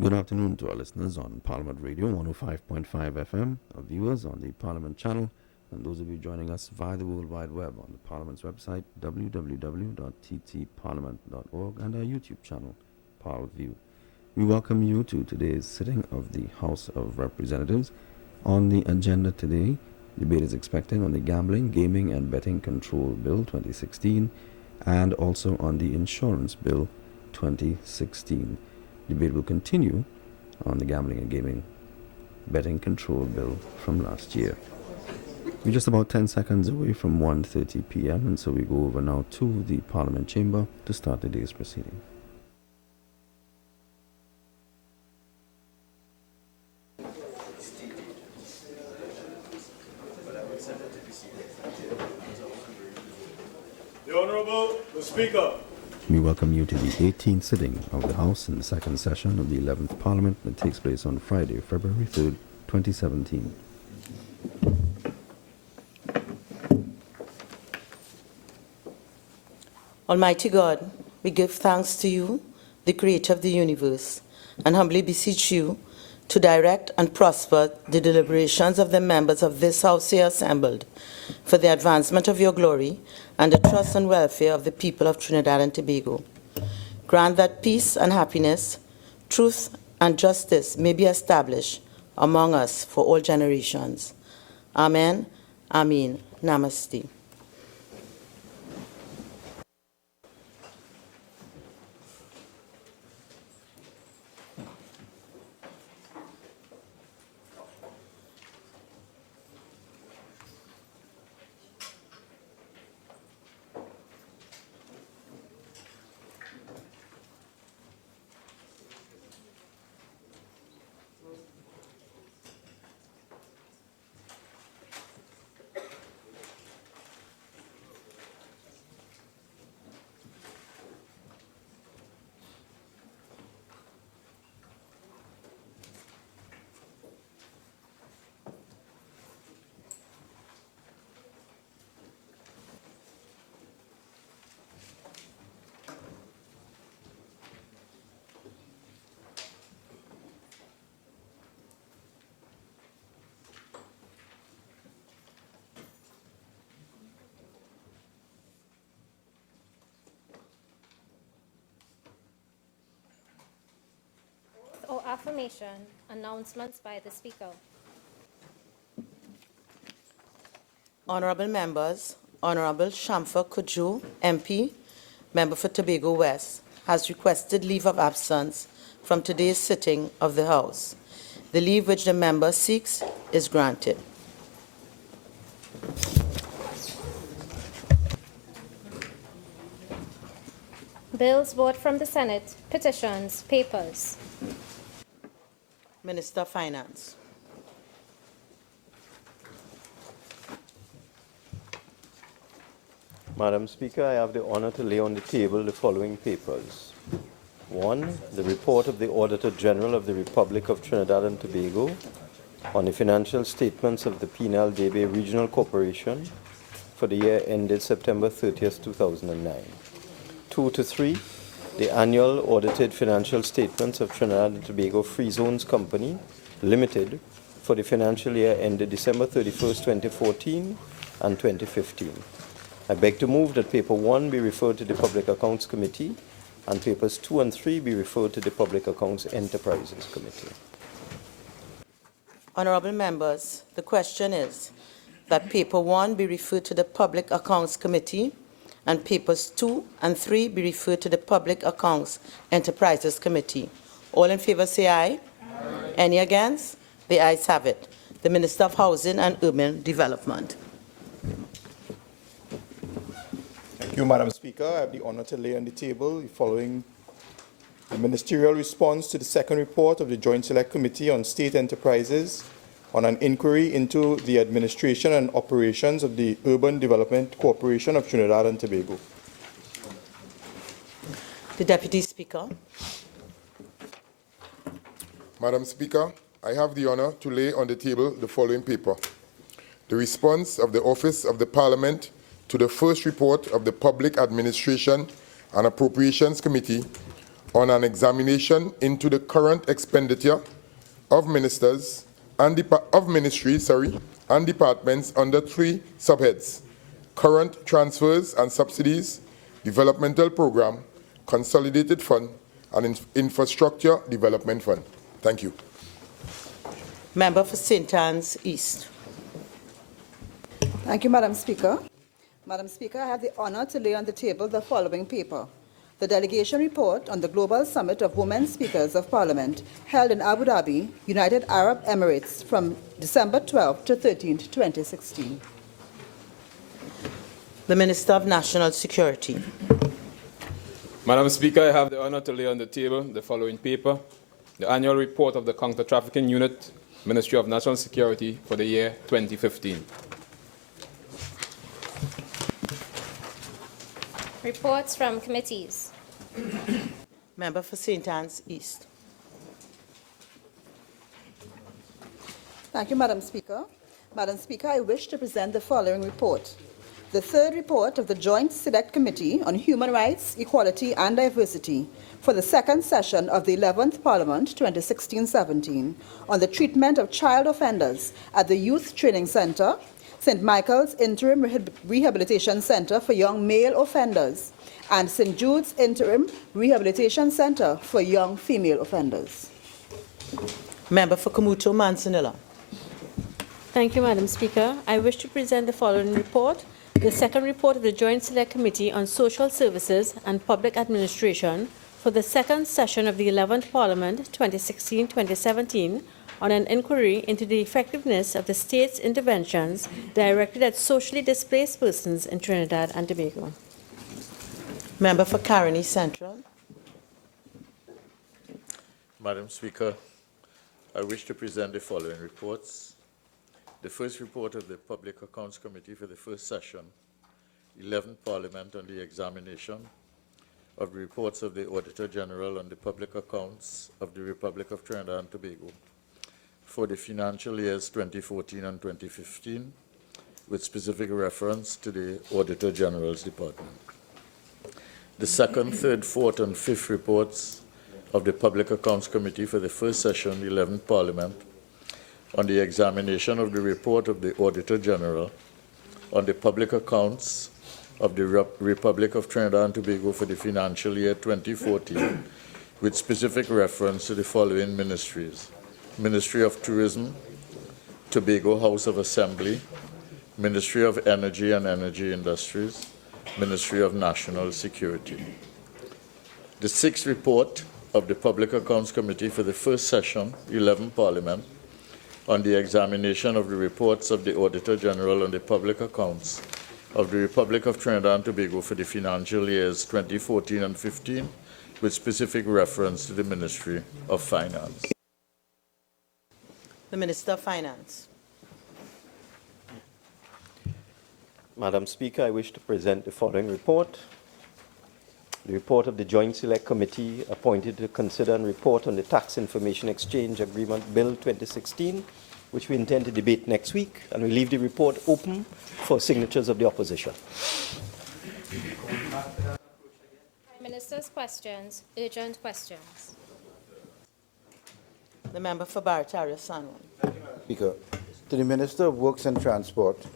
Good afternoon to our listeners on Parliament Radio 105.5 FM, our viewers on the Parliament channel, and those of you joining us via the World Wide Web on the Parliament's website, www.ttparliament.org, and our YouTube channel, ParlView. We welcome you to today's sitting of the House of Representatives. On the agenda today, debate is expected on the Gambling, Gaming and Betting Control Bill 2016 and also on the Insurance Bill 2016. Debate will continue on the Gambling and Gaming Betting Control Bill from last year. We're just about 10 seconds away from 1:30 p.m. and so we go over now to the Parliament chamber to start the day's proceeding. The Honourable, the Speaker. We welcome you to the 18th sitting of the House in the second session of the 11th Parliament that takes place on Friday, February 3rd, 2017. Almighty God, we give thanks to you, the Creator of the universe, and humbly beseech you to direct and prosper the deliberations of the members of this House here assembled for the advancement of your glory and the trust and welfare of the people of Trinidad and Tobago. Grant that peace and happiness, truth and justice may be established among us for all generations. Amen. Amen. Namaste. Or affirmation, announcements by the Speaker. Honorable members, Honorable Shamfa Kudjo, MP, Member for Tobago West, has requested leave of absence from today's sitting of the House. The leave which the member seeks is granted. Bills brought from the Senate, petitions, papers. Minister of Finance. Madam Speaker, I have the honor to lay on the table the following papers. 1. The report of the Auditor General of the Republic of Trinidad and Tobago on the financial statements of the Penal-Debe Regional Corporation for the year ended September 30th, 2009. 2 to 3. The annual audited financial statements of Trinidad and Tobago Free Zones Company Limited for the financial year ended December 31st, 2014 and 2015. I beg to move that paper 1 be referred to the Public Accounts Committee and papers 2 and 3 be referred to the Public Accounts Enterprises Committee. Honorable members, the question is that paper 1 be referred to the Public Accounts Committee and papers 2 and 3 be referred to the Public Accounts Enterprises Committee. All in favor say aye. Aye. Any against? The ayes have it. The Minister of Housing and Urban Development. Thank you, Madam Speaker. I have the honor to lay on the table the following the ministerial response to the second report of the Joint Select Committee on State Enterprises on an inquiry into the administration and operations of the Urban Development Corporation of Trinidad and Tobago. The Deputy Speaker. Madam Speaker, I have the honor to lay on the table the following paper. The response of the Office of the Parliament to the first report of the Public Administration and Appropriations Committee on an examination into the current expenditure of ministries and departments under 3 subheads: current transfers and subsidies, developmental program, consolidated fund, and infrastructure development fund. Thank you. Member for St. Anne's East. Thank you, Madam Speaker. Madam Speaker, I have the honor to lay on the table the following paper: the delegation report on the Global Summit of Women Speakers of Parliament held in Abu Dhabi, United Arab Emirates from December 12 to 13, 2016. The Minister of National Security. Madam Speaker, I have the honor to lay on the table the following paper: the annual report of the Counter-Trafficking Unit, Ministry of National Security for the year 2015. Reports from committees. Member for St. Anne's East. Thank you, Madam Speaker. Madam Speaker, I wish to present the following report: the third report of the Joint Select Committee on Human Rights, Equality and Diversity for the second session of the 11th Parliament 2016-17 on the treatment of child offenders at the Youth Training Centre, St. Michael's Interim Rehabilitation Centre for Young Male Offenders, and St. Jude's Interim Rehabilitation Centre for Young Female Offenders. Member for Kamuto Manzanilla. Thank you, Madam Speaker. I wish to present the following report: the second report of the Joint Select Committee on Social Services and Public Administration for the second session of the 11th Parliament 2016-2017 on an inquiry into the effectiveness of the state's interventions directed at socially displaced persons in Trinidad and Tobago. Member for Caroni Central. Madam Speaker, I wish to present the following reports. The first report of the Public Accounts Committee for the first session, 11th Parliament, on the examination of the reports of the Auditor General on the public accounts of the Republic of Trinidad and Tobago for the financial years 2014 and 2015, with specific reference to the Auditor General's Department. The second, third, fourth, and fifth reports of the Public Accounts Committee for the first session, 11th Parliament, on the examination of the report of the Auditor General on the public accounts of the Republic of Trinidad and Tobago for the financial year 2014, with specific reference to the following ministries: Ministry of Tourism, Tobago House of Assembly, Ministry of Energy and Energy Industries, Ministry of National Security. The sixth report of the Public Accounts Committee for the first session, 11th Parliament, on the examination of the reports of the Auditor General on the public accounts of the Republic of Trinidad and Tobago for the financial years 2014 and 15, with specific reference to the Ministry of Finance. The Minister of Finance. Madam Speaker, I wish to present the following report. The report of the Joint Select Committee appointed to consider and report on the Tax Information Exchange Agreement Bill 2016, which we intend to debate next week, and we leave the report open for signatures of the opposition. Minister's questions, urgent questions. The member for Barataria Sanwan. Speaker, to the Minister of Works and Transport,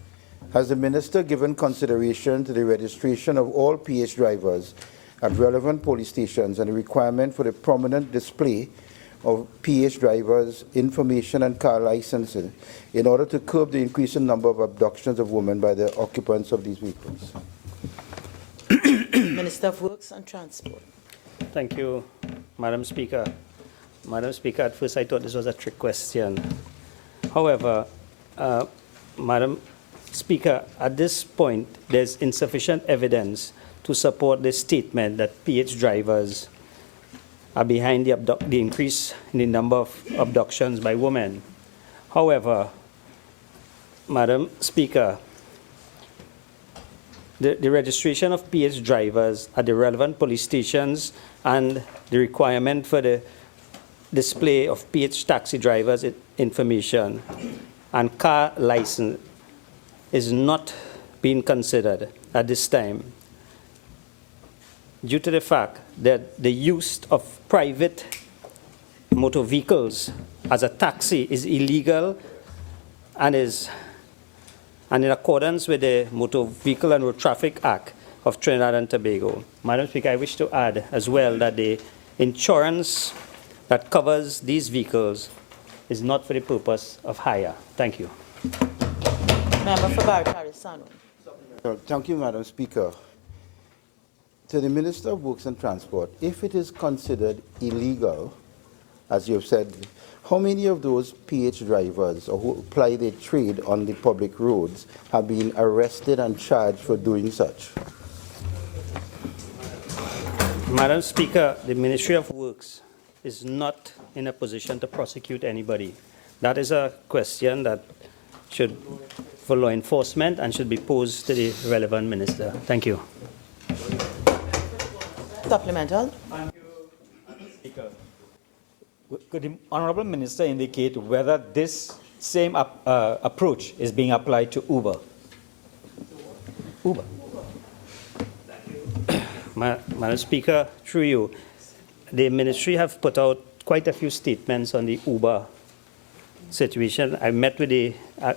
has the Minister given consideration to the registration of all PH drivers at relevant police stations and the requirement for the prominent display of PH drivers' information and car licenses in order to curb the increasing number of abductions of women by the occupants of these vehicles? Minister of Works and Transport. Thank you, Madam Speaker. Madam Speaker, at first I thought this was a trick question. However, Madam Speaker, at this point, there's insufficient evidence to support the statement that PH drivers are behind the increase in the number of abductions by women. However, Madam Speaker, the registration of PH drivers at the relevant police stations and the requirement for the display of PH taxi drivers' information and car license is not being considered at this time due to the fact that the use of private motor vehicles as a taxi is illegal and in accordance with the Motor Vehicle and Road Traffic Act of Trinidad and Tobago. Madam Speaker, I wish to add as well that the insurance that covers these vehicles is not for the purpose of hire. Thank you. Member for Barataria-Sanu. Thank you, Madam Speaker. To the Minister of Works and Transport, if it is considered illegal, as you have said, how many of those PH drivers or who apply their trade on the public roads have been arrested and charged for doing such? Madam Speaker, the Ministry of Works is not in a position to prosecute anybody. That is a question that should, for law enforcement, and should be posed to the relevant minister. Thank you. Supplemental. Thank you, Madam Speaker. Could the Honourable Minister indicate whether this same approach is being applied to Uber? Uber. Madam Speaker, through you, the ministry have put out quite a few statements on the Uber situation. I met with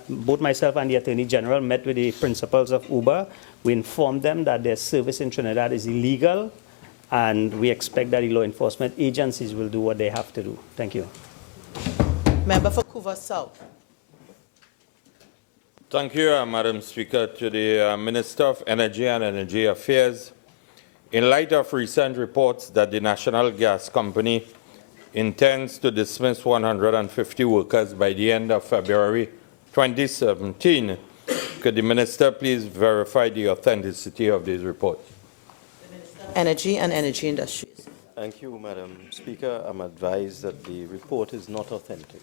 both myself and the Attorney General met with the principals of Uber. We informed them that their service in Trinidad is illegal, and we expect that the law enforcement agencies will do what they have to do. Thank you. Member for Couva South. Thank you, Madam Speaker. To the Minister of Energy and Energy Affairs, in light of recent reports that the National Gas Company intends to dismiss 150 workers by the end of February 2017, could the Minister please verify the authenticity of these reports? Energy and Energy Industries. Thank you, Madam Speaker. I'm advised that the report is not authentic.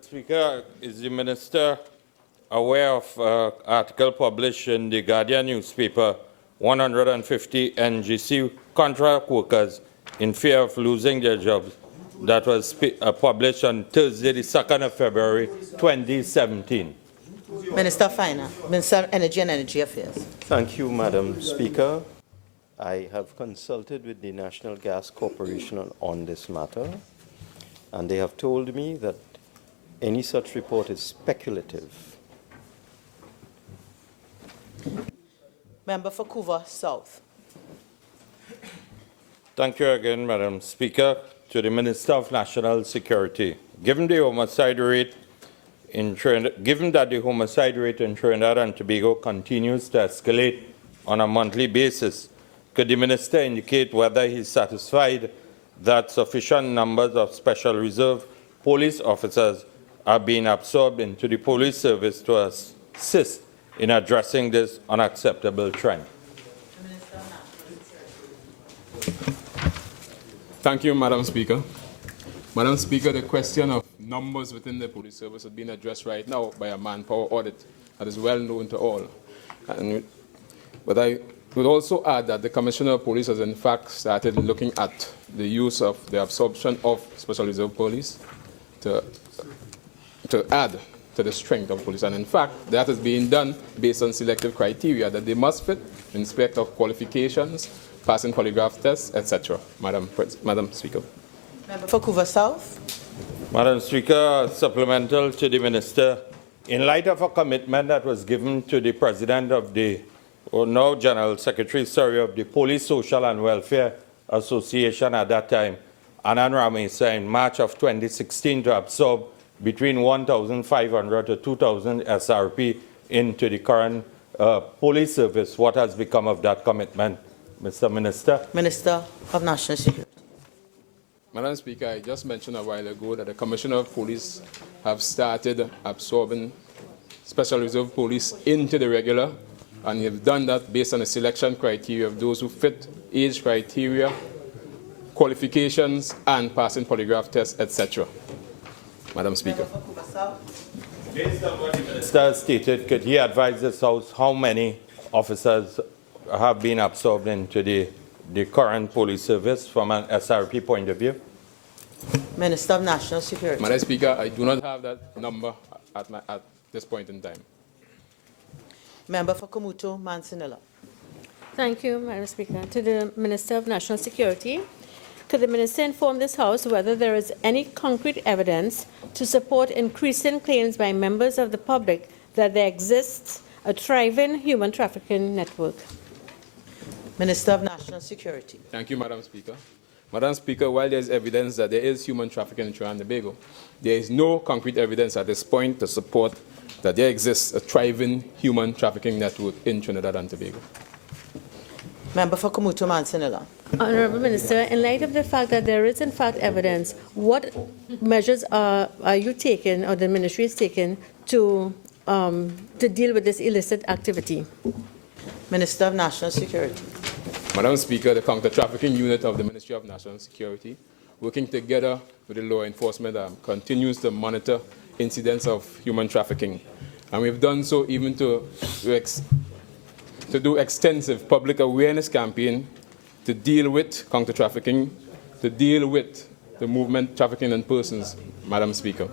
Speaker, is the Minister aware of article published in the Guardian newspaper, 150 NGC contract workers in fear of losing their jobs, that was published on Thursday, the 2nd of February, 2017? Minister of Finance, Minister of Energy and Energy Affairs. Thank you, Madam Speaker. I have consulted with the National Gas Corporation on this matter, and they have told me that any such report is speculative. Member for Couva South. Thank you again, Madam Speaker. To the Minister of National Security, given that the homicide rate in Trinidad and Tobago continues to escalate on a monthly basis, could the Minister indicate whether he is satisfied that sufficient numbers of Special Reserve police officers are being absorbed into the police service to assist in addressing this unacceptable trend? Thank you, Madam Speaker. Madam Speaker, the question of numbers within the police service is being addressed right now by a manpower audit that is well known to all. But I would also add that the Commissioner of Police has in fact started looking at the use of the absorption of Special Reserve Police to add to the strength of police. And in fact, that is being done based on selective criteria that they must fit in respect of qualifications, passing polygraph tests, etc. Madam Speaker. Member for Couva South. Madam Speaker, supplemental to the Minister. In light of a commitment that was given to the President of the, or now General Secretary, sorry, of the Police Social and Welfare Association at that time, Anand Ramesa, in March of 2016 to absorb between 1,500 to 2,000 SRP into the current police service. What has become of that commitment, Mr. Minister? Minister of National Security. Madam Speaker, I just mentioned a while ago that the Commissioner of Police have started absorbing Special Reserve Police into the regular, and have done that based on the selection criteria of those who fit age criteria, qualifications, and passing polygraph tests, etc. Madam Speaker. Based on what the Minister stated, could he advise this House how many officers have been absorbed into the current police service from an SRP point of view? Minister of National Security. Madam Speaker, I do not have that number this point in time. Member for Kamuto Mansinilla. Thank you, Madam Speaker. To the Minister of National Security, could the Minister inform this House whether there is any concrete evidence to support increasing claims by members of the public that there exists a thriving human trafficking network? Minister of National Security. Thank you, Madam Speaker. Madam Speaker, while there is evidence that there is human trafficking in Trinidad and Tobago, there is no concrete evidence at this point to support that there exists a thriving human trafficking network in Trinidad and Tobago. Member for Kamuto Mansinilla. Honourable Minister, in light of the fact that there is in fact evidence, what measures are you taking, or the ministry is taking, to deal with this illicit activity? Minister of National Security. Madam Speaker, the counter-trafficking unit of the Ministry of National Security, working together with the law enforcement, continues to monitor incidents of human trafficking. And we've done so even to do extensive public awareness campaign to deal with counter-trafficking, to deal with the movement trafficking in persons, Madam Speaker.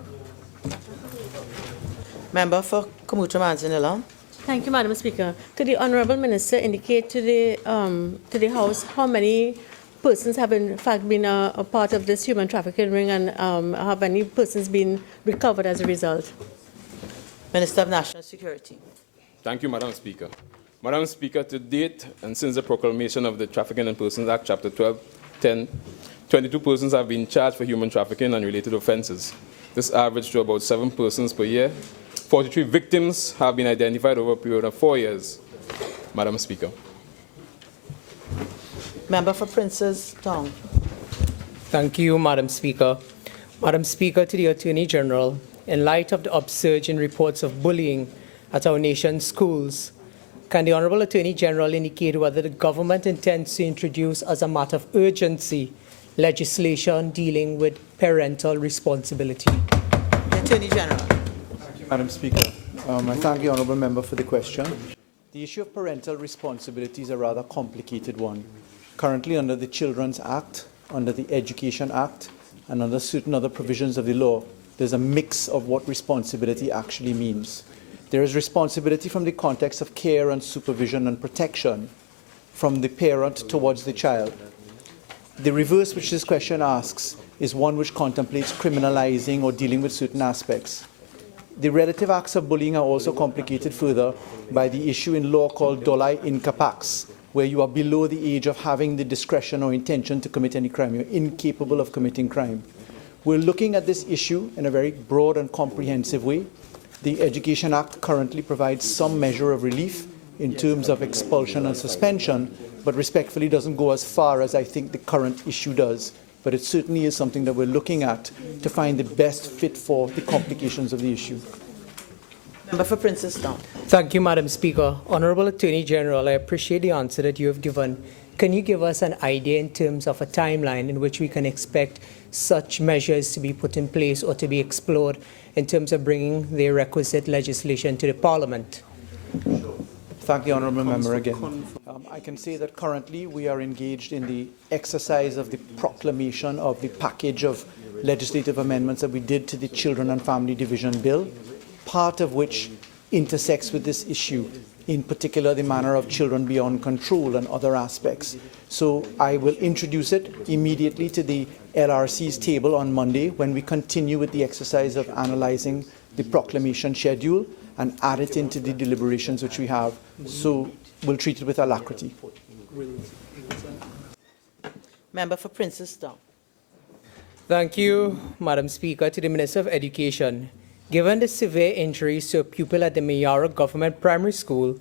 Member for Kamuto Mansinilla. Thank you, Madam Speaker. Could the Honourable Minister indicate to the House how many persons have in fact been a part of this human trafficking ring, and have any persons been recovered as a result? Minister of National Security. Thank you, Madam Speaker. Madam Speaker, to date, and since the proclamation of the Trafficking in Persons Act, Chapter 1210, 22 persons have been charged for human trafficking and related offences. This averaged to about 7 persons per year. 43 victims have been identified over a period of 4 years, Madam Speaker. Member for Princes Town. Thank you, Madam Speaker. Madam Speaker, to the Attorney General, in light of the upsurge in reports of bullying at our nation's schools, can the Honourable Attorney General indicate whether the government intends to introduce, as a matter of urgency, legislation dealing with parental responsibility? The Attorney General. Madam Speaker, I thank the honourable member for the question. The issue of parental responsibility is a rather complicated one. Currently, under the Children's Act, under the Education Act, and under certain other provisions of the law, there's a mix of what responsibility actually means. There is responsibility from the context of care and supervision and protection from the parent towards the child. The reverse which this question asks is one which contemplates criminalizing or dealing with certain aspects. The relative acts of bullying are also complicated further by the issue in law called dolai incapax, where you are below the age of having the discretion or intention to commit any crime. You're incapable of committing crime. We're looking at this issue in a very broad and comprehensive way. The Education Act currently provides some measure of relief in terms of expulsion and suspension, but respectfully doesn't go as far as I think the current issue does. But it certainly is something that we're looking at to find the best fit for the complications of the issue. Member for Princes Town. Thank you, Madam Speaker. Honourable Attorney General, I appreciate the answer that you have given. Can you give us an idea in terms of a timeline in which we can expect such measures to be put in place or to be explored in terms of bringing the requisite legislation to the Parliament? Thank the honourable member again. I can say that currently we are engaged in the exercise of the proclamation of the package of legislative amendments that we did to the Children and Family Division Bill, part of which intersects with this issue, in particular the manner of children beyond control and other aspects. So I will introduce it immediately to the LRC's table on Monday when we continue with the exercise of analysing the proclamation schedule and add it into the deliberations which we have. So we'll treat it with alacrity. Member for Princes Town. Thank you, Madam Speaker. To the Minister of Education, given the severe injuries to a pupil at the Mayara Government Primary School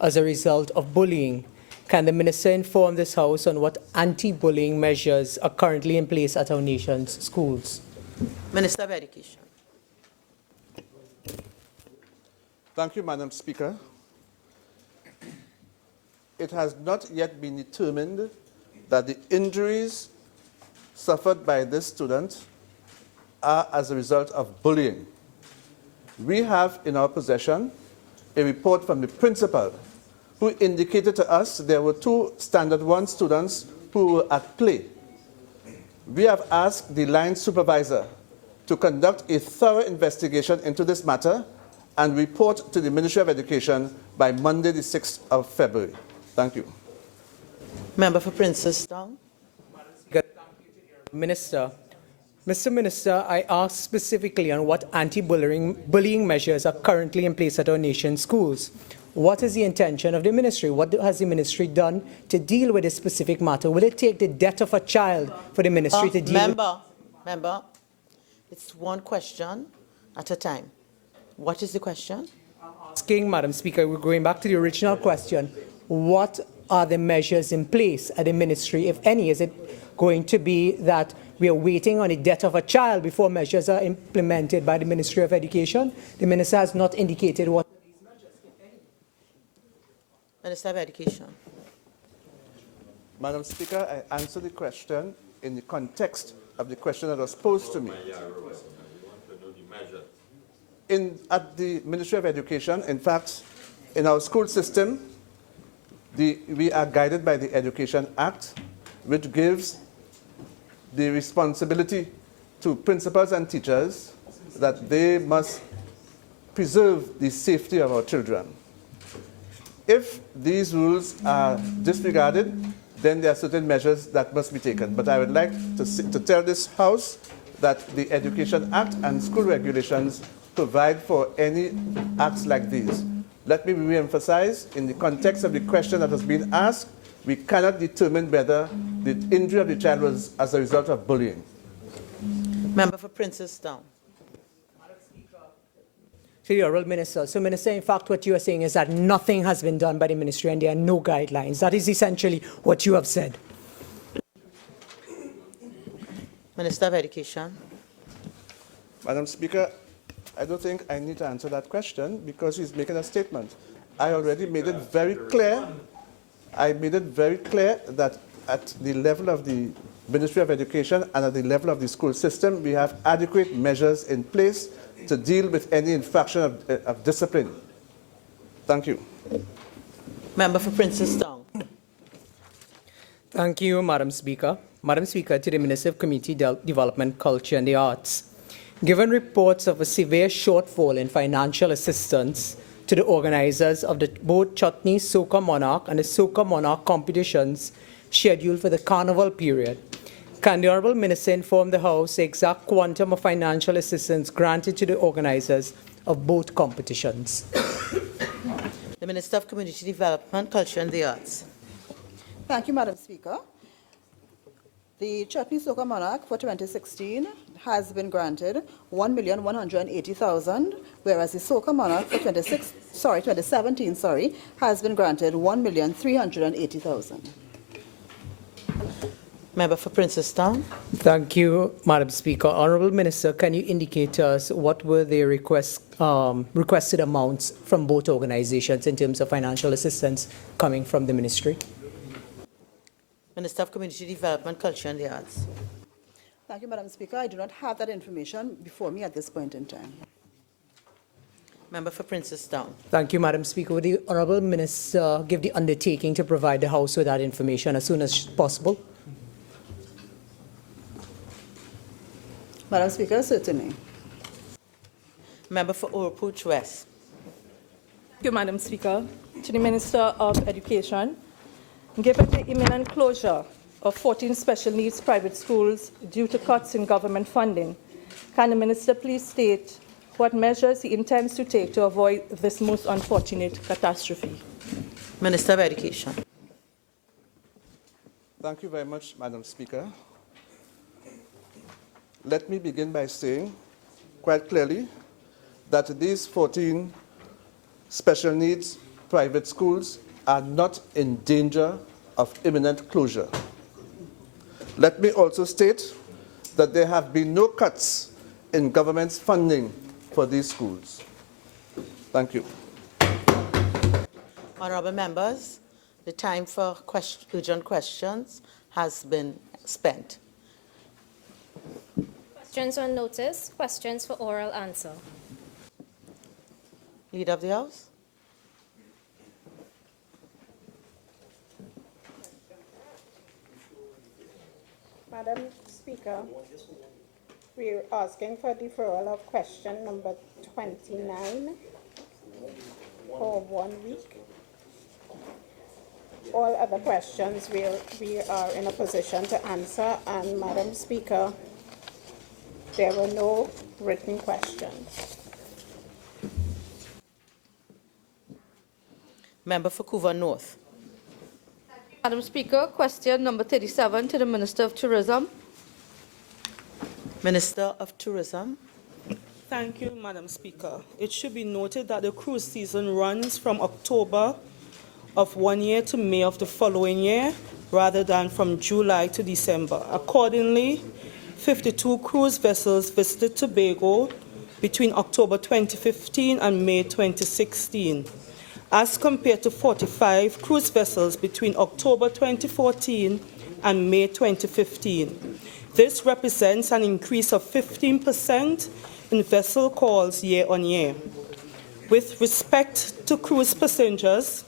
as a result of bullying, can the Minister inform this House on what anti-bullying measures are currently in place at our nation's schools? Minister of Education. Thank you, Madam Speaker. It has not yet been determined that the injuries suffered by this student are as a result of bullying. We have in our possession a report from the principal who indicated to us there were 2 Standard 1 students who were at play. We have asked the line supervisor to conduct a thorough investigation into this matter and report to the Ministry of Education by Monday, the 6th of February. Thank you. Member for Princestown. Minister. Mr. Minister, I asked specifically on what anti-bullying measures are currently in place at our nation's schools. What is the intention of the ministry? What has the ministry done to deal with this specific matter? Will it take the death of a child for the ministry to deal with? Member, it's one question at a time. What is the question? Asking, Madam Speaker, we're going back to the original question. What are the measures in place at the ministry, if any? Is it going to be that we are waiting on the death of a child before measures are implemented by the Ministry of Education? The minister has not indicated what. Minister of Education. Madam Speaker, I answered the question in the context of the question that was posed to me. At the Ministry of Education, in fact, in our school system, we are guided by the Education Act, which gives the responsibility to principals and teachers that they must preserve the safety of our children. If these rules are disregarded, then there are certain measures that must be taken. But I would like to tell this House that the Education Act and school regulations provide for any acts like these. Let me re-emphasize, in the context of the question that has been asked, we cannot determine whether the injury of the child was as a result of bullying. Member for Princestown. To the Honourable Minister. So, Minister, in fact, what you are saying is that nothing has been done by the ministry and there are no guidelines. That is essentially what you have said. Minister of Education. Madam Speaker, I don't think I need to answer that question because he's making a statement. I already made it very clear. I made it very clear that at the level of the Ministry of Education and at the level of the school system, we have adequate measures in place to deal with any infraction of discipline. Thank you. Member for Princestown. Thank you, Madam Speaker. Madam Speaker, to the Minister of Community Development, Culture and the Arts. Given reports of a severe shortfall in financial assistance to the organizers of both Chutney Soca Monarch and the Soca Monarch competitions scheduled for the carnival period, can the Honourable Minister inform the House the exact quantum of financial assistance granted to the organizers of both competitions? The Minister of Community Development, Culture and the Arts. Thank you, Madam Speaker. The Chutney Soca Monarch for 2016 has been granted $1,180,000, whereas the Soca Monarch for 2017 has been granted $1,380,000. Member for Princestown. Thank you, Madam Speaker. Honourable Minister, can you indicate to us what were the requested amounts from both organizations in terms of financial assistance coming from the ministry? Minister of Community Development, Culture and the Arts. Thank you, Madam Speaker. I do not have that information before me at this point in time. Member for Princestown. Thank you, Madam Speaker. Would the Honourable Minister give the undertaking to provide the House with that information as soon as possible? Madam Speaker, certainly. Member for Orpooch West. Thank you, Madam Speaker. To the Minister of Education, given the imminent closure of 14 special needs private schools due to cuts in government funding, can the Minister please state what measures he intends to take to avoid this most unfortunate catastrophe? Minister of Education. Thank you very much, Madam Speaker. Let me begin by saying quite clearly that these 14 special needs private schools are not in danger of imminent closure. Let me also state that there have been no cuts in government's funding for these schools. Thank you. Honourable members, the time for urgent questions has been spent. Questions on notice, questions for oral answer. Leader of the House. Madam Speaker, we are asking for deferral of question number 29 for 1 week. All other questions we are in a position to answer, and Madam Speaker, there were no written questions. Member for Couva North. Madam Speaker, question number 37 to the Minister of Tourism. Minister of Tourism. Thank you, Madam Speaker. It should be noted that the cruise season runs from October of one year to May of the following year, rather than from July to December. Accordingly, 52 cruise vessels visited Tobago between October 2015 and May 2016, as compared to 45 cruise vessels between October 2014 and May 2015. This represents an increase of 15% in vessel calls year on year. With respect to cruise passengers,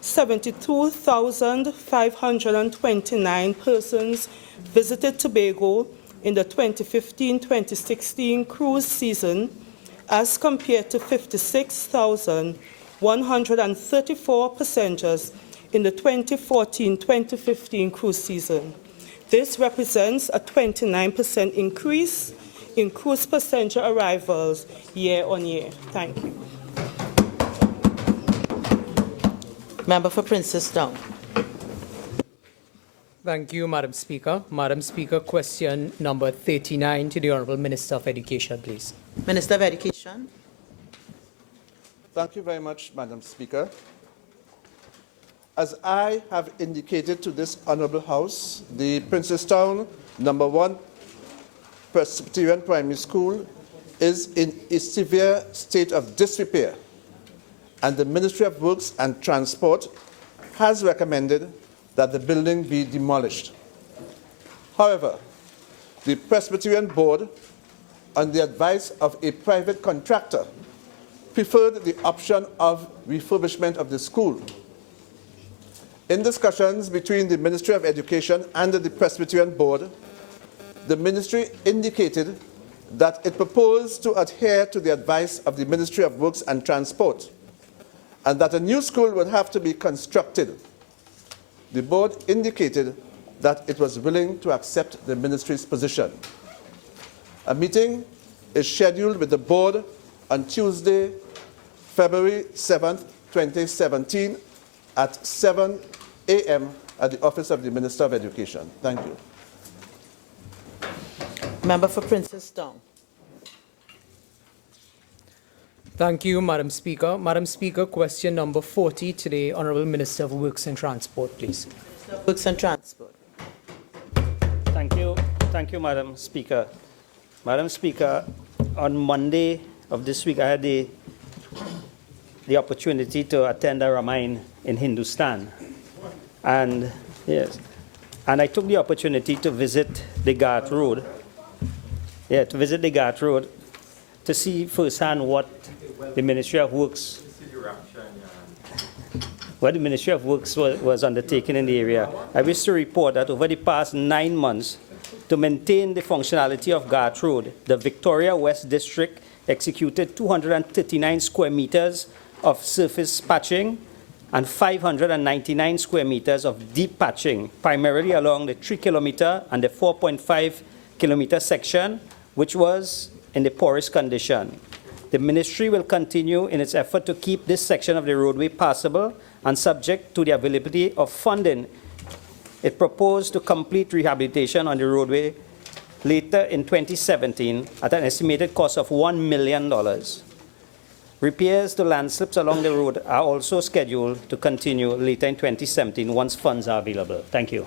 72,529 persons visited Tobago in the 2015-2016 cruise season, as compared to 56,134 passengers in the 2014-2015 cruise season. This represents a 29% increase in cruise passenger arrivals year on year. Thank you. Member for Princess Down. Thank you, Madam Speaker. Madam Speaker, question number 39 to the Honourable Minister of Education, please. Minister of Education. Thank you very much, Madam Speaker. As I have indicated to this Honourable House, the Princestown No. 1 Presbyterian Primary School is in a severe state of disrepair, and the Ministry of Works and Transport has recommended that the building be demolished. However, the Presbyterian Board, on the advice of a private contractor, preferred the option of refurbishment of the school. In discussions between the Ministry of Education and the Presbyterian Board, the Ministry indicated that it proposed to adhere to the advice of the Ministry of Works and Transport, and that a new school would have to be constructed. The Board indicated that it was willing to accept the Ministry's position. A meeting is scheduled with the Board on Tuesday, February 7th, 2017 at 7 a.m. at the Office of the Minister of Education. Thank you. Member for Princess Down. Thank you, Madam Speaker. Madam Speaker, question number 40 to the Honourable Minister of Works and Transport, please. Minister of Works and Transport. Thank you, Madam Speaker. Madam Speaker, on Monday of this week, I had the opportunity to attend a Ramayana in Hindustan. And yes, and I took the opportunity to visit the Ghat Road. Yeah, to visit the Ghat Road to see firsthand what the Ministry of Works was undertaking in the area. I wish to report that over the past 9 months, to maintain the functionality of Ghat Road, the Victoria West District executed 239 square meters of surface patching and 599 square meters of deep patching, primarily along the 3-kilometer and the 4.5-kilometer section, which was in the poorest condition. The Ministry will continue in its effort to keep this section of the roadway passable and subject to the availability of funding. It proposed to complete rehabilitation on the roadway later in 2017 at an estimated cost of $1 million. Repairs to landslips along the road are also scheduled to continue later in 2017 once funds are available. Thank you.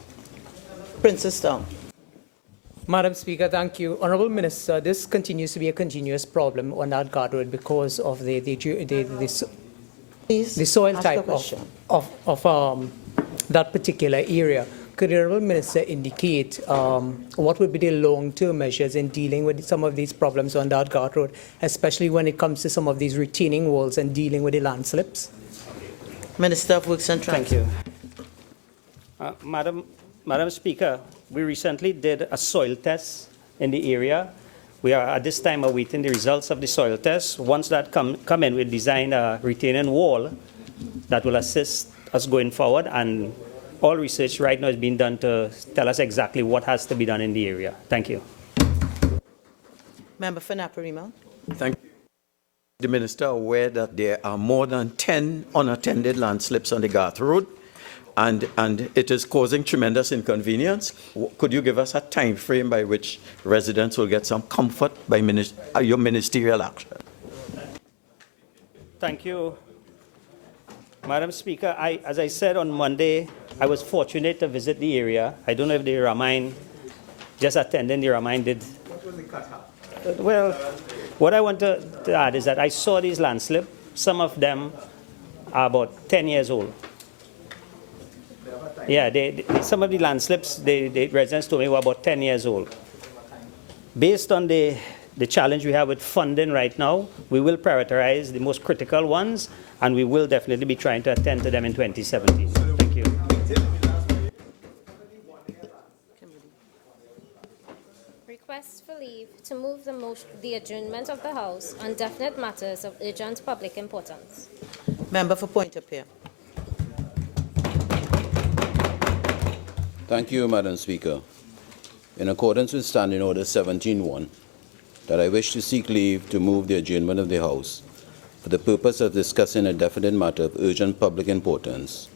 Princess Down. Madam Speaker, thank you. Honourable Minister, this continues to be a continuous problem on that Ghat Road because of the soil type of that particular area. Could the Honourable Minister indicate what would be the long-term measures in dealing with some of these problems on that Ghat Road, especially when it comes to some of these retaining walls and dealing with the landslips? Minister of Works and Transport. Thank you. Madam Speaker, we recently did a soil test in the area We are at this time awaiting the results of the soil test. Once that come in, we'll design a retaining wall that will assist us going forward, and all research right now is being done to tell us exactly what has to be done in the area. Thank you. Member for Naparima. Thank you. The Minister aware that there are more than 10 unattended landslips on the Garth Road, and it is causing tremendous inconvenience. Could you give us a time frame by which residents will get some comfort by your ministerial action? Thank you, Madam Speaker. As I said on Monday, I was fortunate to visit the area. I don't know if the Ramine, just attending the Ramine did. What was the cut-off? Well, what I want to add is that I saw these landslips. Some of them are about 10 years old. Yeah, some of the landslips, the residents told me were about 10 years old. Based on the challenge we have with funding right now, we will prioritize the most critical ones, and we will definitely be trying to attend to them in 2017. Thank you. Request for leave to move the adjournment of the House on definite matters of urgent public importance. Member for Point of Peer. Thank you, Madam Speaker. In accordance with Standing Order 17.1, that I wish to seek leave to move the adjournment of the House for the purpose of discussing a definite matter of urgent public importance,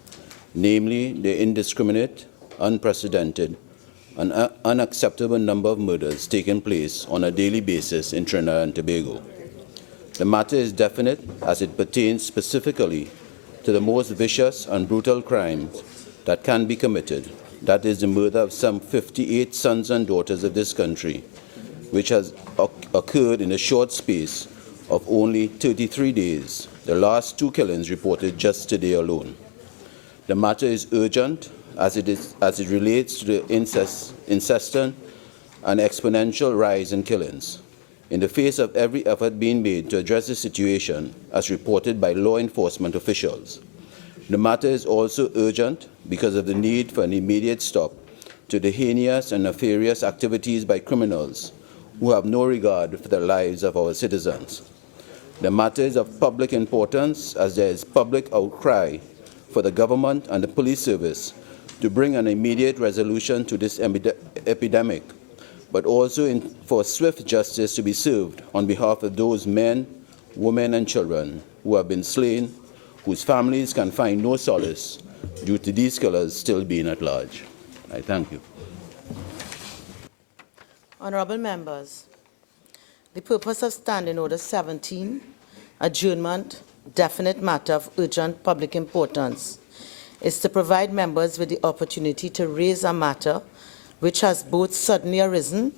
namely the indiscriminate, unprecedented, and unacceptable number of murders taking place on a daily basis in Trinidad and Tobago. The matter is definite as it pertains specifically to the most vicious and brutal crimes that can be committed, that is the murder of some 58 sons and daughters of this country, which has occurred in a short space of only 33 days, the last 2 killings reported just today alone. The matter is urgent as it relates to the incessant and exponential rise in killings. In the face of every effort being made to address the situation as reported by law enforcement officials, the matter is also urgent because of the need for an immediate stop to the heinous and nefarious activities by criminals who have no regard for the lives of our citizens. The matter is of public importance as there is public outcry for the government and the police service to bring an immediate resolution to this epidemic, but also for swift justice to be served on behalf of those men, women, and children who have been slain, whose families can find no solace due to these killers still being at large. I thank you. Honorable members, the purpose of Standing Order 17, adjournment, definite matter of urgent public importance, is to provide members with the opportunity to raise a matter which has both suddenly arisen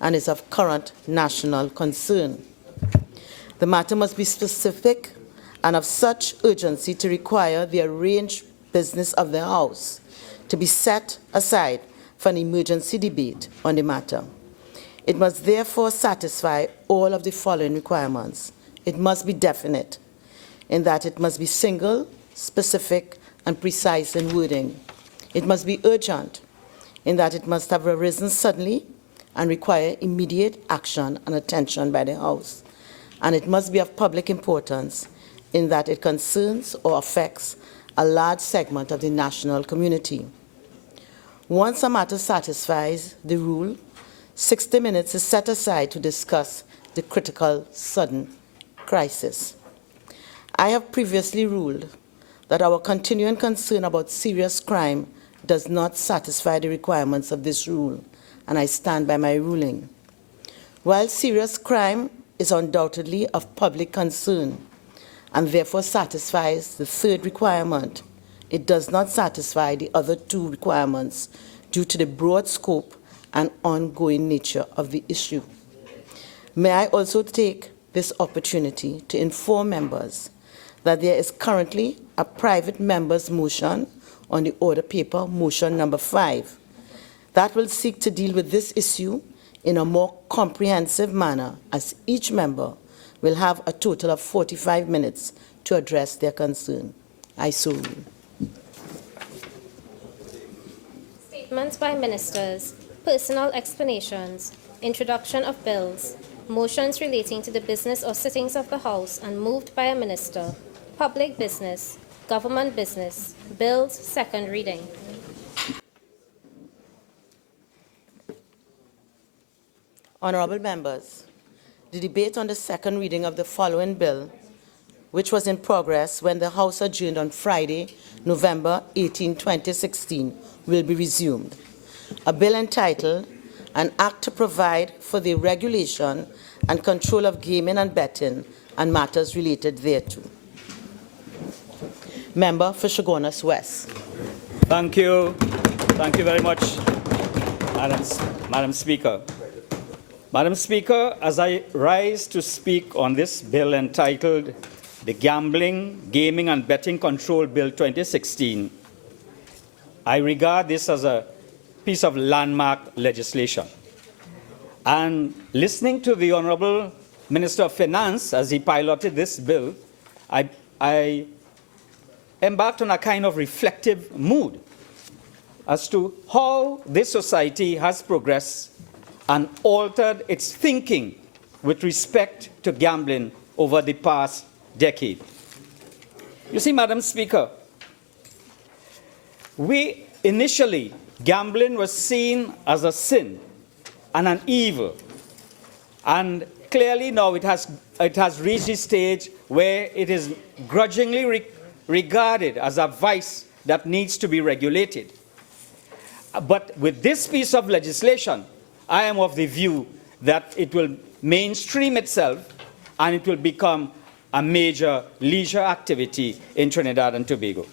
and is of current national concern. The matter must be specific and of such urgency to require the arranged business of the House to be set aside for an emergency debate on the matter. It must therefore satisfy all of the following requirements. It must be definite, in that it must be single, specific, and precise in wording. It must be urgent, in that it must have arisen suddenly and require immediate action and attention by the House. And it must be of public importance, in that it concerns or affects a large segment of the national community. Once a matter satisfies the rule, 60 minutes is set aside to discuss the critical sudden crisis. I have previously ruled that our continuing concern about serious crime does not satisfy the requirements of this rule, and I stand by my ruling. While serious crime is undoubtedly of public concern and therefore satisfies the third requirement, it does not satisfy the other 2 requirements due to the broad scope and ongoing nature of the issue. May I also take this opportunity to inform members that there is currently a private member's motion on the order paper, motion number 5, that will seek to deal with this issue in a more comprehensive manner, as each member will have a total of 45 minutes to address their concern. I so rule. Statements by ministers, personal explanations, introduction of bills, motions relating to the business or sittings of the House and moved by a minister, public business, government business, bills, second reading. Honorable members, the debate on the second reading of the following bill, which was in progress when the House adjourned on Friday, November 18, 2016, will be resumed. A bill entitled, An Act to Provide for the Regulation and Control of Gaming and Betting and Matters Related thereto. Member for Chaguanas West. Thank you. Thank you very much, Madam Speaker. Madam Speaker, as I rise to speak on this bill entitled the Gambling, Gaming and Betting Control Bill 2016, I regard this as a piece of landmark legislation. And listening to the Honorable Minister of Finance as he piloted this bill, I embarked on a kind of reflective mood as to how this society has progressed and altered its thinking with respect to gambling over the past decade. You see, Madam Speaker, initially, gambling was seen as a sin and an evil. And clearly now it has reached a stage where it is grudgingly regarded as a vice that needs to be regulated. But with this piece of legislation, I am of the view that it will mainstream itself and it will become a major leisure activity in Trinidad and Tobago.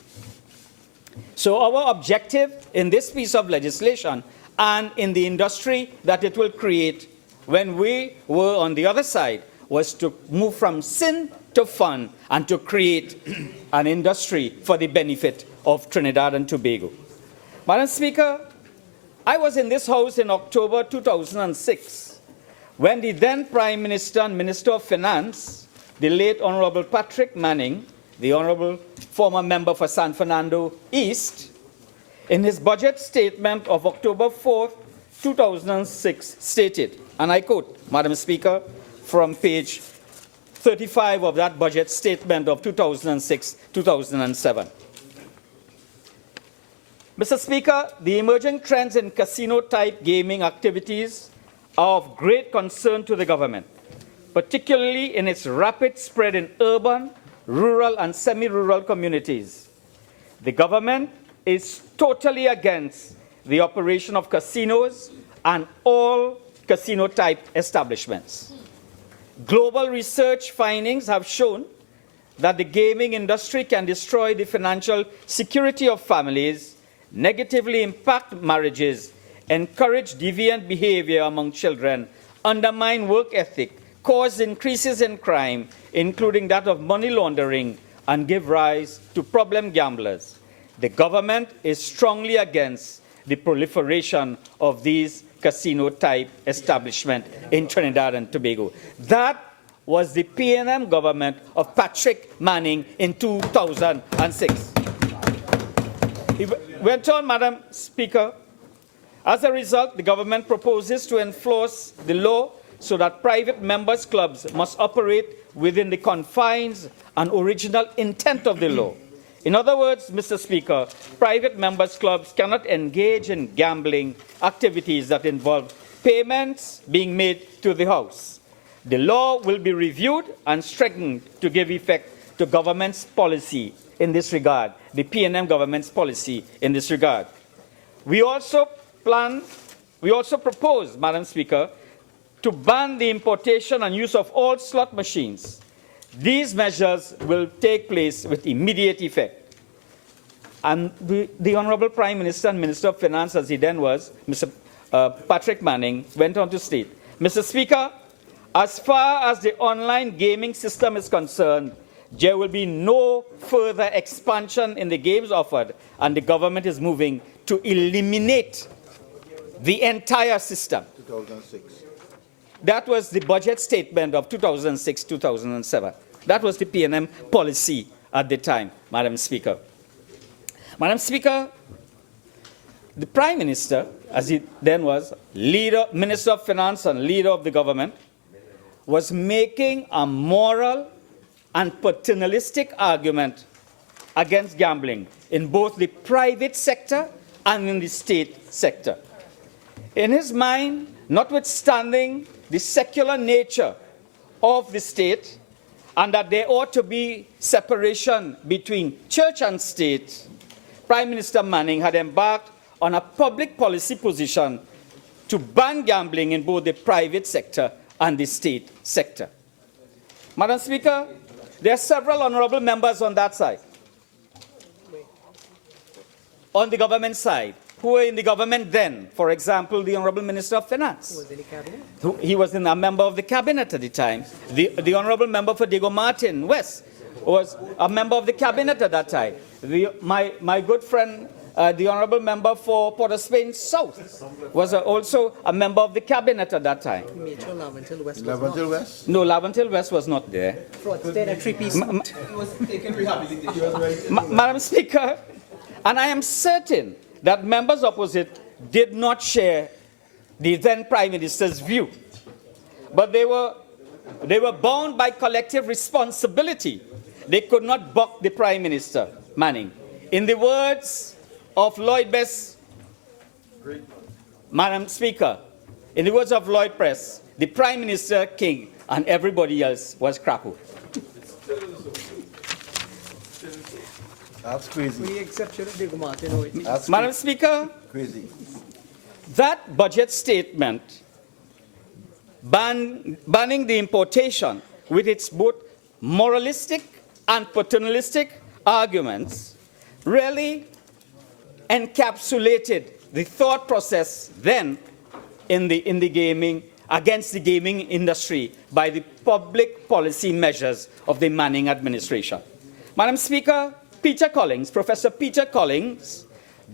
So our objective in this piece of legislation and in the industry that it will create when we were on the other side was to move from sin to fun and to create an industry for the benefit of Trinidad and Tobago. Madam Speaker, I was in this House in October 2006 when the then Prime Minister and Minister of Finance, the late Honorable Patrick Manning, the Honorable former member for San Fernando East, in his budget statement of October 4, 2006, stated, and I quote, Madam Speaker, from page 35 of that budget statement of 2006-2007. Mr. Speaker, the emerging trends in casino-type gaming activities are of great concern to the government, particularly in its rapid spread in urban, rural, and semi-rural communities. The government is totally against the operation of casinos and all casino-type establishments. Global research findings have shown that the gaming industry can destroy the financial security of families, negatively impact marriages, encourage deviant behavior among children, undermine work ethic, cause increases in crime, including that of money laundering, and give rise to problem gamblers. The government is strongly against the proliferation of these casino-type establishments in Trinidad and Tobago. That was the PNM government of Patrick Manning in 2006. He went on, Madam Speaker. As a result, the government proposes to enforce the law so that private members' clubs must operate within the confines and original intent of the law. In other words, Mr. Speaker, private members' clubs cannot engage in gambling activities that involve payments being made to the House. The law will be reviewed and strengthened to give effect to government's policy in this regard, the PNM government's policy in this regard. We also propose, Madam Speaker, to ban the importation and use of all slot machines. These measures will take place with immediate effect. And the Honorable Prime Minister and Minister of Finance, as he then was, Mr. Patrick Manning, went on to state, Mr. Speaker, as far as the online gaming system is concerned, there will be no further expansion in the games offered, and the government is moving to eliminate the entire system. 2006. That was the budget statement of 2006-2007. That was the PNM policy at the time, Madam Speaker. Madam Speaker, the Prime Minister, as he then was, Minister of Finance and leader of the government, was making a moral and paternalistic argument against gambling in both the private sector and in the state sector. In his mind, notwithstanding the secular nature of the state and that there ought to be separation between church and state, Prime Minister Manning had embarked on a public policy position to ban gambling in both the private sector and the state sector. Madam Speaker, there are several honorable members on that side. On the government side, who were in the government then. For example, the Honorable Minister of Finance. Was in the cabinet? He was a member of the cabinet at the time. The Honorable Member for Diego Martin West was a member of the cabinet at that time. My good friend, the Honorable Member for Port of Spain South, was also a member of the cabinet at that time. Major Laventil West was Laventil not. West? No, Laventil West was not there. Fraudster, a three-piece suit. He was taking rehabilitation. Madam Speaker, and I am certain that members opposite did not share the then Prime Minister's view. But they were bound by collective responsibility. They could not buck the Prime Minister, Manning. In the words of Lloyd Best, Madam Speaker, in the words of Lloyd Press, the Prime Minister king and everybody else was crappo. That's crazy. With the exception of Diego Martin. Madam Speaker, Crazy. that budget statement banning the importation with its both moralistic and paternalistic arguments really encapsulated the thought process then in the gaming, against the gaming industry by the public policy measures of the Manning administration. Madam Speaker, Professor Peter Collins,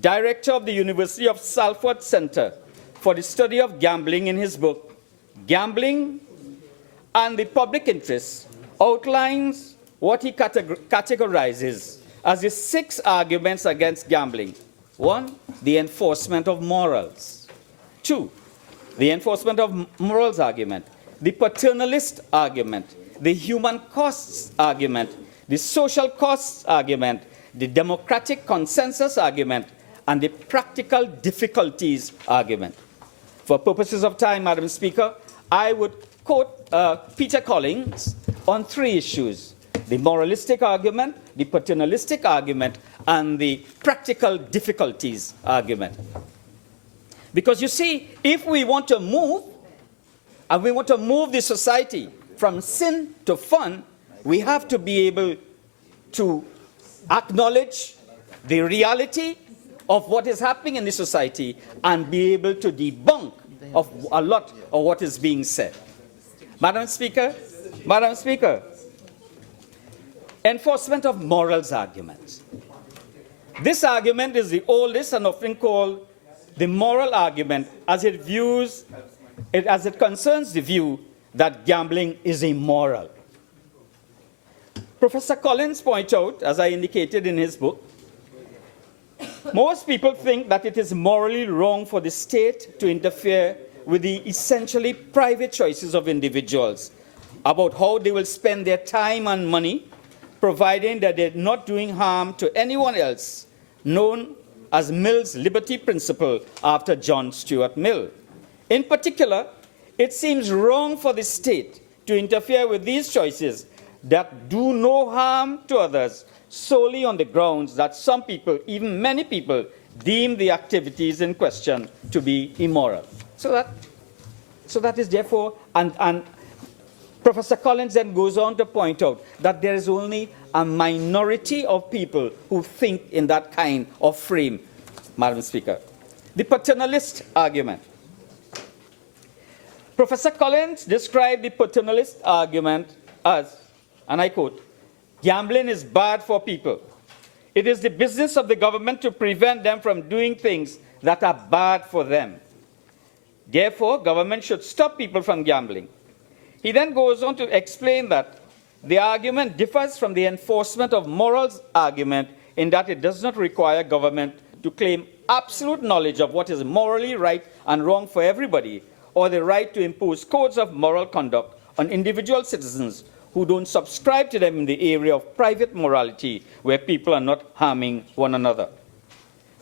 director of the University of Salford Center for the Study of Gambling, in his book, Gambling and the Public Interest, outlines what he categorizes as the 6 arguments against gambling. 1, the enforcement of morals. 2, the enforcement of morals argument. The paternalist argument. The human costs argument. The social costs argument, the democratic consensus argument, and the practical difficulties argument. For purposes of time, Madam Speaker, I would quote Peter Collins on 3 issues: the moralistic argument, the paternalistic argument, and the practical difficulties argument. Because you see, if we want to move, and we want to move the society from sin to fun, we have to be able to acknowledge the reality of what is happening in the society and be able to debunk of a lot of what is being said. Madam Speaker, enforcement of morals argument. This argument is the oldest and often called the moral argument as it concerns the view that gambling is immoral. Professor Collins points out, as I indicated in his book, most people think that it is morally wrong for the state to interfere with the essentially private choices of individuals about how they will spend their time and money, providing that they're not doing harm to anyone else, known as Mill's liberty principle after John Stuart Mill. In particular, it seems wrong for the state to interfere with these choices that do no harm to others solely on the grounds that some people, even many people, deem the activities in question to be immoral. So that is therefore, and Professor Collins then goes on to point out that there is only a minority of people who think in that kind of frame, Madam Speaker. The paternalist argument. Professor Collins described the paternalist argument as, and I quote, "Gambling is bad for people. It is the business of the government to prevent them from doing things that are bad for them. Therefore, government should stop people from gambling." He then goes on to explain that the argument differs from the enforcement of morals argument in that it does not require government to claim absolute knowledge of what is morally right and wrong for everybody, or the right to impose codes of moral conduct on individual citizens who don't subscribe to them in the area of private morality, where people are not harming one another.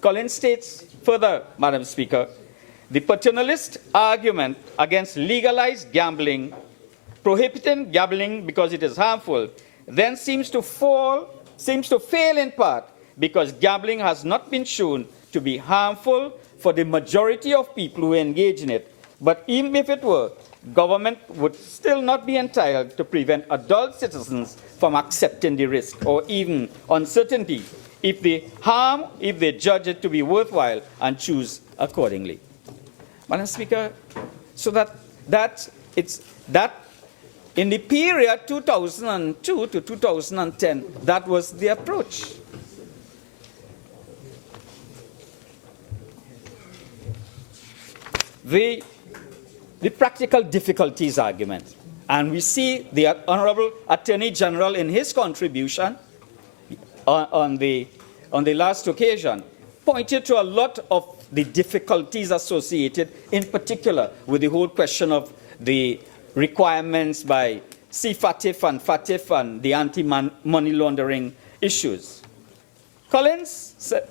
Collins states further, Madam Speaker, the paternalist argument against legalized gambling, prohibiting gambling because it is harmful, then seems to fail in part because gambling has not been shown to be harmful for the majority of people who engage in it. But even if it were, government would still not be entitled to prevent adult citizens from accepting the risk or even uncertainty if they judge it to be worthwhile and choose accordingly. Madam Speaker, so that in the period 2002 to 2010, that was the approach. The practical difficulties argument. And we see the Honorable Attorney General in his contribution on the last occasion pointed to a lot of the difficulties associated, in particular, with the whole question of the requirements by CFATIF and FATIF and the anti-money laundering issues. Collins said,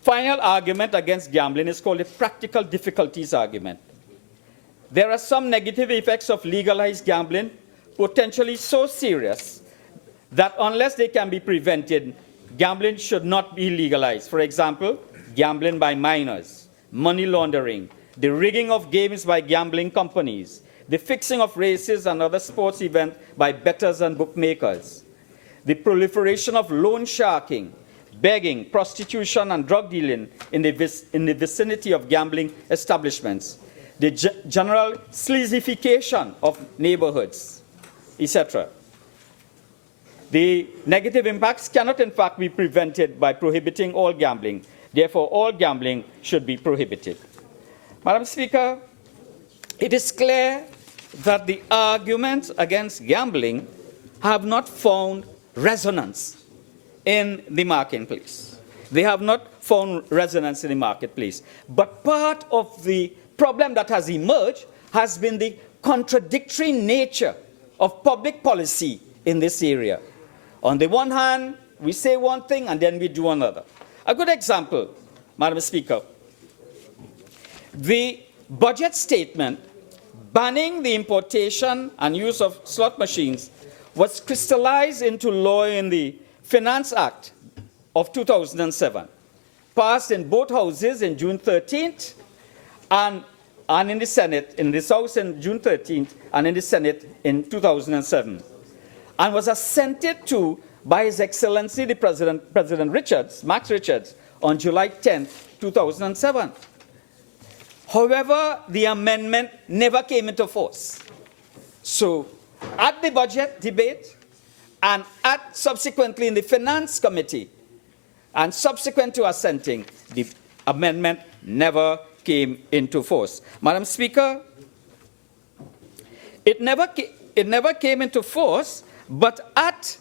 final argument against gambling is called the practical difficulties argument. There are some negative effects of legalized gambling, potentially so serious that unless they can be prevented, gambling should not be legalized. For example, gambling by minors, money laundering, the rigging of games by gambling companies, the fixing of races and other sports events by bettors and bookmakers, the proliferation of loan sharking, begging, prostitution, and drug dealing in the vicinity of gambling establishments, the general sleazification of neighborhoods, etc. The negative impacts cannot, in fact, be prevented by prohibiting all gambling. Therefore, all gambling should be prohibited. Madam Speaker, it is clear that the arguments against gambling have not found resonance in the marketplace. They have not found resonance in the marketplace. But part of the problem that has emerged has been the contradictory nature of public policy in this area. On the one hand, we say one thing and then we do another. A good example, Madam Speaker, the budget statement banning the importation and use of slot machines was crystallized into law in the Finance Act of 2007, passed in both houses in June 13th and in the Senate, in this House in June 13th and in the Senate in 2007, and was assented to by His Excellency the President Richards, Max Richards, on July 10th, 2007. However, the amendment never came into force. So, at the budget debate, and subsequently in the Finance Committee, and subsequent to assenting, the amendment never came into force. Madam Speaker, it never came into force, but at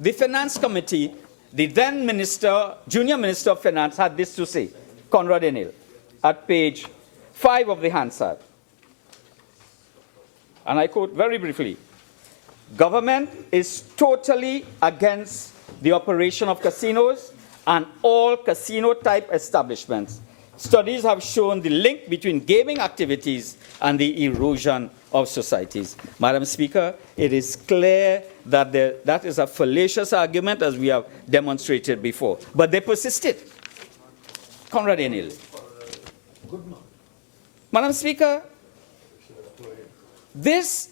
the Finance Committee, the then Junior Minister of Finance had this to say, Conrad Enil, at page 5 of the Hansard. And I quote very briefly, government is totally against the operation of casinos and all casino-type establishments. Studies have shown the link between gaming activities and the erosion of societies. Madam Speaker, it is clear that that is a fallacious argument, as we have demonstrated before. But they persisted. Conrad Enil. Madam Speaker, this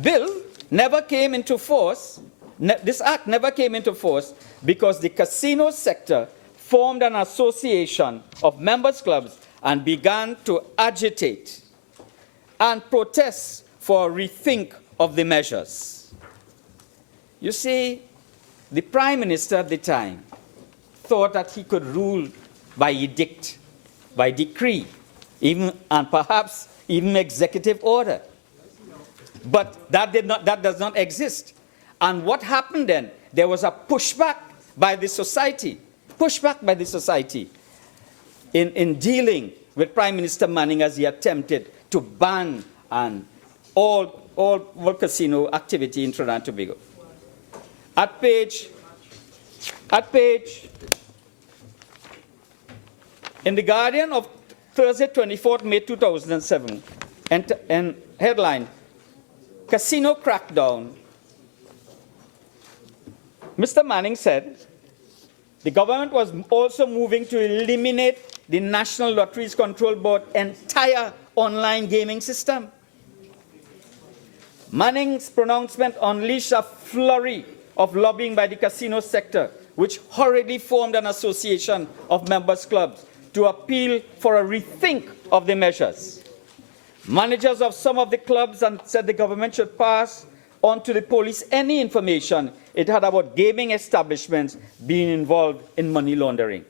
bill never came into force, this act never came into force because the casino sector formed an association of members' clubs and began to agitate and protest for a rethink of the measures. You see, the Prime Minister at the time thought that he could rule by edict, by decree, and perhaps even executive order. But that does not exist. And what happened then? There was a pushback by the society, pushback by the society in dealing with Prime Minister Manning as he attempted to ban all casino activity in Trinidad and Tobago. At page, in The Guardian of Thursday, 24th May 2007, and headline, Casino Crackdown, Mr. Manning said the government was also moving to eliminate the National Lotteries Control Board entire online gaming system. Manning's pronouncement unleashed a flurry of lobbying by the casino sector, which hurriedly formed an association of members' clubs to appeal for a rethink of the measures. Managers of some of the clubs said the government should pass on to the police any information it had about gaming establishments being involved in money laundering.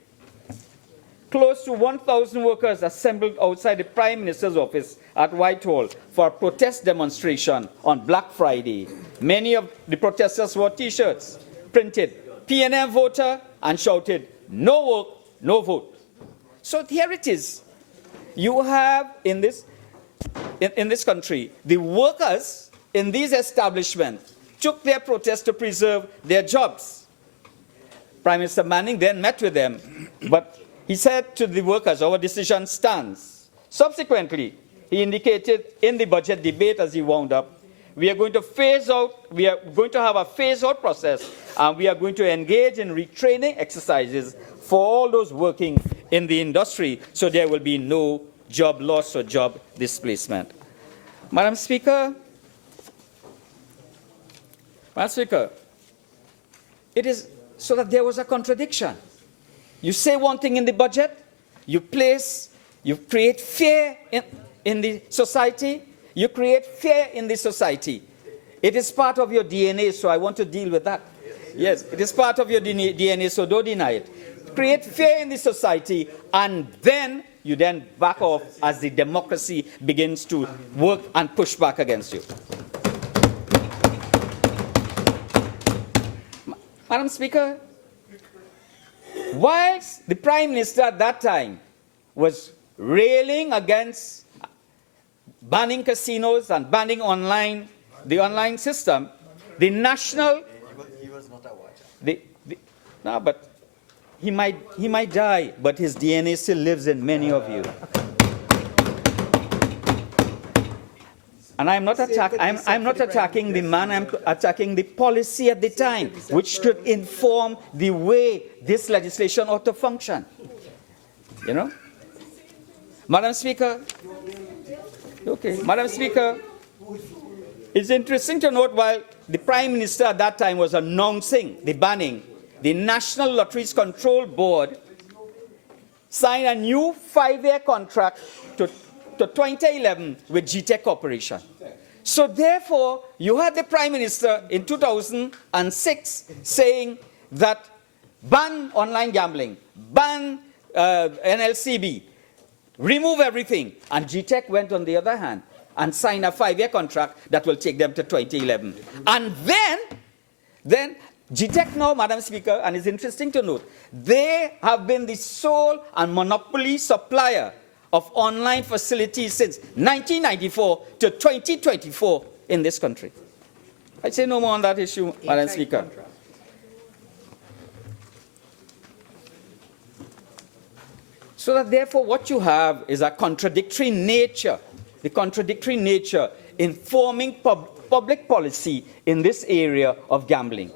Close to 1,000 workers assembled outside the Prime Minister's office at Whitehall for a protest demonstration on Black Friday. Many of the protesters wore T-shirts printed PNM voter and shouted, "No work, no vote." So here it is. You have in this country, the workers in these establishments took their protest to preserve their jobs. Prime Minister Manning then met with them, but he said to the workers, "Our decision stands." Subsequently, he indicated in the budget debate as he wound up, we are going to have a phase-out process, and we are going to engage in retraining exercises for all those working in the industry, so there will be no job loss or job displacement. Madam Speaker, it is so that there was a contradiction. You say one thing in the budget, you create fear in the society, you create fear in the society. It is part of your DNA, so I want to deal with that. Yes, it is part of your DNA, so don't deny it. Create fear in the society, and then you then back off as the democracy begins to work and push back against you. Madam Speaker, whilst the Prime Minister at that time was railing against banning casinos and banning the online system, the national... He was not a watcher. No, but he might die, but his DNA still lives in many of you. And I'm not attacking the man, I'm attacking the policy at the time, which should inform the way this legislation ought to function. You know? Madam Speaker, Madam Speaker, it's interesting to note while the Prime Minister at that time was announcing the banning, the National Lotteries Control Board signed a new 5-year contract to 2011 with GTEC Corporation. So therefore, you had the Prime Minister in 2006 saying that ban online gambling, ban NLCB, remove everything. And GTEC went on the other hand and signed a 5-year contract that will take them to 2011. And then GTEC now, Madam Speaker, and it's interesting to note, they have been the sole and monopoly supplier of online facilities since 1994 to 2024 in this country. I'd say no more on that issue, Madam Speaker. So that therefore what you have is a contradictory nature, the contradictory nature in forming public policy in this area of gambling.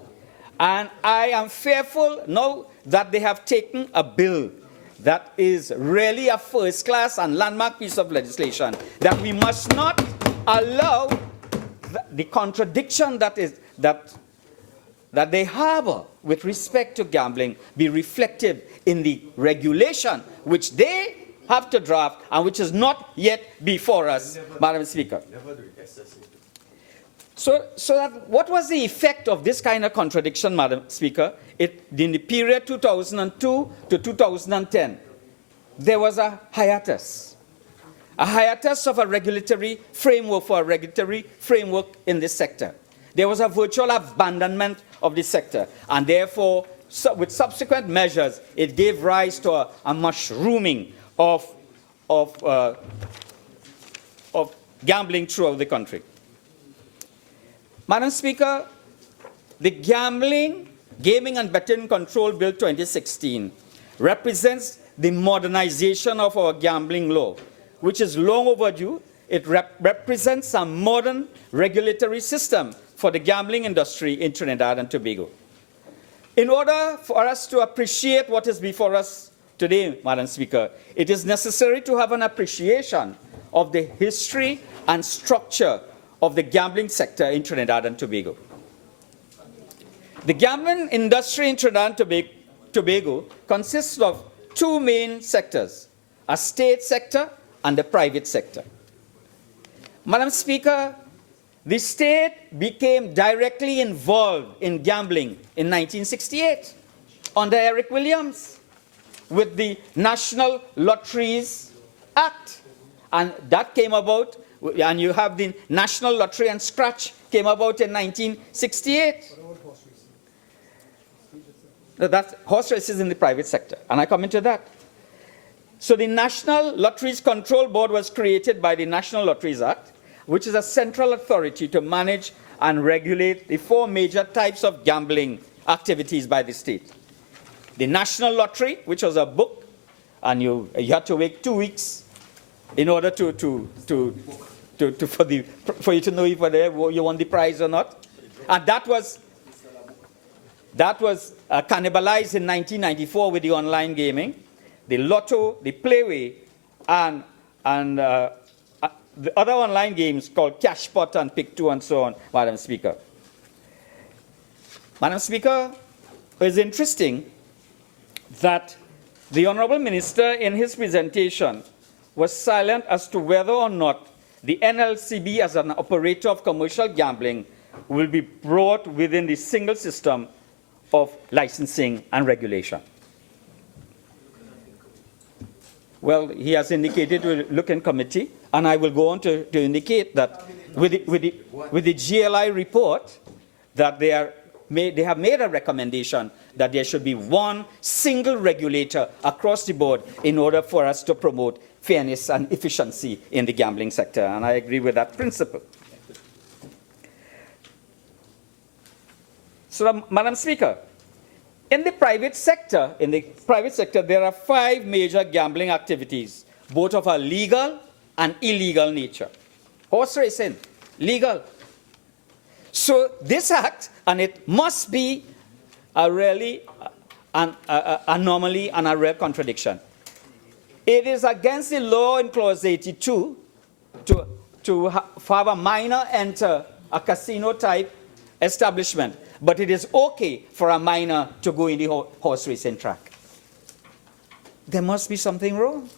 And I am fearful now that they have taken a bill that is really a first-class and landmark piece of legislation, that we must not allow the contradiction that they harbor with respect to gambling be reflected in the regulation which they have to draft and which is not yet before us, Madam Speaker. So that what was the effect of this kind of contradiction, Madam Speaker? In the period 2002 to 2010, there was a hiatus of a regulatory framework for a regulatory framework in this sector. There was a virtual abandonment of the sector, and therefore with subsequent measures, it gave rise to a mushrooming of gambling throughout the country. Madam Speaker, the Gaming and Betting Control Bill 2016 represents the modernization of our gambling law, which is long overdue. It represents a modern regulatory system for the gambling industry in Trinidad and Tobago. In order for us to appreciate what is before us today, Madam Speaker, it is necessary to have an appreciation of the history and structure of the gambling sector in Trinidad and Tobago. The gambling industry in Trinidad and Tobago consists of two main sectors, a state sector and the private sector. Madam Speaker, the state became directly involved in gambling in 1968 under Eric Williams with the National Lotteries Act. And that came about, and you have the National Lottery and Scratch came about in 1968. That's horse races in the private sector, and I come into that. So the National Lotteries Control Board was created by the National Lotteries Act, which is a central authority to manage and regulate the four major types of gambling activities by the state. The National Lottery, which was a book, and you had to wait 2 weeks in order for you to know if you won the prize or not. And that was cannibalized in 1994 with the online gaming, the Lotto, the Playway, and the other online games called Cashpot and Pick2 and so on, Madam Speaker. Madam Speaker, it is interesting that the Honourable Minister in his presentation was silent as to whether or not the NLCB as an operator of commercial gambling will be brought within the single system of licensing and regulation. Well, he has indicated to look in committee, and I will go on to indicate that with the GLI report, that they have made a recommendation that there should be one single regulator across the board in order for us to promote fairness and efficiency in the gambling sector, and I agree with that principle. So, Madam Speaker, in the private sector, there are 5 major gambling activities, both of a legal and illegal nature. Horse racing, legal. So this act, and it must be really an anomaly and a rare contradiction. It is against the law in Clause 82 to have a minor enter a casino-type establishment, but it is okay for a minor to go in the horse racing track. There must be something wrong,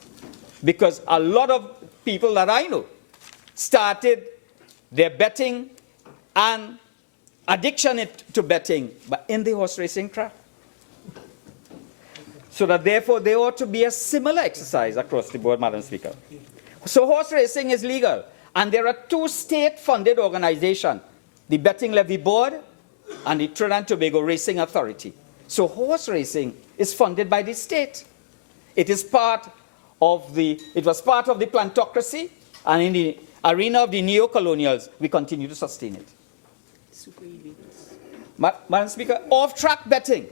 because a lot of people that I know started their betting and addiction to betting but in the horse racing track. So that therefore there ought to be a similar exercise across the board, Madam Speaker. So horse racing is legal, and there are 2 state-funded organizations, the Betting Levy Board and the Trinidad and Tobago Racing Authority. So horse racing is funded by the state. It was part of the plantocracy, and in the arena of the neo-colonials, we continue to sustain it. Madam Speaker, off-track betting,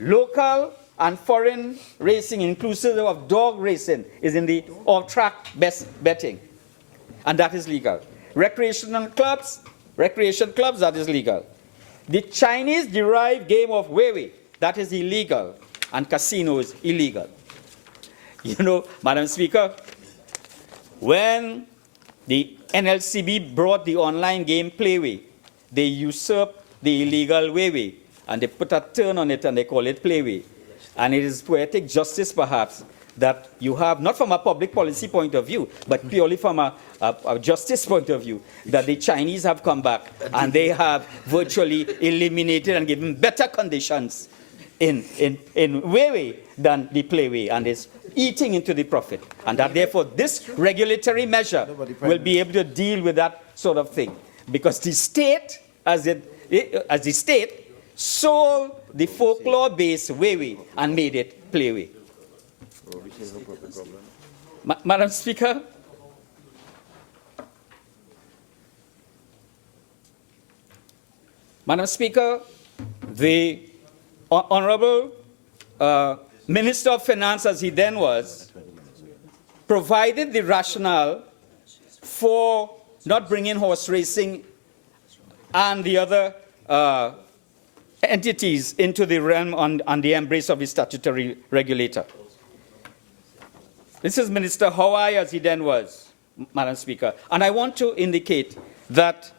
local and foreign racing, inclusive of dog racing, is in the off-track betting, and that is legal. Recreation clubs, that is legal. The Chinese-derived game of Weiwei, that is illegal, and casinos, illegal. You know, Madam Speaker, when the NLCB brought the online game Playway, they usurped the illegal Weiwei, and they put a turn on it and they call it Playway. And it is poetic justice, perhaps, that you have, not from a public policy point of view, but purely from a justice point of view, that the Chinese have come back and they have virtually eliminated and given better conditions in Weiwei than the Playway, and is eating into the profit. And that therefore this regulatory measure will be able to deal with that sort of thing. Because the state, as the state, sold the folklore-based way and made it playway. Madam Speaker, Madam Speaker, the Honorable Minister of Finance, as he then was, provided the rationale for not bringing horse racing and the other entities into the realm and the embrace of the statutory regulator. This is Minister Hawaii, as he then was, Madam Speaker. And I want to indicate that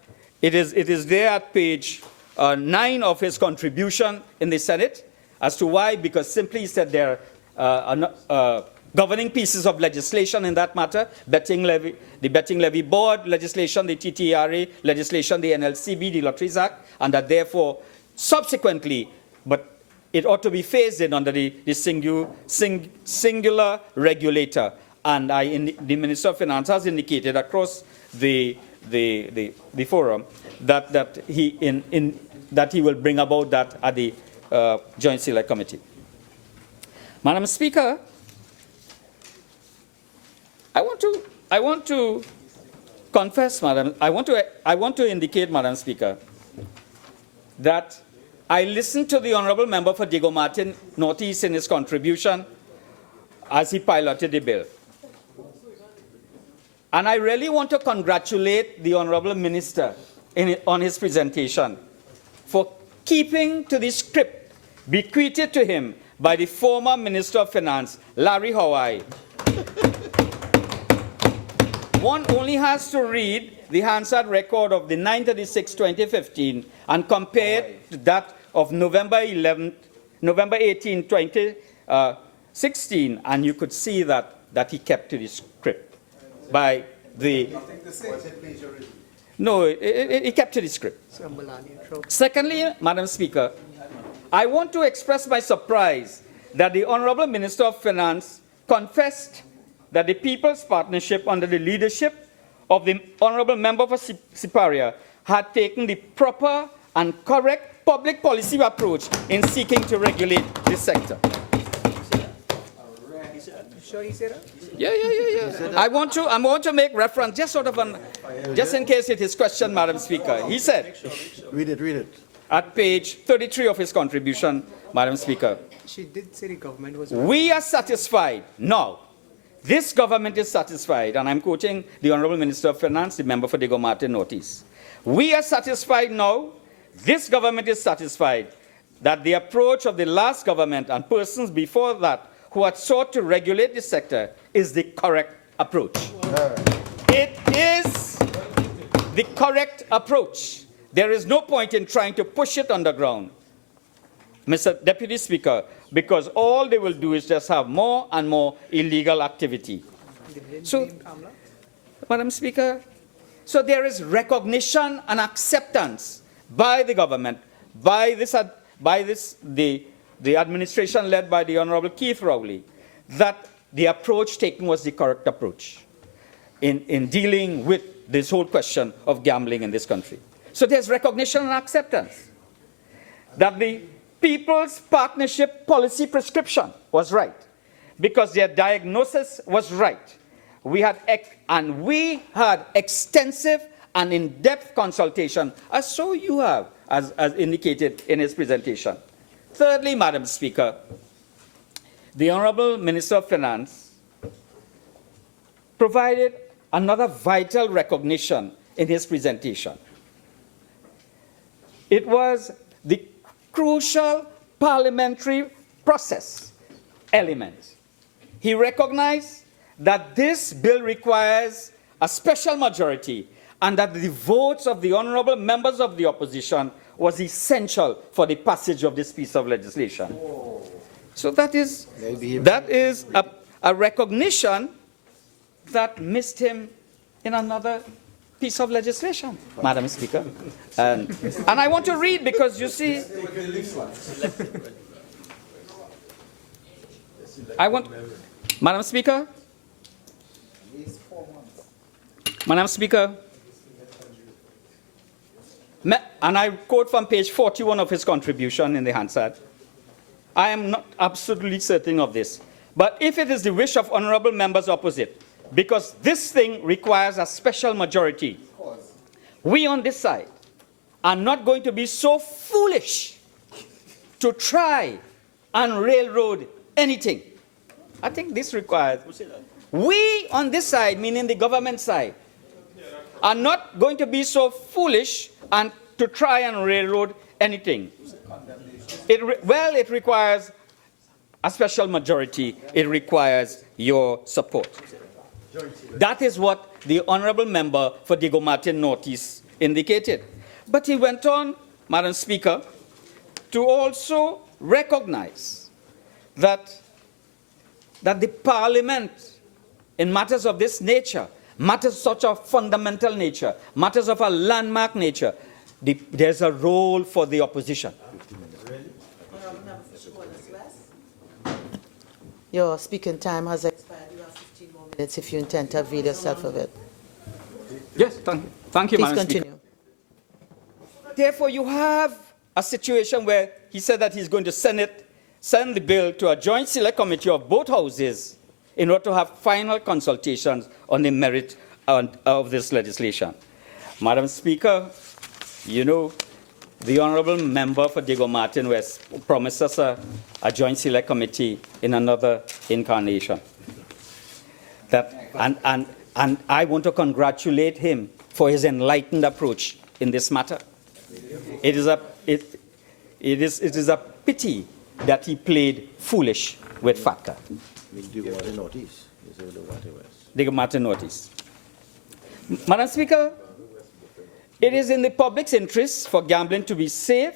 it is there at page 9 of his contribution in the Senate. As to why? Because simply he said there are governing pieces of legislation in that matter, the Betting Levy Board legislation, the TTRA legislation, the NLCB, the Lotteries Act, and that therefore, subsequently, but it ought to be phased in under the singular regulator. And the Minister of Finance has indicated across the forum that he will bring about that at the Joint Select Committee. Madam Speaker, I want to confess, Madam. I want to indicate, Madam Speaker, that I listened to the Honourable Member for Diego Martin Northeast in his contribution as he piloted the bill. And I really want to congratulate the Honourable Minister on his presentation for keeping to the script bequeathed to him by the former Minister of Finance, Larry Hawaii. One only has to read the Hansard record of the 9/36/2015 and compare it to that of November 18, 2016, and you could see that he kept to the script by the... No, he kept to the script. Secondly, Madam Speaker, I want to express my surprise that the Honourable Minister of Finance confessed that the People's Partnership under the leadership of the Honourable Member for Siparia had taken the proper and correct public policy approach in seeking to regulate this sector. Yeah. I want to make reference, just in case it is questioned, Madam Speaker. He said, read it. At page 33 of his contribution, Madam Speaker, She did say the government was... we are satisfied now. This government is satisfied, and I'm quoting the Honourable Minister of Finance, the member for Diego Martin Northeast. We are satisfied now. This government is satisfied that the approach of the last government and persons before that who had sought to regulate the sector is the correct approach. It is the correct approach. There is no point in trying to push it underground, Mr. Deputy Speaker, because all they will do is just have more and more illegal activity. So, Madam Speaker, so there is recognition and acceptance by the government, by the administration led by the Honourable Keith Rowley, that the approach taken was the correct approach in dealing with this whole question of gambling in this country. So there's recognition and acceptance that the People's Partnership policy prescription was right because their diagnosis was right. We had extensive and in-depth consultation, as so you have, as indicated in his presentation. Thirdly, Madam Speaker, the Honourable Minister of Finance provided another vital recognition in his presentation. It was the crucial parliamentary process element. He recognized that this bill requires a special majority and that the votes of the honourable members of the opposition was essential for the passage of this piece of legislation. So that is a recognition that missed him in another piece of legislation, Madam Speaker. And I want to read because you see, Madam Speaker, And I quote from page 41 of his contribution in the Hansard. I am not absolutely certain of this. But if it is the wish of honorable members opposite, because this thing requires a special majority, we on this side are not going to be so foolish to try and railroad anything. I think this requires, we on this side, meaning the government side, are not going to be so foolish and to try and railroad anything. It requires a special majority. It requires your support. That is what the honorable member for Diego Martin Northeast indicated. But he went on, Madam Speaker, to also recognize that the Parliament, in matters of this nature, matters such of fundamental nature, matters of a landmark nature, there's a role for the opposition. Your speaking time has expired. You have 15 more minutes if you intend to avail yourself of it. Yes, thank you, Please Madam continue. Speaker. Therefore, you have a situation where he said that he's going to send the bill to a joint select committee of both houses in order to have final consultations on the merit of this legislation. Madam Speaker, you know, the honourable member for Diego Martin West promised us a joint select committee in another incarnation. And I want to congratulate him for his enlightened approach in this matter. It is a pity that he played foolish with FATCA. Diego Martin Northeast. Madam Speaker, it is in the public's interest for gambling to be safe,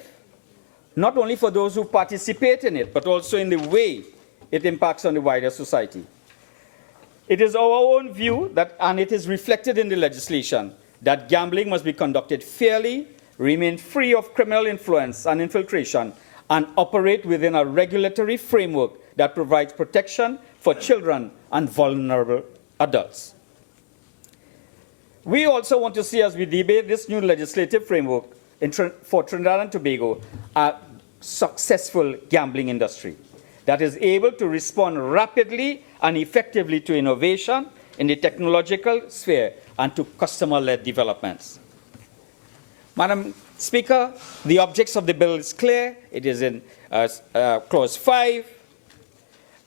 not only for those who participate in it, but also in the way it impacts on the wider society. It is our own view that, and it is reflected in the legislation, that gambling must be conducted fairly, remain free of criminal influence and infiltration, and operate within a regulatory framework that provides protection for children and vulnerable adults. We also want to see, as we debate this new legislative framework for Trinidad and Tobago, a successful gambling industry that is able to respond rapidly and effectively to innovation in the technological sphere and to customer-led developments. Madam Speaker, the objects of the bill is clear. It is in Clause 5,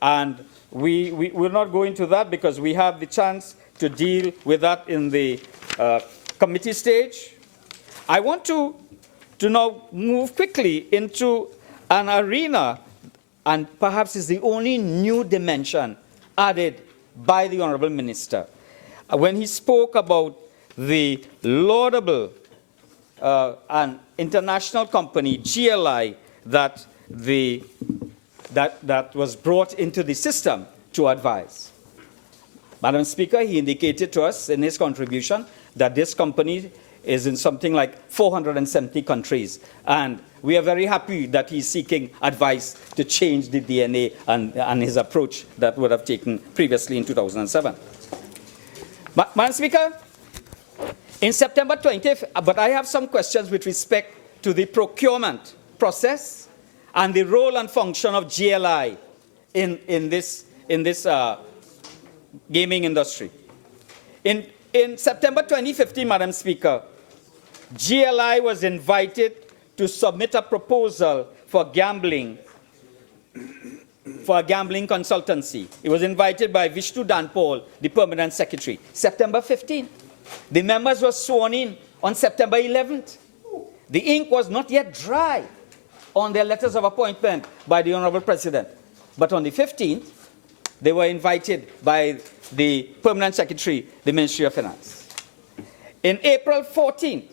and we'll not go into that because we have the chance to deal with that in the committee stage. I want to now move quickly into an arena, and perhaps is the only new dimension added by the Honourable Minister, when he spoke about the laudable an international company, GLI, that was brought into the system to advise. Madam Speaker, he indicated to us in his contribution that this company is in something like 470 countries. And we are very happy that he's seeking advice to change the DNA and his approach that would have taken previously in 2007. Madam Speaker, in September 20th, but I have some questions with respect to the procurement process and the role and function of GLI in this gaming industry. In September 2015, Madam Speaker, GLI was invited to submit a proposal for gambling, for a gambling consultancy. It was invited by Vishnu Danpal, the Permanent Secretary, September 15th. The members were sworn in on September 11th. The ink was not yet dry on their letters of appointment by the Honourable President. But on the 15th, they were invited by the Permanent Secretary, the Ministry of Finance. In April 14th,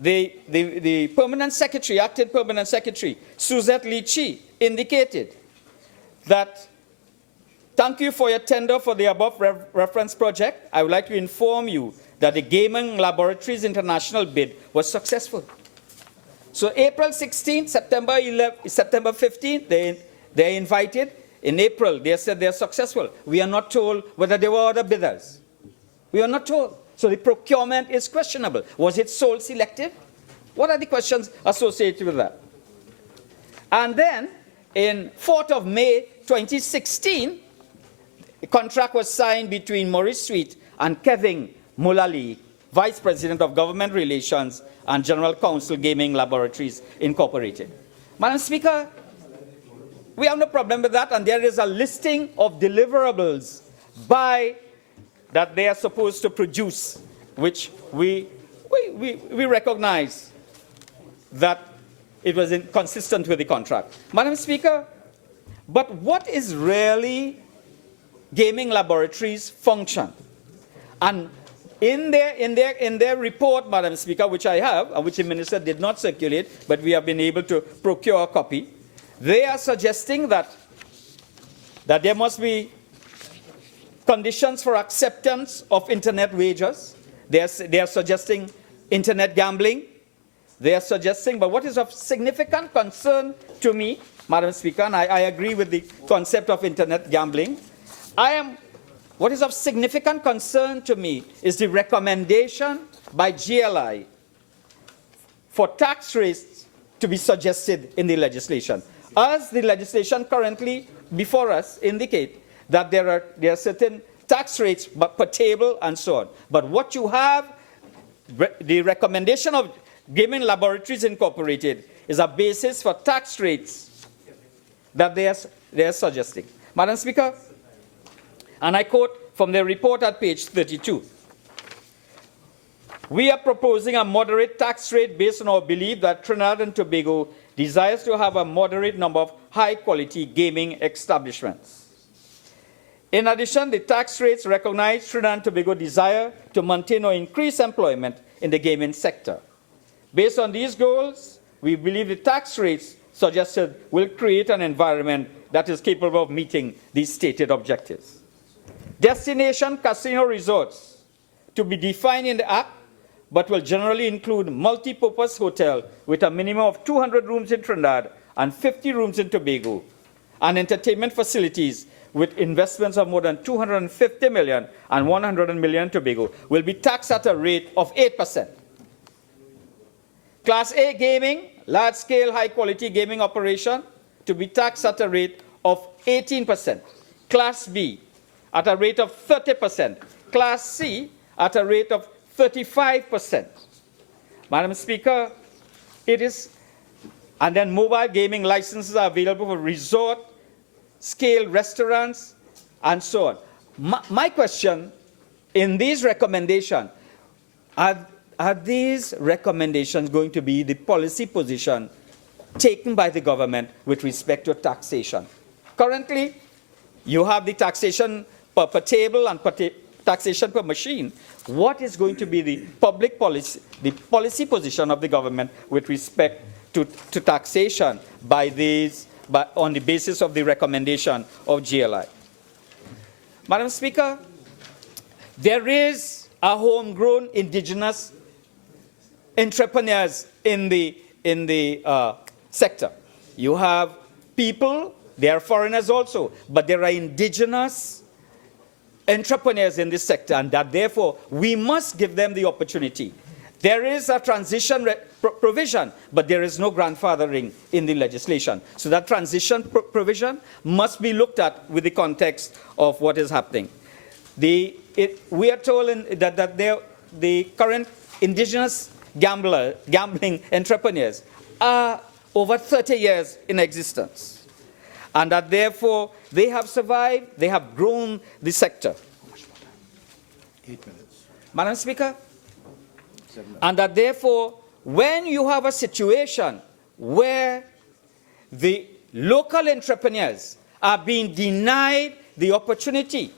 the Permanent Secretary, Acting Permanent Secretary, Suzette Leachy, indicated that, thank you for your tender for the above reference project. I would like to inform you that the Gaming Laboratories International bid was successful. So April 16th, September 15th, they're invited. In April, they said they're successful. We are not told whether there were other bidders. We are not told. So the procurement is questionable. Was it sole selective? What are the questions associated with that? And then, in 4th of May 2016, a contract was signed between Maurice Sweet and Kevin Mullally, Vice President of Government Relations and General Counsel Gaming Laboratories Incorporated. Madam Speaker, we have no problem with that, and there is a listing of deliverables that they are supposed to produce, which we recognize that it was consistent with the contract. Madam Speaker, but what is really gaming laboratories' function? And in their report, Madam Speaker, which I have, and which the Minister did not circulate, but we have been able to procure a copy, they are suggesting that there must be conditions for acceptance of internet wagers. They are suggesting internet gambling. They are suggesting, but what is of significant concern to me, Madam Speaker, and I agree with the concept of internet gambling, what is of significant concern to me is the recommendation by GLI for tax rates to be suggested in the legislation. As the legislation currently before us indicate that there are certain tax rates per table and so on. But what you have, the recommendation of Gaming Laboratories Incorporated is a basis for tax rates that they are suggesting. Madam Speaker, and I quote from their report at page 32. We are proposing a moderate tax rate based on our belief that Trinidad and Tobago desires to have a moderate number of high-quality gaming establishments. In addition, the tax rates recognize Trinidad and Tobago's desire to maintain or increase employment in the gaming sector. Based on these goals, we believe the tax rates suggested will create an environment that is capable of meeting these stated objectives. Destination casino resorts to be defined in the Act, but will generally include multi-purpose hotel with a minimum of 200 rooms in Trinidad and 50 rooms in Tobago, and entertainment facilities with investments of more than 250 million and 100 million in Tobago will be taxed at a rate of 8%. Class A gaming, large-scale, high-quality gaming operation, to be taxed at a rate of 18%. Class B at a rate of 30%. Class C at a rate of 35%. Madam Speaker, and then mobile gaming licenses are available for resort-scale restaurants and so on. My question in these recommendations, are these recommendations going to be the policy position taken by the government with respect to taxation? Currently, you have the taxation per table and taxation per machine. What is going to be the public policy, the policy position of the government with respect to taxation on the basis of the recommendation of GLI? Madam Speaker, there is a homegrown indigenous entrepreneurs in the sector. You have people, they are foreigners also, but there are indigenous entrepreneurs in this sector, and that therefore we must give them the opportunity. There is a transition provision, but there is no grandfathering in the legislation. So that transition provision must be looked at with the context of what is happening. We are told that the current indigenous gambling entrepreneurs are over 30 years in existence, and that therefore they have survived, they have grown the sector. 8 minutes. Madam Speaker, and that therefore when you have a situation where the local entrepreneurs are being denied the opportunity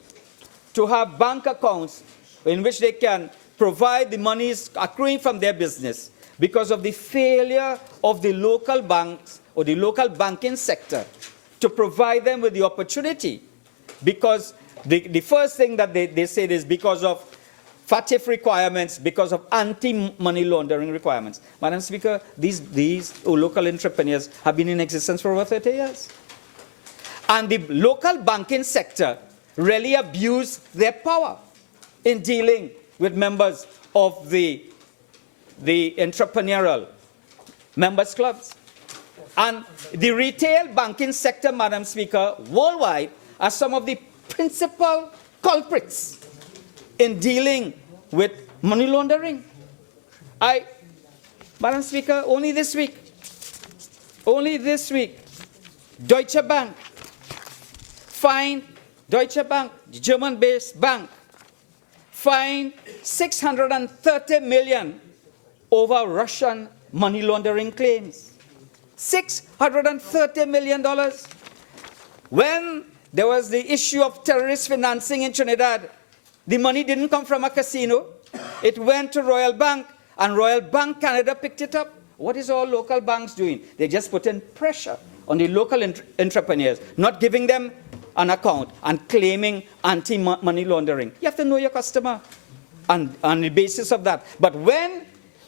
to have bank accounts in which they can provide the monies accruing from their business because of the failure of the local banks or the local banking sector to provide them with the opportunity, because the first thing that they said is because of FATF requirements, because of anti-money laundering requirements. Madam Speaker, these local entrepreneurs have been in existence for over 30 years. And the local banking sector really abused their power in dealing with members of the entrepreneurial members clubs. And the retail banking sector, Madam Speaker, worldwide are some of the principal culprits in dealing with money laundering. Madam Speaker, only this week, Deutsche Bank fined, Deutsche Bank, the German-based bank, fined $630 million over Russian money laundering claims. $630 million. When there was the issue of terrorist financing in Trinidad, the money didn't come from a casino. It went to Royal Bank, and Royal Bank Canada picked it up. What is all local banks doing? They just put in pressure on the local entrepreneurs, not giving them an account and claiming anti-money laundering. You have to know your customer on the basis of that. But when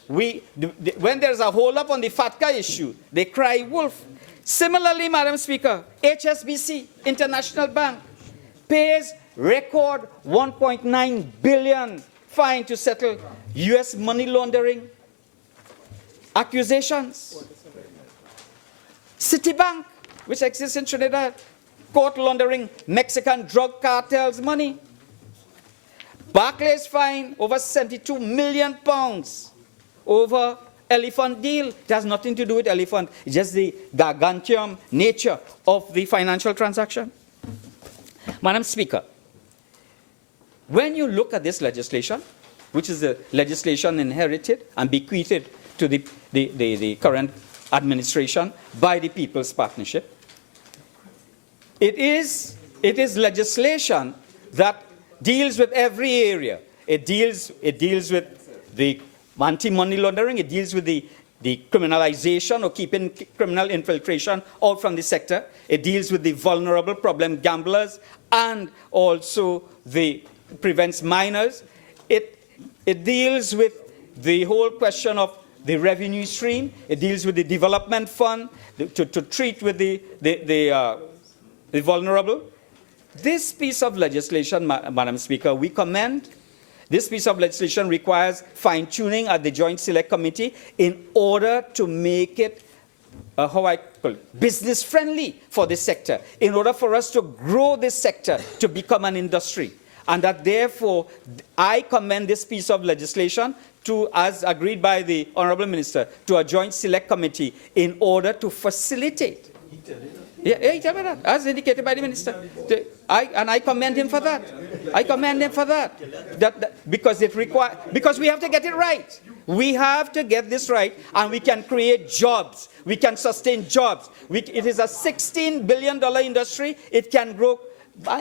there's a hold-up on the FATCA issue, they cry wolf. Similarly, Madam Speaker, HSBC, International Bank, pays record $1.9 billion fine to settle U.S. money laundering accusations. Citibank, which exists in Trinidad, caught laundering Mexican drug cartels' money. Barclays fined over 72 million pounds over elephant deal. It has nothing to do with elephant. It's just the gargantuan nature of the financial transaction. Madam Speaker, when you look at this legislation, which is the legislation inherited and bequeathed to the current administration by the People's Partnership, it is legislation that deals with every area. It deals with the anti-money laundering. It deals with the criminalization or keeping criminal infiltration out from the sector. It deals with the vulnerable problem gamblers and also prevents minors. It deals with the whole question of the revenue stream. It deals with the development fund to treat with the vulnerable. This piece of legislation, Madam Speaker, we commend. This piece of legislation requires fine-tuning at the Joint Select Committee in order to make it, business-friendly for this sector, in order for us to grow this sector to become an industry. And that, therefore, I commend this piece of legislation to, as agreed by the Honourable Minister, to a Joint Select Committee in order to facilitate. Yeah, he told me that, as indicated by the Minister. And I commend him for that. I commend him for that. Because we have to get it right. We have to get this right, and we can create jobs. We can sustain jobs. It is a $16 billion industry. It can grow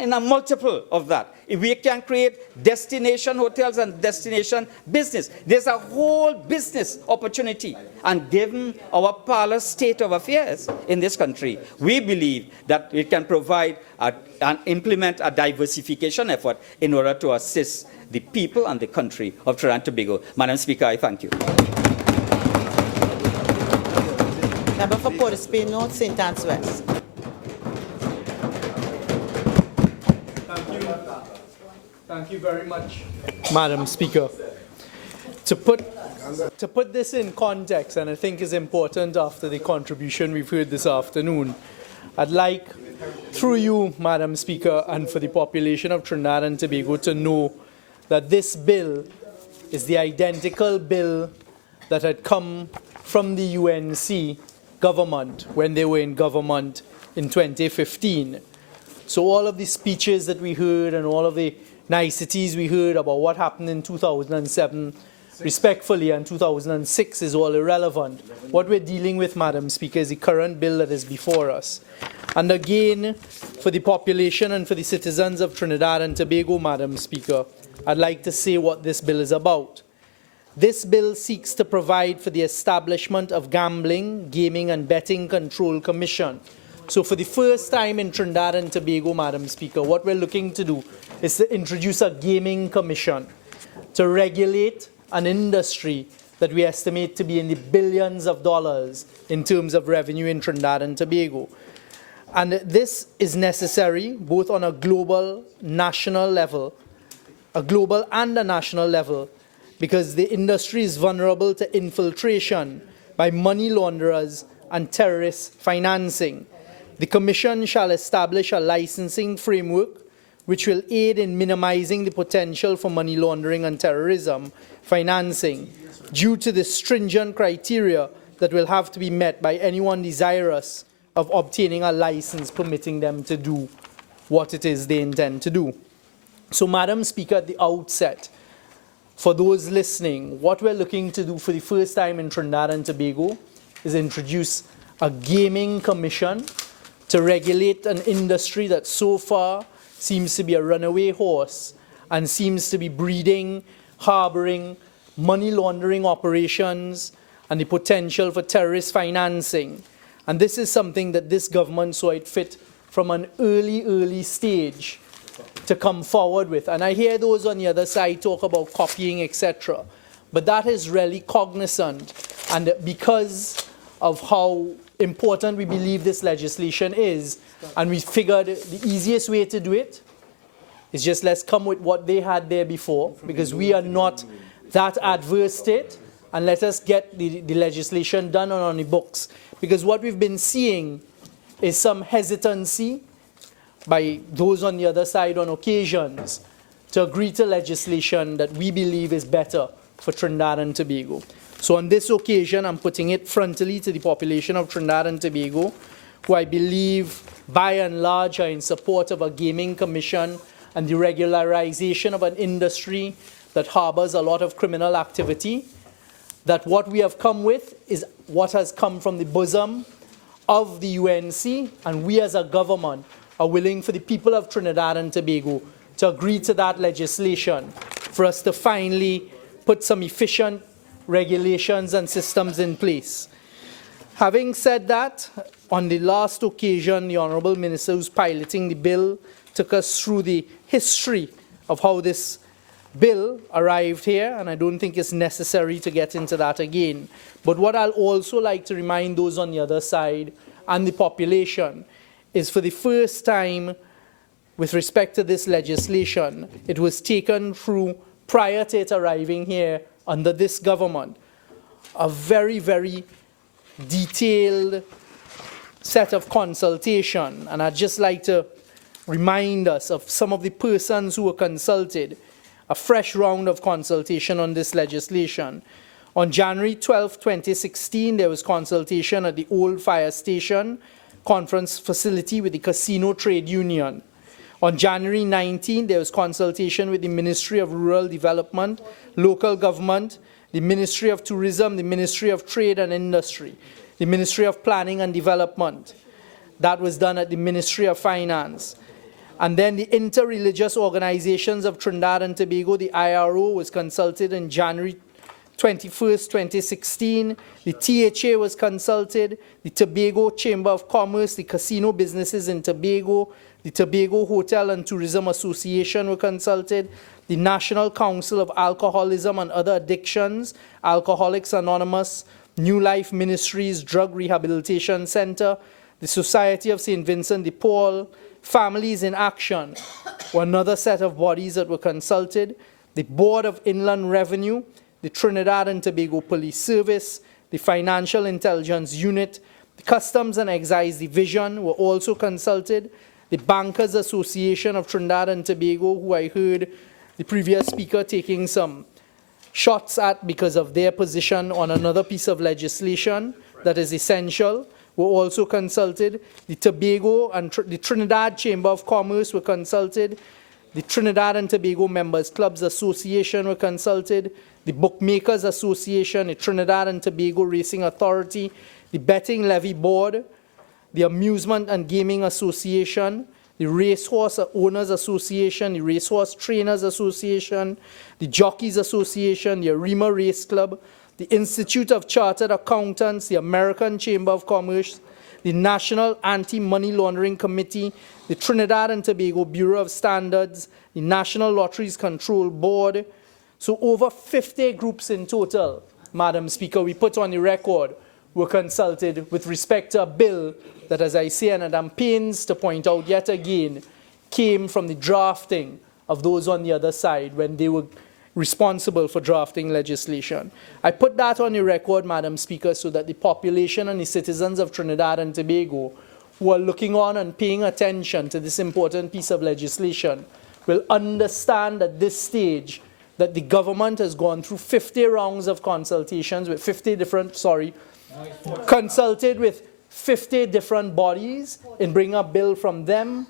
in a multiple of that. If we can create destination hotels and destination business, there's a whole business opportunity. And given our parlous state of affairs in this country, we believe that it can provide and implement a diversification effort in order to assist the people and the country of Trinidad and Tobago. Madam Speaker, I thank you. Member for Port of Spain North, St. Anne's West. Thank you very much, Madam Speaker. To put this in context, and I think is important after the contribution we've heard this afternoon, I'd like, through you, Madam Speaker, and for the population of Trinidad and Tobago to know that this bill is the identical bill that had come from the UNC government when they were in government in 2015. So all of the speeches that we heard and all of the niceties we heard about what happened in 2007, respectfully, and 2006 is all irrelevant. What we're dealing with, Madam Speaker, is the current bill that is before us. And again, for the population and for the citizens of Trinidad and Tobago, Madam Speaker, I'd like to say what this bill is about. This bill seeks to provide for the establishment of Gambling, Gaming and Betting Control Commission. So for the first time in Trinidad and Tobago, Madam Speaker, what we're looking to do is to introduce a gaming commission to regulate an industry that we estimate to be in the billions of dollars in terms of revenue in Trinidad and Tobago. And this is necessary both on a global, national level, a global and a national level, because the industry is vulnerable to infiltration by money launderers and terrorist financing. The Commission shall establish a licensing framework which will aid in minimizing the potential for money laundering and terrorism financing due to the stringent criteria that will have to be met by anyone desirous of obtaining a license permitting them to do what it is they intend to do. So, Madam Speaker, at the outset, for those listening, what we're looking to do for the first time in Trinidad and Tobago is introduce a gaming commission to regulate an industry that so far seems to be a runaway horse and seems to be breeding, harboring, money laundering operations and the potential for terrorist financing. And this is something that this government saw it fit from an early stage to come forward with. And I hear those on the other side talk about copying, etc. But that is really cognizant. And because of how important we believe this legislation is, and we figured the easiest way to do it is just let's come with what they had there before, because we are not that adverse to it, and let us get the legislation done on the books. Because what we've been seeing is some hesitancy by those on the other side on occasions to agree to legislation that we believe is better for Trinidad and Tobago. So on this occasion, I'm putting it frontally to the population of Trinidad and Tobago, who I believe by and large are in support of a gaming commission and the regularization of an industry that harbors a lot of criminal activity, that what we have come with is what has come from the bosom of the UNC, and we as a government are willing for the people of Trinidad and Tobago to agree to that legislation for us to finally put some efficient regulations and systems in place. Having said that, on the last occasion, the Honourable Minister who's piloting the bill took us through the history of how this bill arrived here, and I don't think it's necessary to get into that again. But what I'll also like to remind those on the other side and the population is for the first time with respect to this legislation, it was taken through, prior to it arriving here under this government, a very detailed set of consultation. And I'd just like to remind us of some of the persons who were consulted, a fresh round of consultation on this legislation. On January 12, 2016, there was consultation at the old fire station conference facility with the Casino Trade Union. On January 19, there was consultation with the Ministry of Rural Development, Local Government, the Ministry of Tourism, the Ministry of Trade and Industry, the Ministry of Planning and Development. That was done at the Ministry of Finance. And then the Interreligious Organizations of Trinidad and Tobago, the IRO, was consulted in January 21st, 2016. The THA was consulted, the Tobago Chamber of Commerce, the casino businesses in Tobago, the Tobago Hotel and Tourism Association were consulted, the National Council of Alcoholism and Other Addictions, Alcoholics Anonymous, New Life Ministries Drug Rehabilitation Center, the Society of St. Vincent de Paul, Families in Action were another set of bodies that were consulted, the Board of Inland Revenue, the Trinidad and Tobago Police Service, the Financial Intelligence Unit, the Customs and Excise Division were also consulted, the Bankers Association of Trinidad and Tobago, who I heard the previous speaker taking some shots at because of their position on another piece of legislation that is essential, were also consulted. The Tobago and the Trinidad Chamber of Commerce were consulted. The Trinidad and Tobago Members Clubs Association were consulted. The Bookmakers Association, the Trinidad and Tobago Racing Authority, the Betting Levy Board, the Amusement and Gaming Association, the Racehorse Owners Association, the Racehorse Trainers Association, the Jockeys Association, the Arima Race Club, the Institute of Chartered Accountants, the American Chamber of Commerce, the National Anti-Money Laundering Committee, the Trinidad and Tobago Bureau of Standards, the National Lotteries Control Board. So over 50 groups in total, Madam Speaker, we put on the record, were consulted with respect to a bill that, as I say, and I'm pains to point out yet again, came from the drafting of those on the other side when they were responsible for drafting legislation. I put that on the record, Madam Speaker, so that the population and the citizens of Trinidad and Tobago who are looking on and paying attention to this important piece of legislation will understand at this stage that the government has gone through 50 rounds of consultations with 50 different, consulted with 50 different bodies in bringing a bill from them.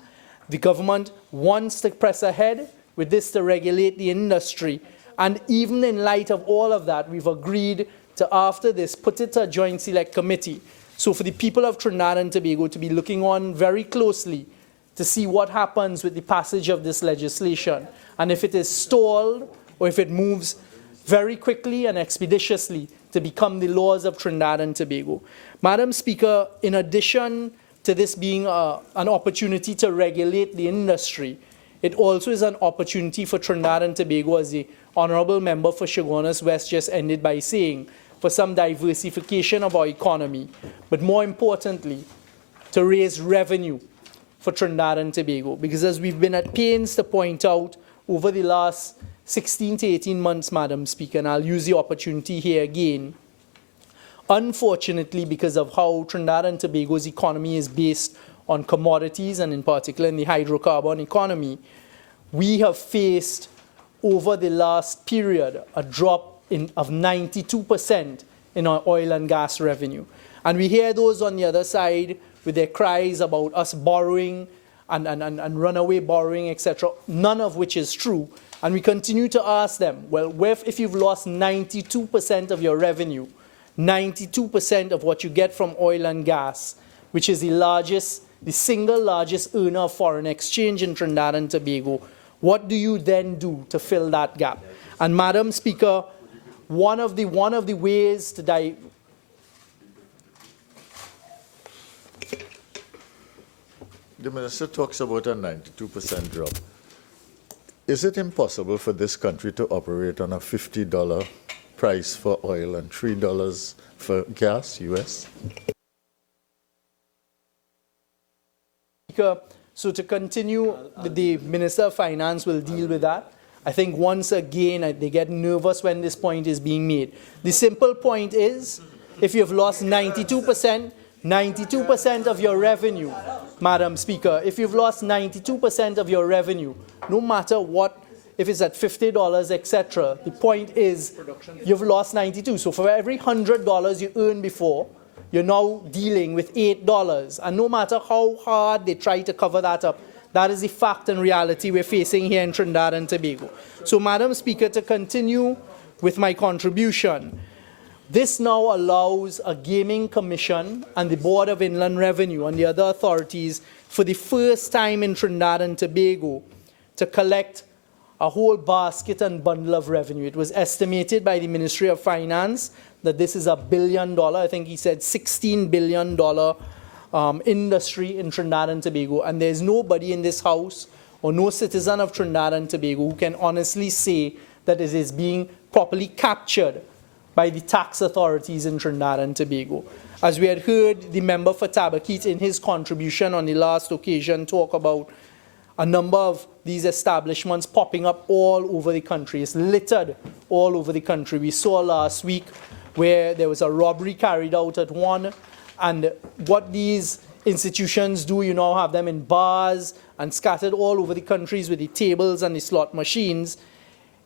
The government wants to press ahead with this to regulate the industry. And even in light of all of that, we've agreed to, after this, put it to a joint select committee. So for the people of Trinidad and Tobago to be looking on very closely to see what happens with the passage of this legislation. And if it is stalled or if it moves very quickly and expeditiously to become the laws of Trinidad and Tobago. Madam Speaker, in addition to this being an opportunity to regulate the industry, it also is an opportunity for Trinidad and Tobago, as the Honourable Member for Chaguanas West just ended by saying, for some diversification of our economy, but more importantly, to raise revenue for Trinidad and Tobago. Because as we've been at pains to point out over the last 16 to 18 months, Madam Speaker, and I'll use the opportunity here again, unfortunately, because of how Trinidad and Tobago's economy is based on commodities, and in particular in the hydrocarbon economy, we have faced over the last period a drop of 92% in our oil and gas revenue. And we hear those on the other side with their cries about us borrowing and runaway borrowing, etc., none of which is true. And we continue to ask them, well, if you've lost 92% of your revenue, 92% of what you get from oil and gas, which is the single largest earner of foreign exchange in Trinidad and Tobago, what do you then do to fill that gap? And Madam Speaker, one of the ways to The minister talks about a 92% drop. Is it impossible for this country to operate on a $50 price for oil and $3 for gas, US? So to continue, the Minister of Finance will deal with that. I think once again, they get nervous when this point is being made. The simple point is, if you've lost 92% of your revenue, Madam Speaker, if you've lost 92% of your revenue, no matter what, if it's at $50, etc., the point is you've lost 92. So for every $100 you earned before, you're now dealing with $8. And no matter how hard they try to cover that up, that is the fact and reality we're facing here in Trinidad and Tobago. So, Madam Speaker, to continue with my contribution, this now allows a gaming commission and the Board of Inland Revenue and the other authorities for the first time in Trinidad and Tobago to collect a whole basket and bundle of revenue. It was estimated by the Ministry of Finance that this is $1 billion, I think he said $16 billion industry in Trinidad and Tobago. And there's nobody in this House or no citizen of Trinidad and Tobago who can honestly say that it is being properly captured by the tax authorities in Trinidad and Tobago. As we had heard the member for Tabaquite in his contribution on the last occasion talk about a number of these establishments popping up all over the country. It's littered all over the country. We saw last week where there was a robbery carried out at one, and what these institutions do, you now have them in bars and scattered all over the countries with the tables and the slot machines.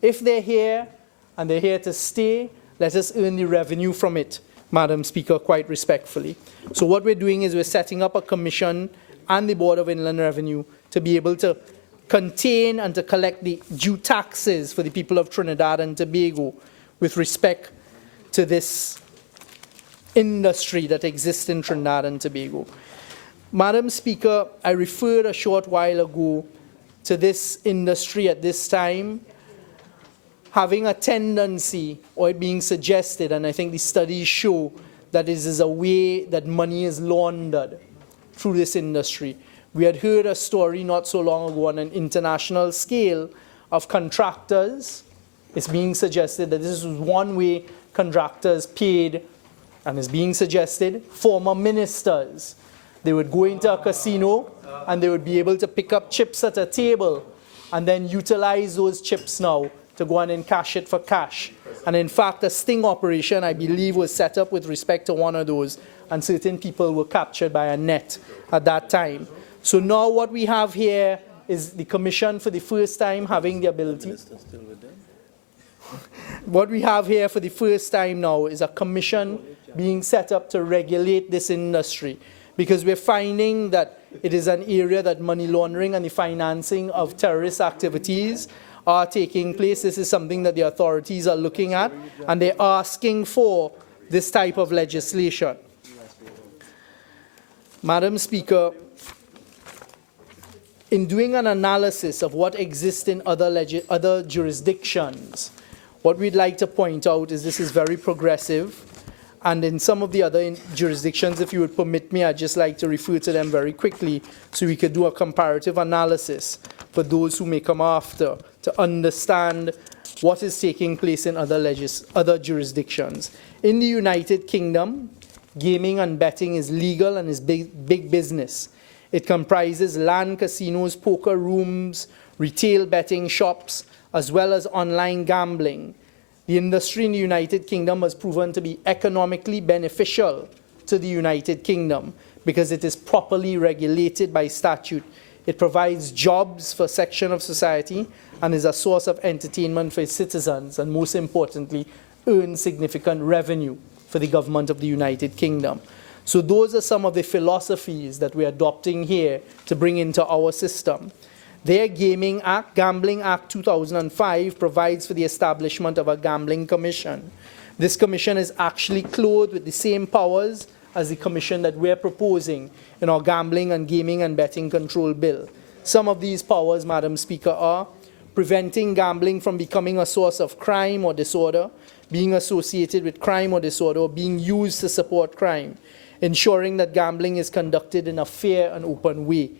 If they're here and they're here to stay, let us earn the revenue from it, Madam Speaker, quite respectfully. So what we're doing is we're setting up a commission and the Board of Inland Revenue to be able to contain and to collect the due taxes for the people of Trinidad and Tobago with respect to this industry that exists in Trinidad and Tobago. Madam Speaker, I referred a short while ago to this industry at this time having a tendency, or it being suggested, and I think the studies show that this is a way that money is laundered through this industry. We had heard a story not so long ago on an international scale of contractors. It's being suggested that this was one way contractors paid, and it's being suggested, former ministers. They would go into a casino and they would be able to pick up chips at a table and then utilize those chips now to go and encash it for cash. And in fact, a sting operation, I believe, was set up with respect to one of those, and certain people were captured by a net at that time. So now what we have here is the Commission for the first time having the ability. What we have here for the first time now is a commission being set up to regulate this industry, because we're finding that it is an area that money laundering and the financing of terrorist activities are taking place. This is something that the authorities are looking at, and they're asking for this type of legislation. Madam Speaker, in doing an analysis of what exists in other jurisdictions, what we'd like to point out is this is very progressive. And in some of the other jurisdictions, if you would permit me, I'd just like to refer to them very quickly so we could do a comparative analysis for those who may come after to understand what is taking place in other jurisdictions. In the United Kingdom, gaming and betting is legal and is big business. It comprises land casinos, poker rooms, retail betting shops, as well as online gambling. The industry in the United Kingdom has proven to be economically beneficial to the United Kingdom because it is properly regulated by statute. It provides jobs for a section of society and is a source of entertainment for its citizens, and most importantly, earns significant revenue for the government of the United Kingdom. So those are some of the philosophies that we're adopting here to bring into our system. Their Gambling Act 2005 provides for the establishment of a gambling commission. This commission is actually clothed with the same powers as the commission that we're proposing in our Gambling and Gaming and Betting Control Bill. Some of these powers, Madam Speaker, are preventing gambling from becoming a source of crime or disorder, being associated with crime or disorder, or being used to support crime, ensuring that gambling is conducted in a fair and open way,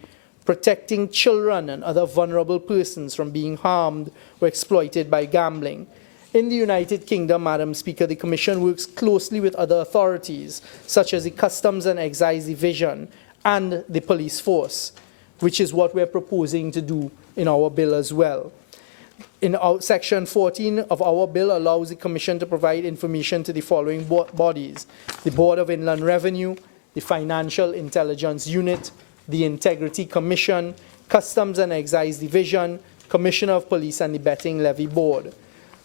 protecting children and other vulnerable persons from being harmed or exploited by gambling. In the United Kingdom, Madam Speaker, the Commission works closely with other authorities, such as the Customs and Excise Division and the police force, which is what we're proposing to do in our bill as well. In our Section 14 of our bill allows the Commission to provide information to the following bodies: the Board of Inland Revenue, the Financial Intelligence Unit, the Integrity Commission, Customs and Excise Division, Commissioner of Police, and the Betting Levy Board.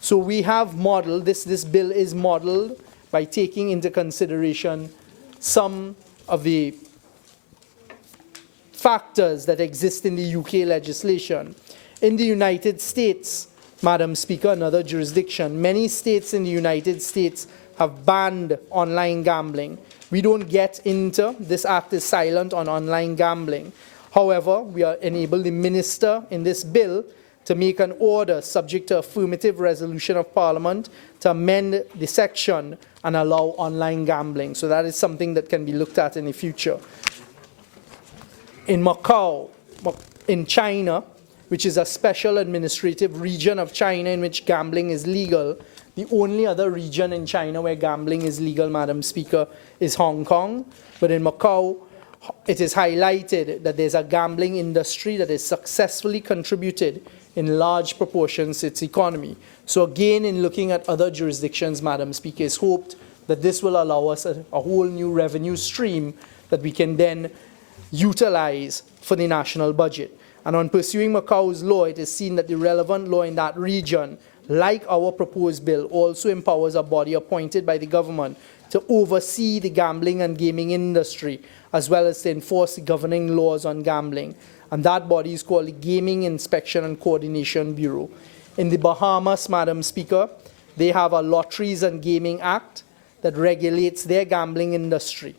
So we have modeled, this bill is modeled by taking into consideration some of the factors that exist in the UK legislation. In the United States, Madam Speaker, another jurisdiction, many states in the United States have banned online gambling. We don't get into, this act is silent on online gambling. However, we are enable the minister in this bill to make an order subject to affirmative resolution of Parliament to amend the section and allow online gambling. So that is something that can be looked at in the future. In Macau, in China, which is a special administrative region of China in which gambling is legal, the only other region in China where gambling is legal, Madam Speaker, is Hong Kong. But in Macau, it is highlighted that there's a gambling industry that has successfully contributed in large proportions to its economy. So again, in looking at other jurisdictions, Madam Speaker, it's hoped that this will allow us a whole new revenue stream that we can then utilize for the national budget. And on pursuing Macau's law, it is seen that the relevant law in that region, like our proposed bill, also empowers a body appointed by the government to oversee the gambling and gaming industry, as well as to enforce the governing laws on gambling. And that body is called the Gaming Inspection and Coordination Bureau. In the Bahamas, Madam Speaker, they have a Lotteries and Gaming Act that regulates their gambling industry.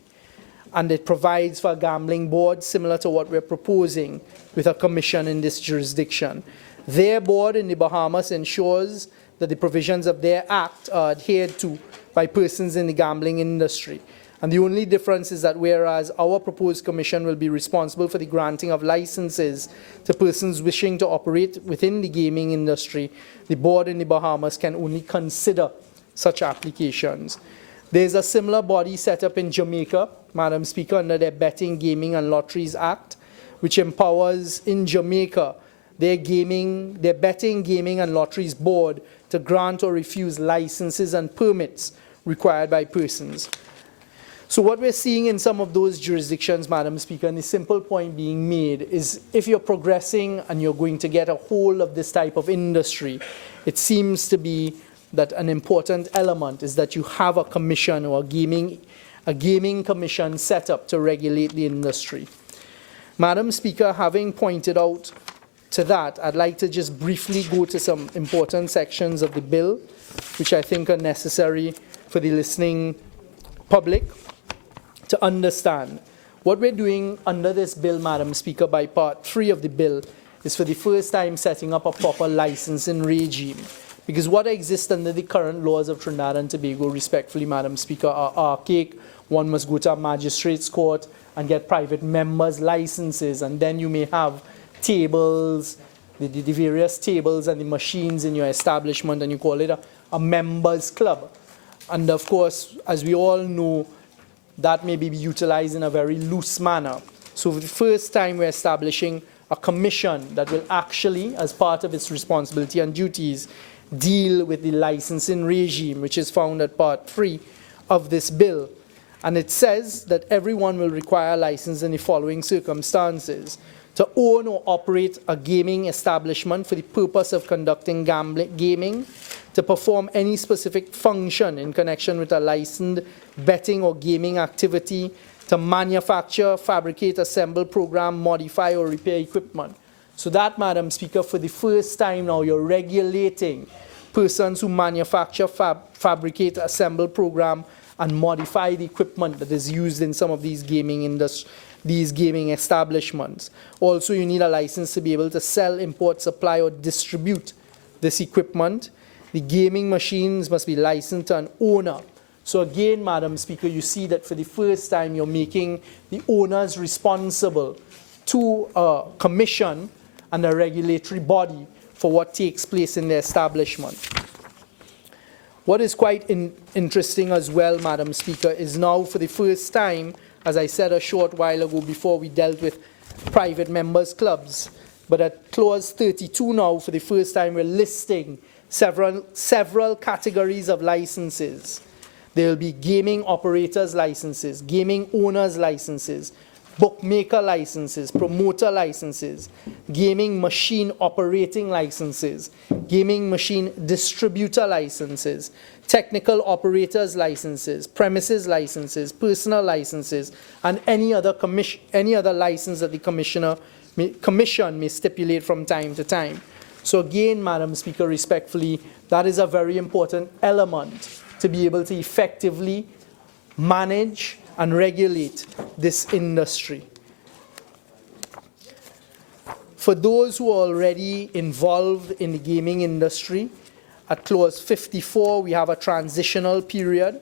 And it provides for a gambling board similar to what we're proposing with a commission in this jurisdiction. Their board in the Bahamas ensures that the provisions of their act are adhered to by persons in the gambling industry. And the only difference is that whereas our proposed commission will be responsible for the granting of licenses to persons wishing to operate within the gaming industry, the board in the Bahamas can only consider such applications. There's a similar body set up in Jamaica, Madam Speaker, under their Betting, Gaming and Lotteries Act, which empowers in Jamaica their betting, gaming, and lotteries board to grant or refuse licenses and permits required by persons. So what we're seeing in some of those jurisdictions, Madam Speaker, and the simple point being made is if you're progressing and you're going to get a hold of this type of industry, it seems to be that an important element is that you have a commission or a gaming commission set up to regulate the industry. Madam Speaker, having pointed out to that, I'd like to just briefly go to some important sections of the bill, which I think are necessary for the listening public to understand. What we're doing under this bill, Madam Speaker, by Part 3 of the bill, is for the first time setting up a proper licensing regime. Because what exists under the current laws of Trinidad and Tobago, respectfully, Madam Speaker, are archaic. One must go to a magistrate's court and get private members' licenses, and then you may have tables, the various tables and the machines in your establishment, and you call it a members' club. And of course, as we all know, that may be utilized in a very loose manner. So for the first time, we're establishing a commission that will actually, as part of its responsibility and duties, deal with the licensing regime, which is found at Part 3 of this bill. And it says that everyone will require a license in the following circumstances: to own or operate a gaming establishment for the purpose of conducting gaming, to perform any specific function in connection with a licensed betting or gaming activity, to manufacture, fabricate, assemble, program, modify, or repair equipment. So that, Madam Speaker, for the first time now, you're regulating persons who manufacture, fabricate, assemble, program, and modify the equipment that is used in some of these gaming establishments. Also, you need a license to be able to sell, import, supply, or distribute this equipment. The gaming machines must be licensed to an owner. So again, Madam Speaker, you see that for the first time you're making the owners responsible to a commission and a regulatory body for what takes place in the establishment. What is quite interesting as well, Madam Speaker, is now for the first time, as I said a short while ago before we dealt with private members' clubs, but at Clause 32 now, for the first time, we're listing several categories of licenses. There will be gaming operators' licenses, gaming owners' licenses, bookmaker licenses, promoter licenses, gaming machine operating licenses, gaming machine distributor licenses, technical operators licenses, premises licenses, personal licenses, and any other license that the commission may stipulate from time to time. So again, Madam Speaker, respectfully, that is a very important element to be able to effectively manage and regulate this industry. For those who are already involved in the gaming industry, at Clause 54, we have a transitional period,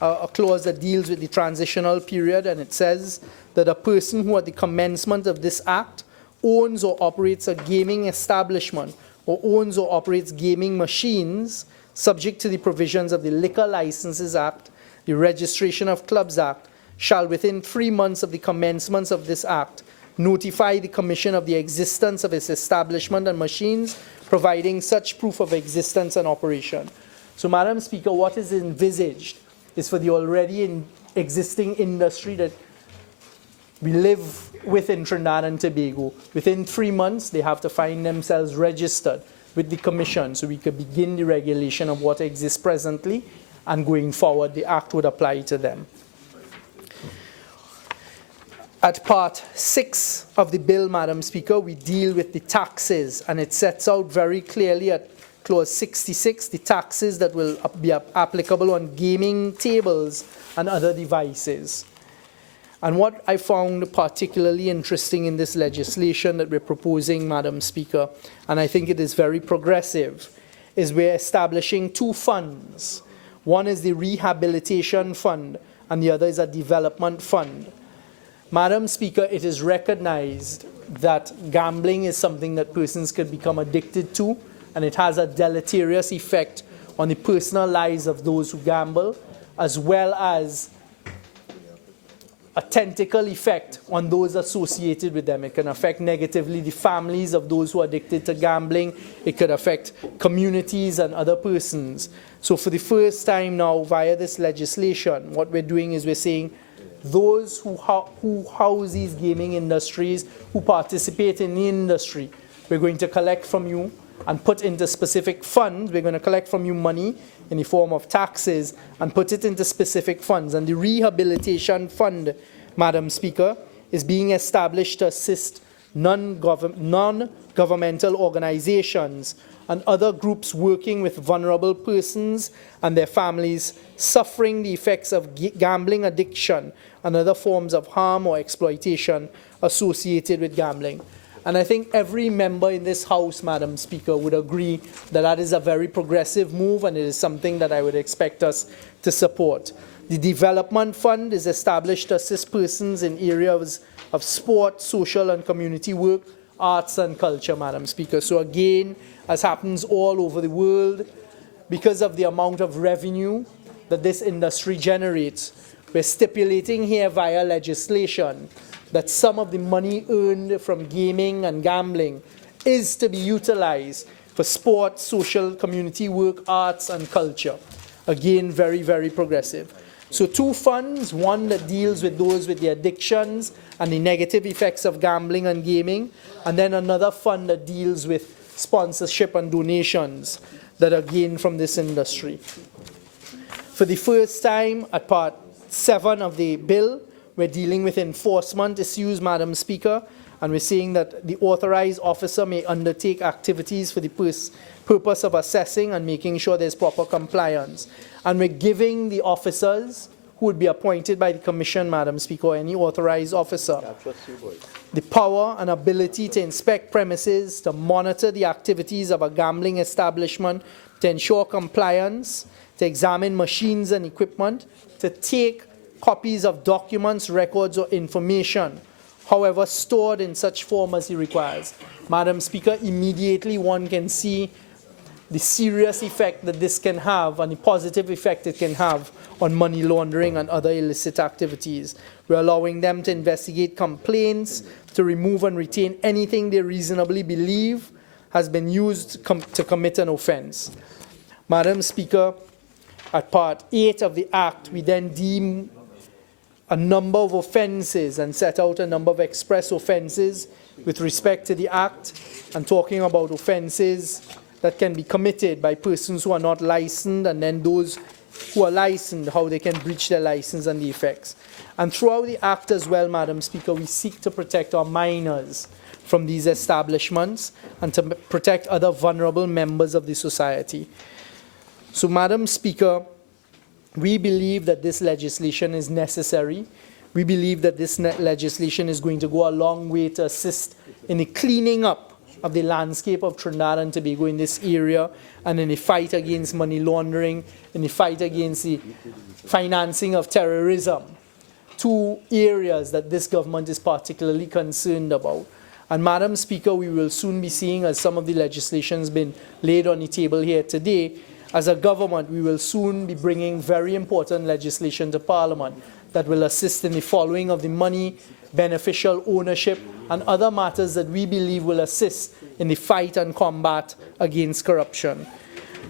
a clause that deals with the transitional period, and it says that a person who at the commencement of this act owns or operates a gaming establishment or owns or operates gaming machines subject to the provisions of the Liquor Licenses Act, the Registration of Clubs Act, shall within 3 months of the commencement of this act notify the Commission of the existence of its establishment and machines, providing such proof of existence and operation. So, Madam Speaker, what is envisaged is for the already existing industry that we live with in Trinidad and Tobago. Within 3 months, they have to find themselves registered with the Commission so we could begin the regulation of what exists presently, and going forward, the Act would apply to them. At Part 6 of the bill, Madam Speaker, we deal with the taxes, and it sets out very clearly at Clause 66 the taxes that will be applicable on gaming tables and other devices. And what I found particularly interesting in this legislation that we're proposing, Madam Speaker, and I think it is very progressive, is we're establishing 2 funds. One is the Rehabilitation Fund, and the other is a Development Fund. Madam Speaker, it is recognized that gambling is something that persons can become addicted to, and it has a deleterious effect on the personal lives of those who gamble, as well as a tentacle effect on those associated with them. It can affect negatively the families of those who are addicted to gambling. It could affect communities and other persons. So for the first time now, via this legislation, what we're doing is we're saying those who house these gaming industries, who participate in the industry, we're going to collect from you and put into specific funds. We're going to collect from you money in the form of taxes and put it into specific funds. And the rehabilitation fund, Madam Speaker, is being established to assist non-governmental organizations and other groups working with vulnerable persons and their families suffering the effects of gambling addiction and other forms of harm or exploitation associated with gambling. And I think every member in this House, Madam Speaker, would agree that that is a very progressive move, and it is something that I would expect us to support. The Development Fund is established to assist persons in areas of sport, social and community work, arts and culture, Madam Speaker. So again, as happens all over the world, because of the amount of revenue that this industry generates, we're stipulating here via legislation that some of the money earned from gaming and gambling is to be utilized for sport, social, community work, arts, and culture. Again, very, very progressive. So two funds, one that deals with those with the addictions and the negative effects of gambling and gaming, and then another fund that deals with sponsorship and donations that are gained from this industry. For the first time, at Part 7 of the bill, we're dealing with enforcement issues, Madam Speaker, and we're saying that the authorized officer may undertake activities for the purpose of assessing and making sure there's proper compliance. And we're giving the officers who would be appointed by the Commission, Madam Speaker, or any authorized officer, the power and ability to inspect premises, to monitor the activities of a gambling establishment, to ensure compliance, to examine machines and equipment, to take copies of documents, records, or information, however stored in such form as he requires. Madam Speaker, immediately one can see the serious effect that this can have and the positive effect it can have on money laundering and other illicit activities. We're allowing them to investigate complaints, to remove and retain anything they reasonably believe has been used to commit an offense. Madam Speaker, at Part 8 of the Act, we then deem a number of offenses and set out a number of express offenses with respect to the Act, and talking about offenses that can be committed by persons who are not licensed, and then those who are licensed, how they can breach their license and the effects. And throughout the Act as well, Madam Speaker, we seek to protect our minors from these establishments and to protect other vulnerable members of the society. So, Madam Speaker, we believe that this legislation is necessary. We believe that this legislation is going to go a long way to assist in the cleaning up of the landscape of Trinidad and Tobago in this area, and in the fight against money laundering, in the fight against the financing of terrorism, two areas that this government is particularly concerned about. And Madam Speaker, we will soon be seeing, as some of the legislation has been laid on the table here today, as a government, we will soon be bringing very important legislation to Parliament that will assist in the following of the money, beneficial ownership, and other matters that we believe will assist in the fight and combat against corruption.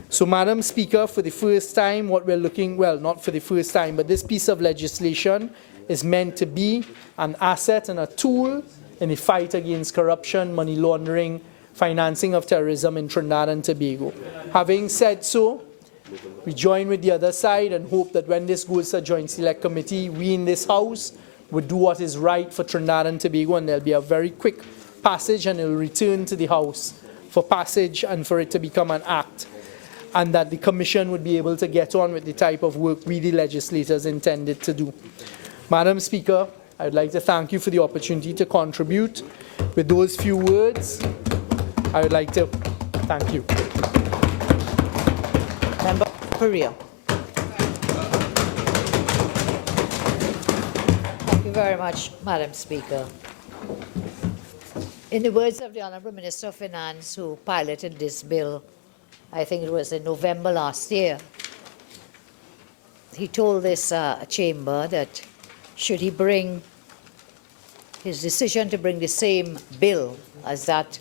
So, Madam Speaker, for the first time, what we're looking, well, not for the first time, but this piece of legislation is meant to be an asset and a tool in the fight against corruption, money laundering, financing of terrorism in Trinidad and Tobago. Having said so, we join with the other side and hope that when this goes to Joint Select Committee, we in this House would do what is right for Trinidad and Tobago, and there'll be a very quick passage, and it will return to the House for passage and for it to become an act, and that the Commission would be able to get on with the type of work we, the legislators, intended to do. Madam Speaker, I would like to thank you for the opportunity to contribute. With those few words, I would like to thank you. Member Perea. Thank you very much, Madam Speaker. In the words of the Honourable Minister of Finance, who piloted this bill, I think it was in November last year, he told this chamber that should he bring his decision to bring the same bill as that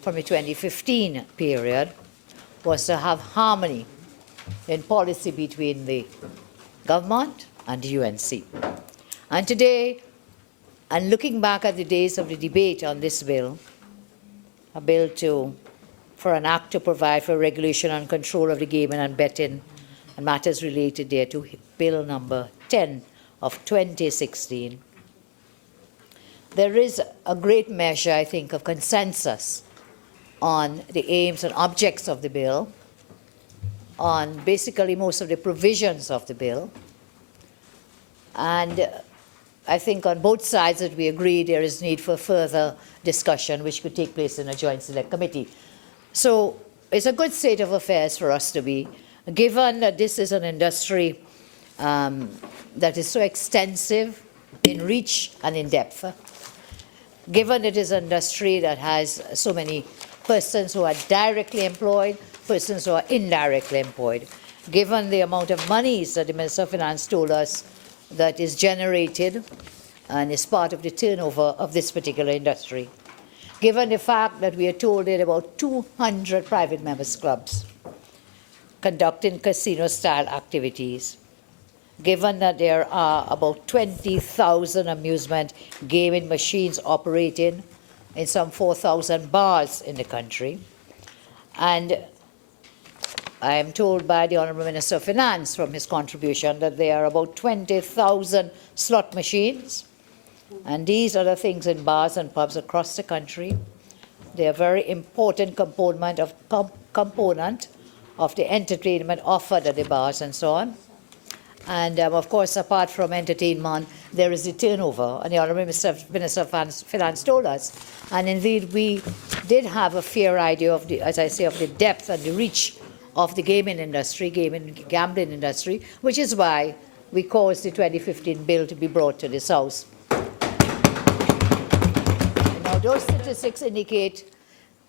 from the 2015 period was to have harmony in policy between the government and the UNC. And today, and looking back at the days of the debate on this bill, a bill for an act to provide for regulation and control of the gaming and betting and matters related thereto, Bill number 10 of 2016, there is a great measure, I think, of consensus on the aims and objects of the bill, on basically most of the provisions of the bill. And I think on both sides that we agree there is need for further discussion, which could take place in a joint select committee. So it's a good state of affairs for us to be, given that this is an industry that is so extensive in reach and in depth, given it is an industry that has so many persons who are directly employed, persons who are indirectly employed, given the amount of monies that the Minister of Finance told us that is generated and is part of the turnover of this particular industry, given the fact that we are told that about 200 private members clubs conducting casino-style activities, given that there are about 20,000 amusement gaming machines operating in some 4,000 bars in the country, and I am told by the Honourable Minister of Finance from his contribution that there are about 20,000 slot machines, and these are the things in bars and pubs across the country. They are a very important component of the entertainment offered at the bars and so on. And of course, apart from entertainment, there is the turnover, and the Honourable Minister of Finance told us. And indeed, we did have a fair idea of the, as I say, of the depth and the reach of the gambling industry, which is why we caused the 2015 bill to be brought to this House. Now, those statistics indicate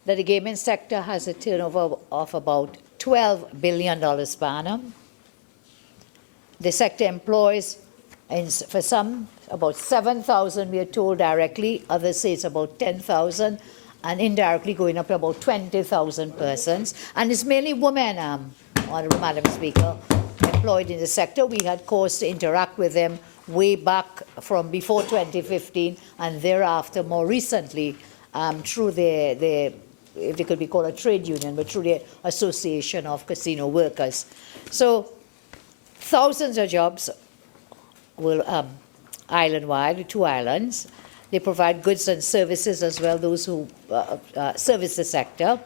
that the gaming sector has a turnover of about $12 billion per annum. The sector employs, for some, about 7,000, we are told directly. Others say it's about 10,000, and indirectly going up to about 20,000 persons. And it's mainly women, Honourable Madam Speaker, employed in the sector. We had cause to interact with them way back from before 2015, and thereafter, more recently, through the if they could be called a trade union, but through the Association of Casino Workers. So thousands of jobs will island-wide, the 2 islands. They provide goods and services as well, those who service the sector.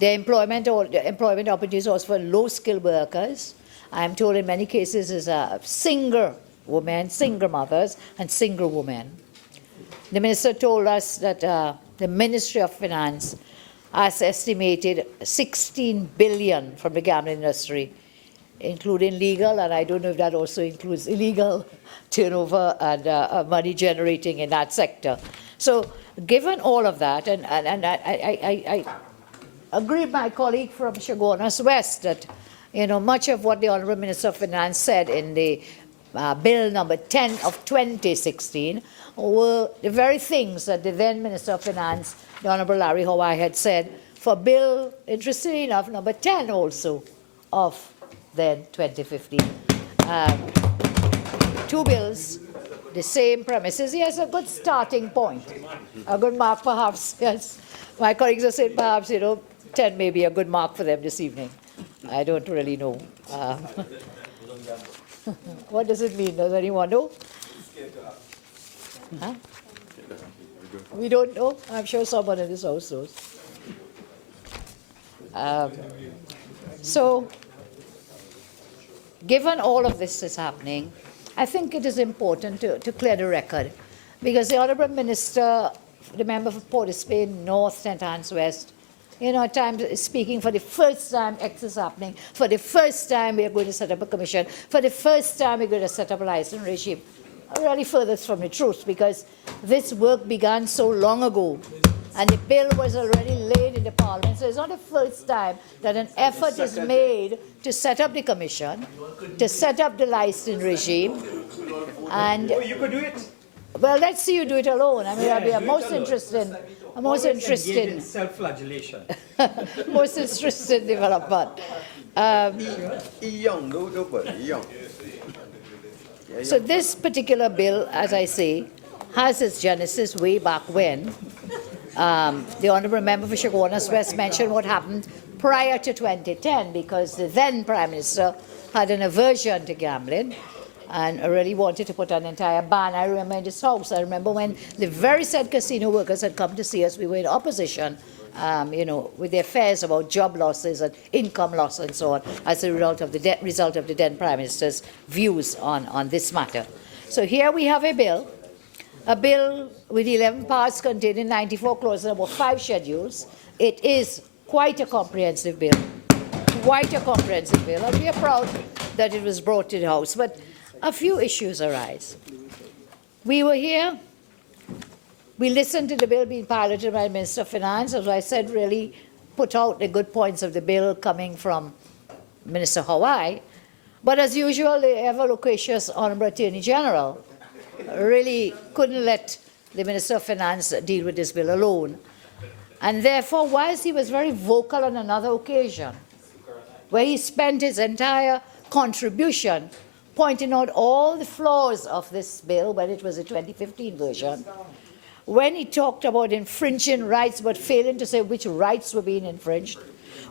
Their employment opportunities also for low-skilled workers. I am told in many cases is single women, single mothers, and single women. The minister told us that the Ministry of Finance has estimated $16 billion from the gambling industry, including legal, and I don't know if that also includes illegal turnover and money generating in that sector. So given all of that, and I agree with my colleague from Chaguanas West that, you know, much of what the Honourable Minister of Finance said in the Bill number 10 of 2016 were the very things that the then Minister of Finance, the Honourable Larry Hawaii, had said for Bill, interestingly enough, number 10 also of then 2015. 2 bills, the same premises. Yes, a good starting point. A good mark, perhaps. Yes, my colleagues are saying perhaps, you know, 10 may be a good mark for them this evening. I don't really know. What does it mean? Does anyone know? Huh? We don't know? I'm sure someone in this house knows. So, given all of this is happening, I think it is important to clear the record, because the Honourable Minister, the member for Port of Spain, North, St. Anne's West, you know, at times speaking for the first time X is happening, for the first time we are going to set up a commission, for the first time we're going to set up a license regime. Really furthest from the truth, because this work began so long ago, and the bill was already laid in the Parliament. So it's not the first time that an effort is made to set up the commission, to set up the license regime, And, you could do it. well, let's see you do it alone. I mean, that'd be a most interesting, Self-flagellation. most interesting development. So this particular bill, as I say, has its genesis way back when. The Honourable Member for Chaguanas West mentioned what happened prior to 2010, because the then Prime Minister had an aversion to gambling and really wanted to put an entire ban. I remember in this house, I remember when the very said casino workers had come to see us, we were in opposition, with their fears about job losses and income loss and so on, as a result of the then Prime Minister's views on this matter. So here we have a bill with 11 parts containing 94 clauses and about 5 schedules. It is quite a comprehensive bill, and we are proud that it was brought to the House. But a few issues arise. We were here, we listened to the bill being piloted by the Minister of Finance, as I said, really put out the good points of the bill coming from Minister Hawaii. But as usual, the ever-loquacious Honourable Attorney General really couldn't let the Minister of Finance deal with this bill alone. And therefore, whilst he was very vocal on another occasion, where he spent his entire contribution pointing out all the flaws of this bill when it was a 2015 version, when he talked about infringing rights but failing to say which rights were being infringed,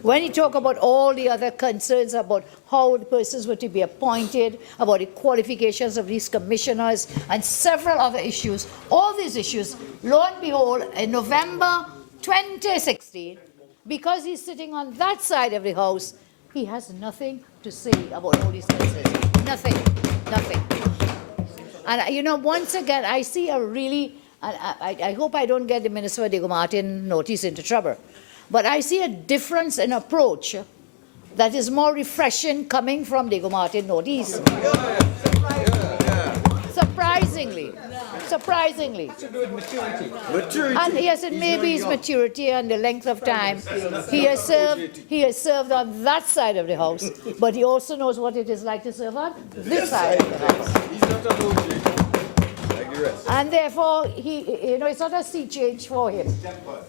when he talked about all the other concerns about how the persons were to be appointed, about the qualifications of these commissioners, and several other issues, all these issues, lo and behold, in November 2016, because he's sitting on that side of the House, he has nothing to say about all these concerns. Nothing. And, once again, I see a really, and I hope I don't get the Minister of Diego Martin notice into trouble, but I see a difference in approach that is more refreshing coming from Diego Martin Northeast. Surprisingly. Maturity. And yes, it may be his maturity and the length of time. He has served on that side of the House, but he also knows what it is like to serve on this side of the House. He's not a OG, like the rest. And therefore, it's not a sea change for him.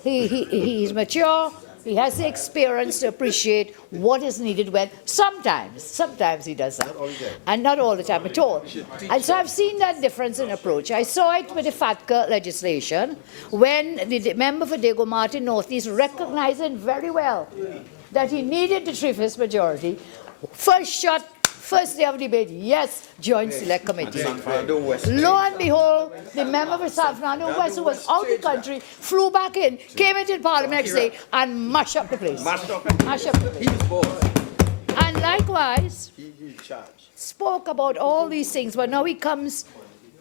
He's mature. He has the experience to appreciate what is needed when sometimes he does that. And not all the time at all. And so I've seen that difference in approach. I saw it with the FATCA legislation when the member for Diego Martin Northeast recognizing very well that he needed the 3/5 majority. First shot, first day of debate, yes, Joint Select Committee. Lo and behold, the member for San Fernando West, who was out of the country, flew back in, came into the Parliament next day, and mashed up the place. And likewise, spoke about all these things, but now he comes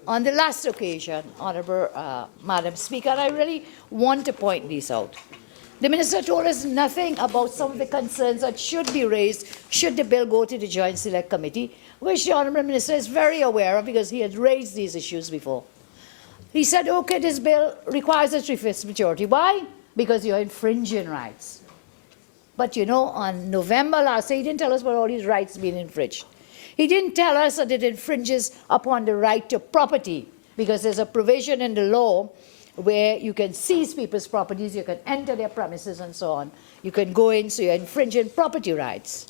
on the last occasion, Honourable Madam Speaker, and I really want to point these out. The Minister told us nothing about some of the concerns that should be raised should the bill go to the Joint Select Committee, which the Honourable Minister is very aware of because he had raised these issues before. He said, okay, this bill requires a 3/5 majority. Why? Because you're infringing rights. But on November last year, he didn't tell us about all these rights being infringed. He didn't tell us that it infringes upon the right to property, because there's a provision in the law where you can seize people's properties, you can enter their premises and so on. You can go in, so you're infringing property rights.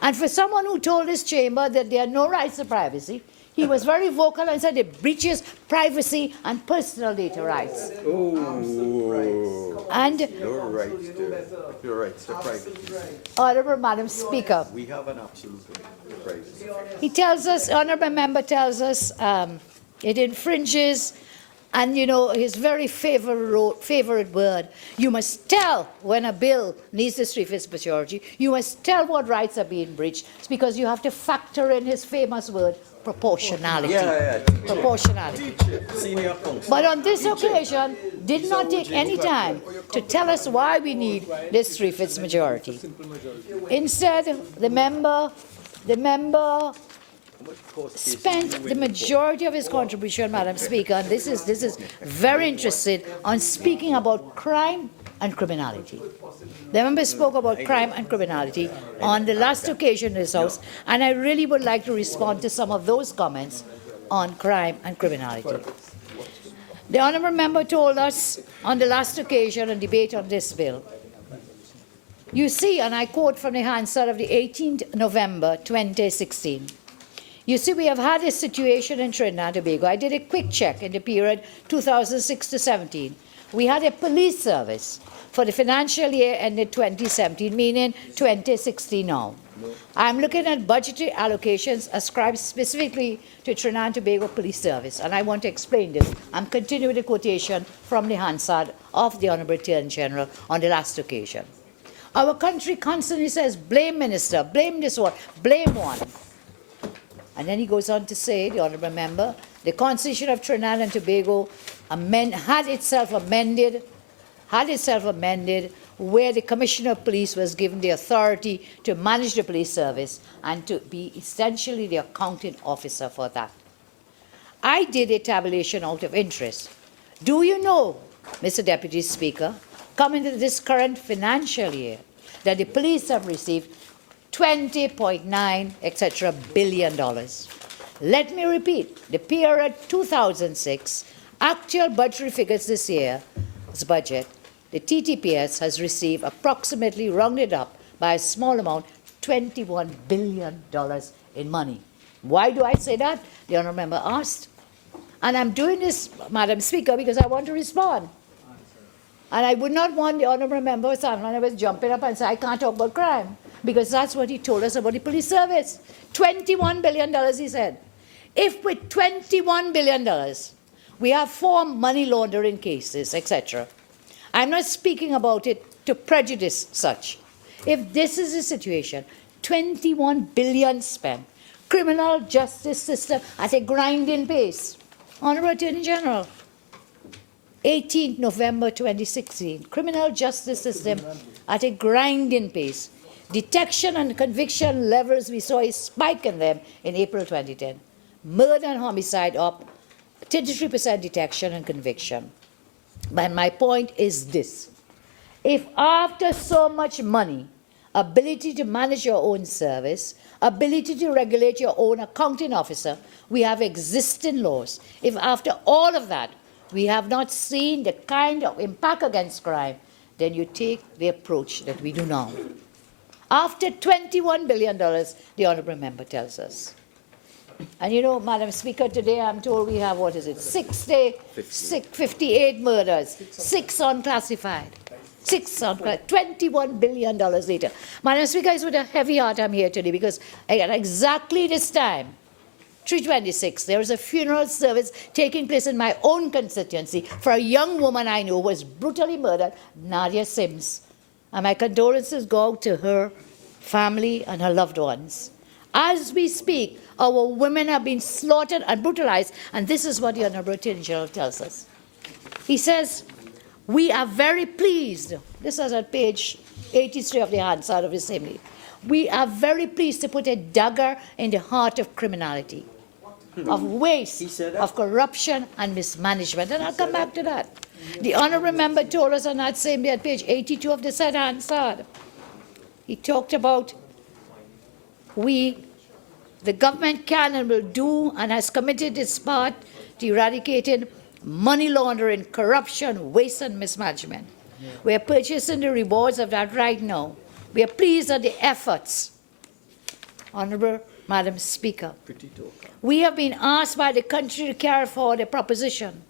And for someone who told this chamber that there are no rights to privacy, he was very vocal and said it breaches privacy and personal data rights. And Your rights to privacy. Honourable Madam Speaker, We have an absolute right to privacy. he tells us, Honourable Member tells us, it infringes. And, his very favourite word, you must tell when a bill needs the 3/5 majority, you must tell what rights are being breached. It's because you have to factor in his famous word, proportionality. Proportionality. But on this occasion, did not take any time to tell us why we need this 3/5 majority. Instead, the member spent the majority of his contribution, Madam Speaker, and this is very interesting, on speaking about crime and criminality. The member spoke about crime and criminality on the last occasion in this House, and I really would like to respond to some of those comments on crime and criminality. The honourable member told us on the last occasion and debate on this bill, you see, and I quote from the Hansard of the 18th November 2016, you see, we have had a situation in Trinidad and Tobago. I did a quick check in the period 2006 to 17. We had a police service for the financial year ended 2017, meaning 2016 now. I'm looking at budgetary allocations ascribed specifically to Trinidad and Tobago Police Service, and I want to explain this. I'm continuing the quotation from the Hansard of the Honourable Attorney General on the last occasion. Our country constantly says, blame minister, blame this one, blame one. And then he goes on to say, the honourable member, the Constitution of Trinidad and Tobago had itself amended where the Commissioner of Police was given the authority to manage the police service and to be essentially the accounting officer for that. I did a tabulation out of interest. Do you know, Mr. Deputy Speaker, coming into this current financial year, that the police have received $20.9, etc. billion. Let me repeat, the period 2006, actual budgetary figures this year's budget, the TTPS has received approximately, rounded up by a small amount, $21 billion in money. Why do I say that? The honourable member asked. And I'm doing this, Madam Speaker, because I want to respond. And I would not want the honourable member Sandman was jumping up and say, I can't talk about crime, because that's what he told us about the police service. $21 billion, he said. If with $21 billion, we have 4 money laundering cases, etc., I'm not speaking about it to prejudice such. If this is the situation, 21 billion spent, criminal justice system at a grinding pace. Honourable Attorney General, 18th November 2016, criminal justice system at a grinding pace. Detection and conviction levels, we saw a spike in them in April 2010. Murder and homicide up, 33% detection and conviction. But my point is this. If after so much money, ability to manage your own service, ability to regulate your own accounting officer, we have existing laws. If after all of that, we have not seen the kind of impact against crime, then you take the approach that we do now. After $21 billion, the honourable member tells us. And you know, Madam Speaker, today I'm told we have, 58 murders, 6 unclassified. $21 billion later. Madam Speaker, it's with a heavy heart I'm here today because at exactly this time, 326, there was a funeral service taking place in my own constituency for a young woman I know who was brutally murdered, Nadia Sims. And my condolences go out to her family and her loved ones. As we speak, our women have been slaughtered and brutalized, and this is what the Honourable Attorney General tells us. He says, we are very pleased, this is at page 83 of the Hansard of Assembly, we are very pleased to put a dagger in the heart of criminality, of waste, of corruption and mismanagement, and I'll come back to that. The honourable member told us on that same day at page 82 of the said Hansard, he talked about the government can and will do and has committed its part to eradicating money laundering, corruption, waste and mismanagement. We are purchasing the rewards of that right now. We are pleased at the efforts. Honourable Madam Speaker, we have been asked by the country to carry forward a proposition.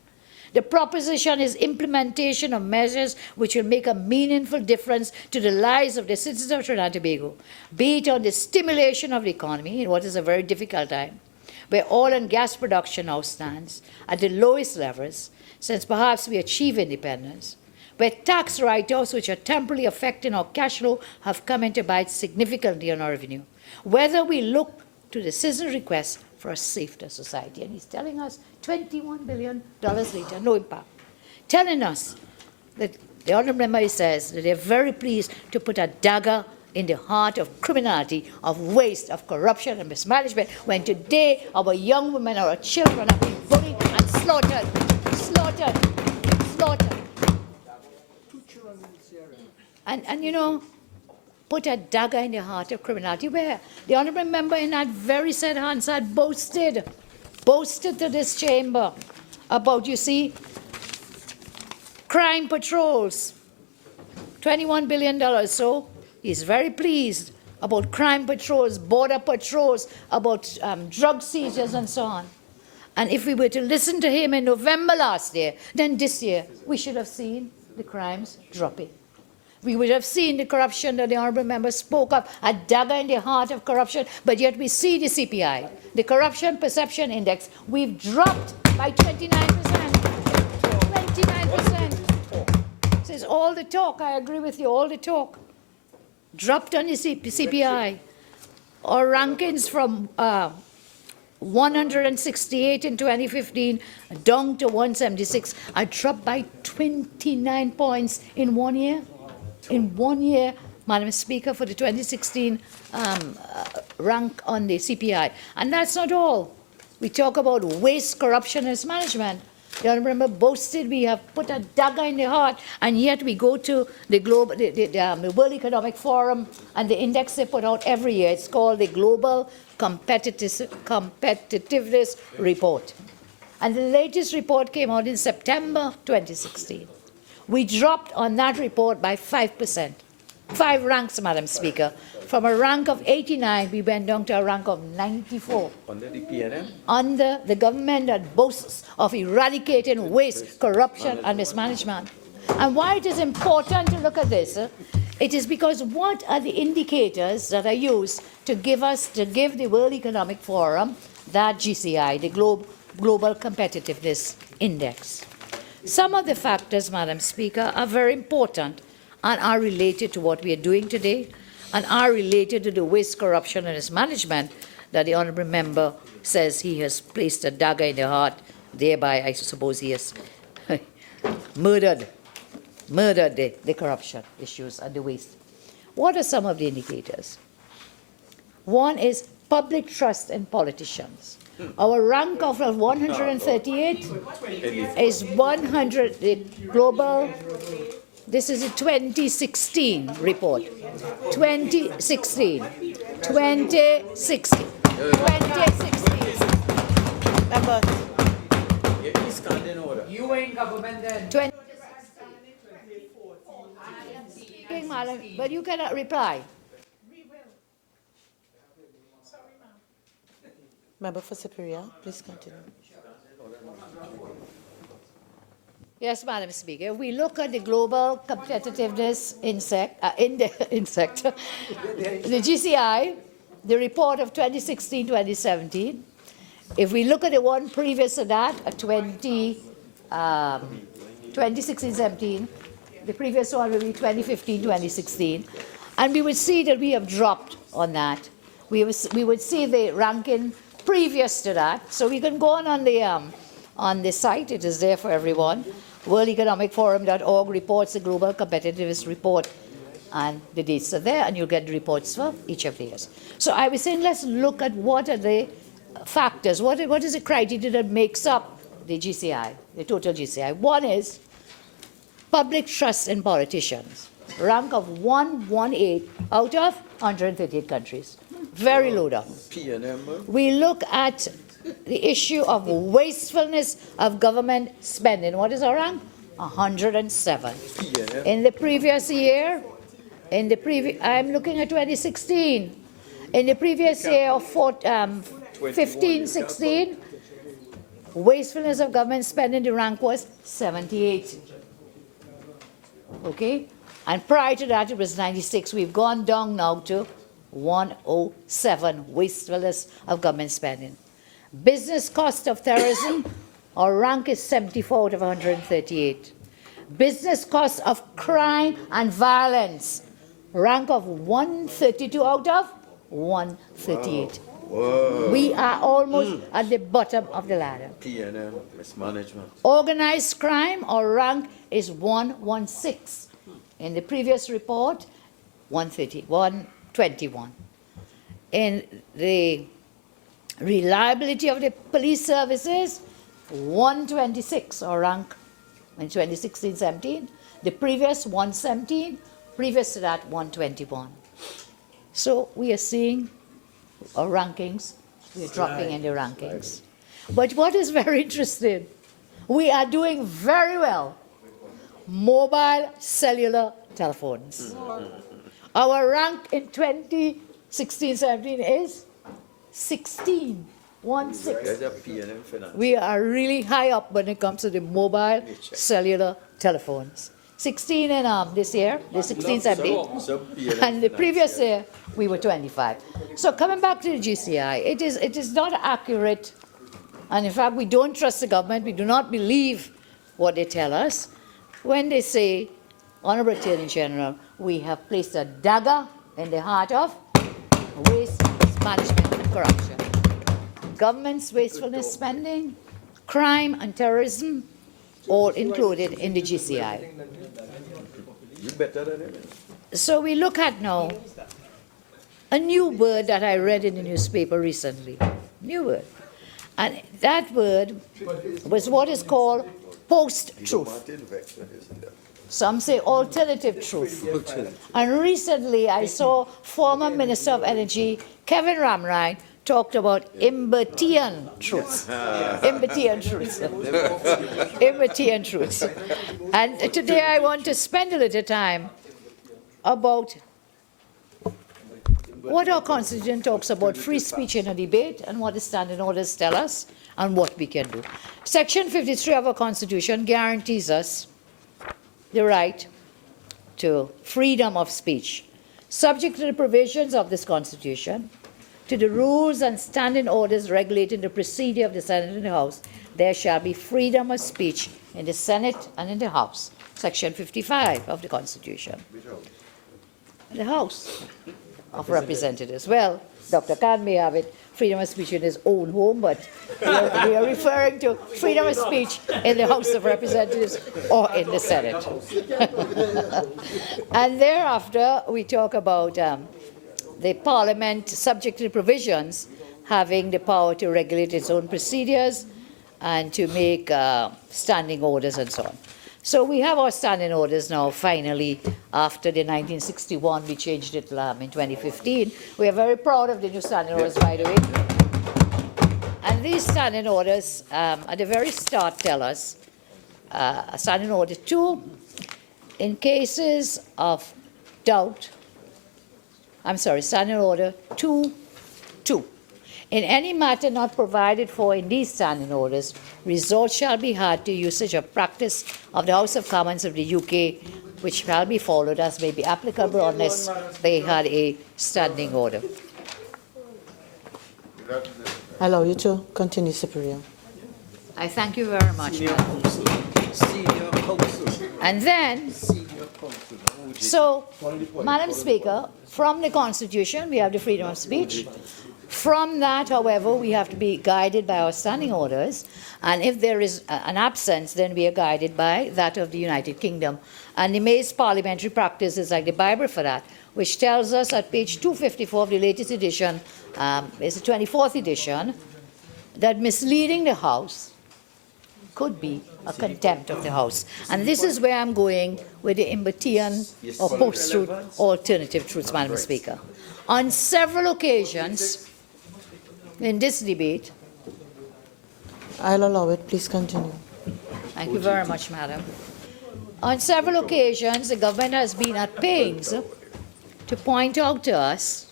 The proposition is implementation of measures which will make a meaningful difference to the lives of the citizens of Trinidad and Tobago, be it on the stimulation of the economy in what is a very difficult time, where oil and gas production now stands at the lowest levels since perhaps we achieve independence, where tax write-offs which are temporarily affecting our cash flow have come into bite significantly on our revenue, whether we look to the citizen request for a safer society. And he's telling us $21 billion later, no impact. Telling us that the honourable member says that they're very pleased to put a dagger in the heart of criminality, of waste, of corruption and mismanagement, when today our young women, our children are being bullied and slaughtered. And you know, put a dagger in the heart of criminality, where the honourable member in that very said Hansard boasted boasted to this chamber about, you see, crime patrols, $21 billion. So he's very pleased about crime patrols, border patrols, about drug seizures and so on. And if we were to listen to him in November last year, then this year we should have seen the crimes dropping. We would have seen the corruption that the honourable member spoke of, a dagger in the heart of corruption, but yet we see the CPI, the Corruption Perception Index, we've dropped by 29%. 29%. So it's all the talk, I agree with you, all the talk. Dropped on the CPI. Our rankings from 168 in 2015 down to 176 are dropped by 29 points in 1 year. In 1 year, Madam Speaker, for the 2016 rank on the CPI. And that's not all. We talk about waste, corruption, and mismanagement. The honourable member boasted we have put a dagger in the heart, and yet we go to the World Economic Forum and the index they put out every year. It's called the Global Competitiveness Report. And the latest report came out in September 2016. We dropped on that report by 5%. 5 ranks, Madam Speaker. From a rank of 89, we went down to a rank of 94. Under the PNM? Under the government that boasts of eradicating waste, corruption, and mismanagement. And why it is important to look at this, it is because what are the indicators that are used to give the World Economic Forum that GCI, the Global Competitiveness Index. Some of the factors, Madam Speaker, are very important and are related to what we are doing today and are related to the waste, corruption, and mismanagement that the honourable member says he has placed a dagger in the heart. Thereby, I suppose he has murdered the corruption issues and the waste. What are some of the indicators? One is public trust in politicians. Our rank of 138 is 100, the global, this is a 2016 report. 2016. 2016. 2016. Members. You ain't government then. But you cannot reply. Member for Superior, please continue. Yes, Madam Speaker. If we look at the global competitiveness index, the GCI, the report of 2016-2017, if we look at the one previous to that, 2016-17, the previous one will be 2015-2016, and we would see that we have dropped on that. We would see the ranking previous to that. So we can go on the site. It is there for everyone. WorldEconomicForum.org reports the Global Competitiveness Report, and the dates are there, and you'll get the reports for each of the years. So I was saying, let's look at what are the factors, what is the criteria that makes up the GCI, the total GCI. One is public trust in politicians, rank of 118 out of 138 countries. Very low down. We look at the issue of wastefulness of government spending. What is our rank? 107. In the previous year, I'm looking at 2016. In the previous year of 15-16, wastefulness of government spending, the rank was 78. Okay? And prior to that, it was 96. We've gone down now to 107, wastefulness of government spending. Business cost of terrorism, our rank is 74 out of 138. Business cost of crime and violence, rank of 132 out of 138. Whoa. We are almost at the bottom of the ladder. PNM, mismanagement. Organized crime, our rank is 116. In the previous report, 121. In the reliability of the police services, 126, our rank in 2016-17. The previous, 117. Previous to that, 121. So we are seeing our rankings, we are dropping in the rankings. But what is very interesting, we are doing very well. Mobile cellular telephones. Our rank in 2016-17 is 16. 1-6. We are really high up when it comes to the mobile cellular telephones. 16 in this year, the 16-17. And the previous year, we were 25. So coming back to the GCI, it is not accurate. And in fact, we don't trust the government. We do not believe what they tell us when they say, Honorable Attorney General, we have placed a dagger in the heart of waste management and corruption. Government's wastefulness spending, crime and terrorism, all included in the GCI. You better than him. So we look at now a new word that I read in the newspaper recently. New word. And that word was what is called post-truth. Some say alternative truth. And recently I saw former Minister of Energy, Kevin Ramrine, talked about Imbertian truths. Imbertian truths. Imbertian truths. And today I want to spend a little time about what our Constitution talks about free speech in a debate and what the standing orders tell us and what we can do. Section 53 of our Constitution guarantees us the right to freedom of speech, subject to the provisions of this Constitution, to the rules and standing orders regulating the procedure of the Senate and the House, there shall be freedom of speech in the Senate and in the House. Section 55 of the Constitution. The House of Representatives. Well, Dr. Khan may have it, freedom of speech in his own home, but we are referring to freedom of speech in the House of Representatives or in the Senate. And thereafter, we talk about the Parliament, subject to the provisions, having the power to regulate its own procedures and to make standing orders and so on. So we have our standing orders now, finally, after the 1961, we changed it in 2015. We are very proud of the new standing orders, by the way. And these standing orders, at the very start, tell us, standing order 2, in cases of doubt, standing order 2. In any matter not provided for in these standing orders, resort shall be had to usage or practice of the House of Commons of the UK, which shall be followed as may be applicable unless they had a standing order. I allow you to continue, Superior. I thank you very much, Madam. And then, so, Madam Speaker, from the Constitution, we have the freedom of speech. From that, however, we have to be guided by our standing orders. And if there is an absence, then we are guided by that of the United Kingdom. And the May's parliamentary practice is like the Bible for that, which tells us at page 254 of the latest edition, it's the 24th edition, that misleading the House could be a contempt of the House. And this is where I'm going with the Imbertian or post-truth alternative truths, Madam Speaker. On several occasions in this debate, I'll allow it. Please continue. thank you very much, Madam. On several occasions, the government has been at pains to point out to us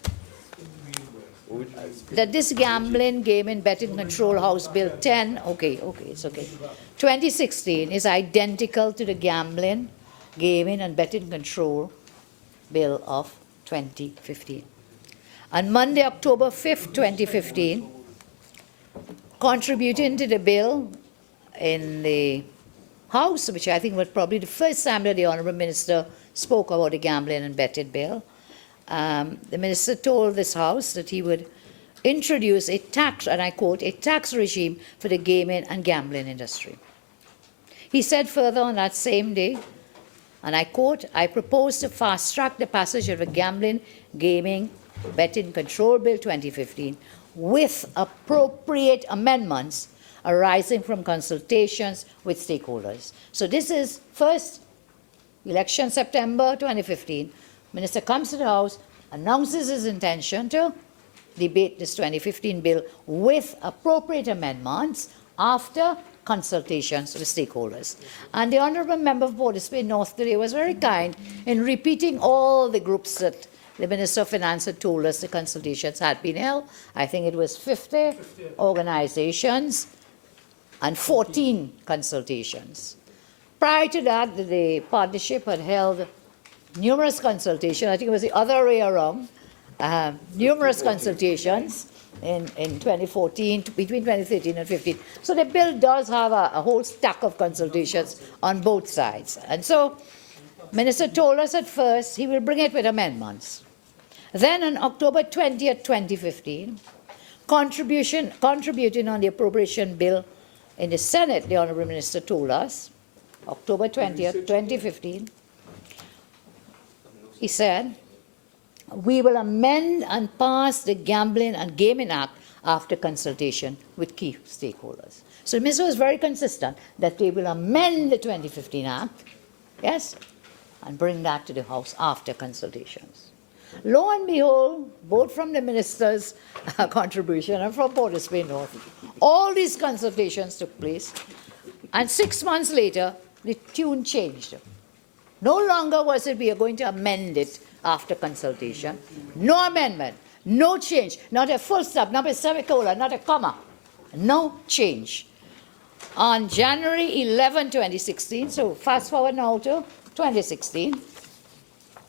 that this gambling, gaming, betting control House Bill 10, it's okay, 2016 is identical to the gambling, gaming, and betting control bill of 2015. On Monday, October 5th, 2015, contributing to the bill in the House, which I think was probably the first time that the Honourable Minister spoke about the gambling and betting bill, the Minister told this House that he would introduce a tax, and I quote, a tax regime for the gaming and gambling industry. He said further on that same day, and I quote, I propose to fast-track the passage of the Gambling, Gaming, Betting Control Bill 2015 with appropriate amendments arising from consultations with stakeholders. So this is first election September 2015. Minister comes to the House, announces his intention to debate this 2015 bill with appropriate amendments after consultations with stakeholders. And the Honourable Member of Port of Spain North today was very kind in repeating all the groups that the Minister of Finance had told us the consultations had been held. I think it was 50 organizations and 14 consultations. Prior to that, the partnership had held numerous consultations. I think it was the other way around. Numerous consultations in 2014, between 2013 and 15. So the bill does have a whole stack of consultations on both sides. And so Minister told us at first he will bring it with amendments. Then on October 20th, 2015, contributing on the appropriation bill in the Senate, the Honourable Minister told us, October 20th, 2015, he said, we will amend and pass the Gambling and Gaming Act after consultation with key stakeholders. So the Minister was very consistent that they will amend the 2015 Act, yes, and bring that to the House after consultations. Lo and behold, both from the Minister's contribution and from Port of Spain North, all these consultations took place, and 6 months later, the tune changed. No longer was it we are going to amend it after consultation. No amendment, no change, not a full stop, not a semicolon, not a comma. No change. On January 11, 2016, so fast forward now to 2016,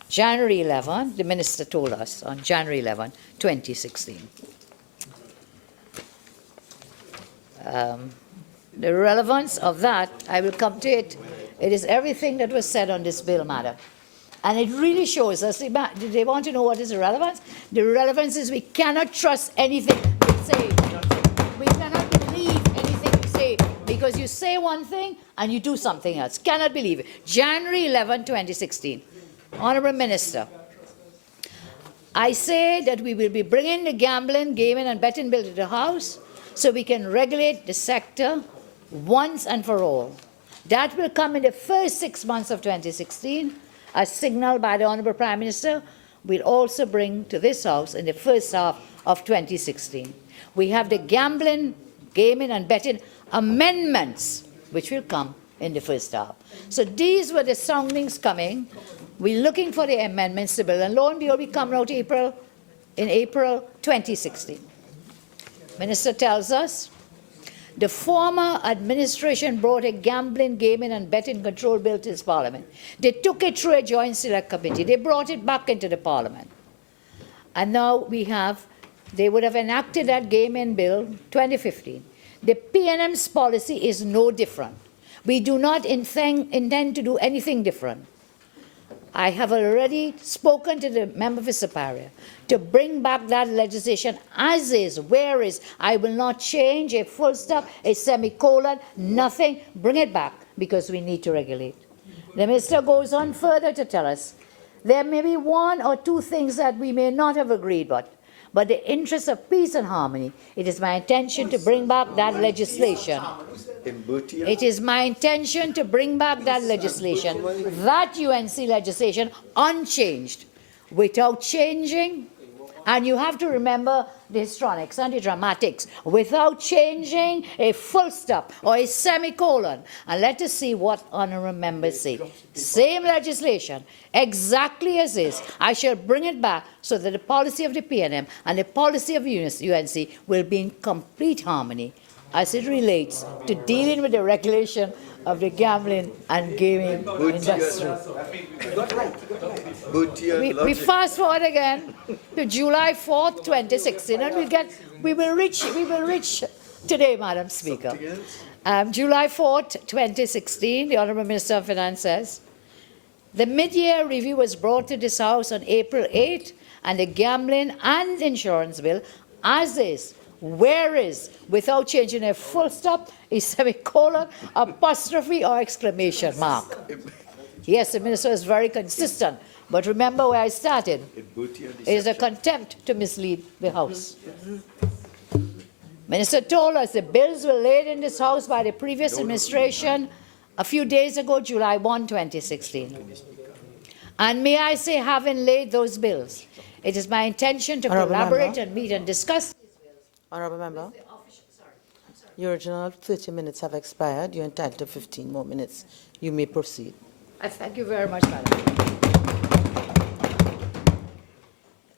January 11, the Minister told us on January 11, 2016. The relevance of that, I will come to it. It is everything that was said on this bill, Madam. And it really shows us, they want to know what is the relevance? The relevance is we cannot trust anything you say. We cannot believe anything you say because you say one thing and you do something else. Cannot believe it. January 11, 2016. Honourable Minister, I say that we will be bringing the gambling, gaming and betting bill to the House so we can regulate the sector once and for all. That will come in the first 6 months of 2016, as signalled by the Honourable Prime Minister. We'll also bring to this House in the first half of 2016. We have the gambling, gaming and betting amendments, which will come in the first half. So these were the soundings coming. We're looking for the amendments to the bill, and lo and behold, we come out in April 2016. Minister tells us, the former administration brought a gambling, gaming and betting control bill to this Parliament. They took it through a joint select committee. They brought it back into the Parliament. And now they would have enacted that gaming bill 2015. The PNM's policy is no different. We do not intend to do anything different. I have already spoken to the member for Superior to bring back that legislation as is, where is. I will not change a full stop, a semicolon, nothing. Bring it back because we need to regulate. The Minister goes on further to tell us there may be one or two things that we may not have agreed with, but the interest of peace and harmony, it is my intention to bring back that legislation. It is my intention to bring back that legislation, that UNC legislation, unchanged, without changing. And you have to remember the histrionics and the dramatics, without changing a full stop or a semicolon. And let us see what honourable members say. Same legislation, exactly as is. I shall bring it back so that the policy of the PNM and the policy of UNC will be in complete harmony as it relates to dealing with the regulation of the gambling and gaming industry. We fast forward again to July 4th, 2016, and we will reach today, Madam Speaker. July 4th, 2016, the Honourable Minister of Finance says, the mid-year review was brought to this House on April 8th, and the gambling and insurance bill, as is, where is, without changing a full stop, a semicolon, apostrophe or exclamation mark. Yes, the Minister is very consistent, but remember where I started. It is a contempt to mislead the House. Minister told us the bills were laid in this House by the previous administration a few days ago, July 1, 2016. And may I say, having laid those bills, It is my intention to Honourable collaborate Member. and meet and discuss. Honourable Member, your original 30 minutes have expired. You're entitled to 15 more minutes. You may proceed. I thank you very much, Madam.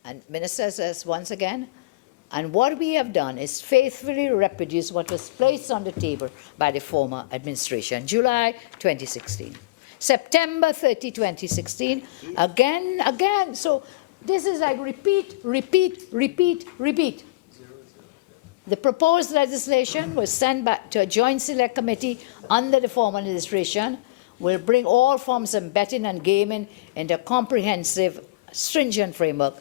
And Minister says once again, and what we have done is faithfully reproduce what was placed on the table by the former administration, July 2016. September 30, 2016, again. So this is like repeat, repeat, repeat, repeat. The proposed legislation was sent back to a joint select committee under the former administration, will bring all forms of betting and gaming into a comprehensive, stringent framework.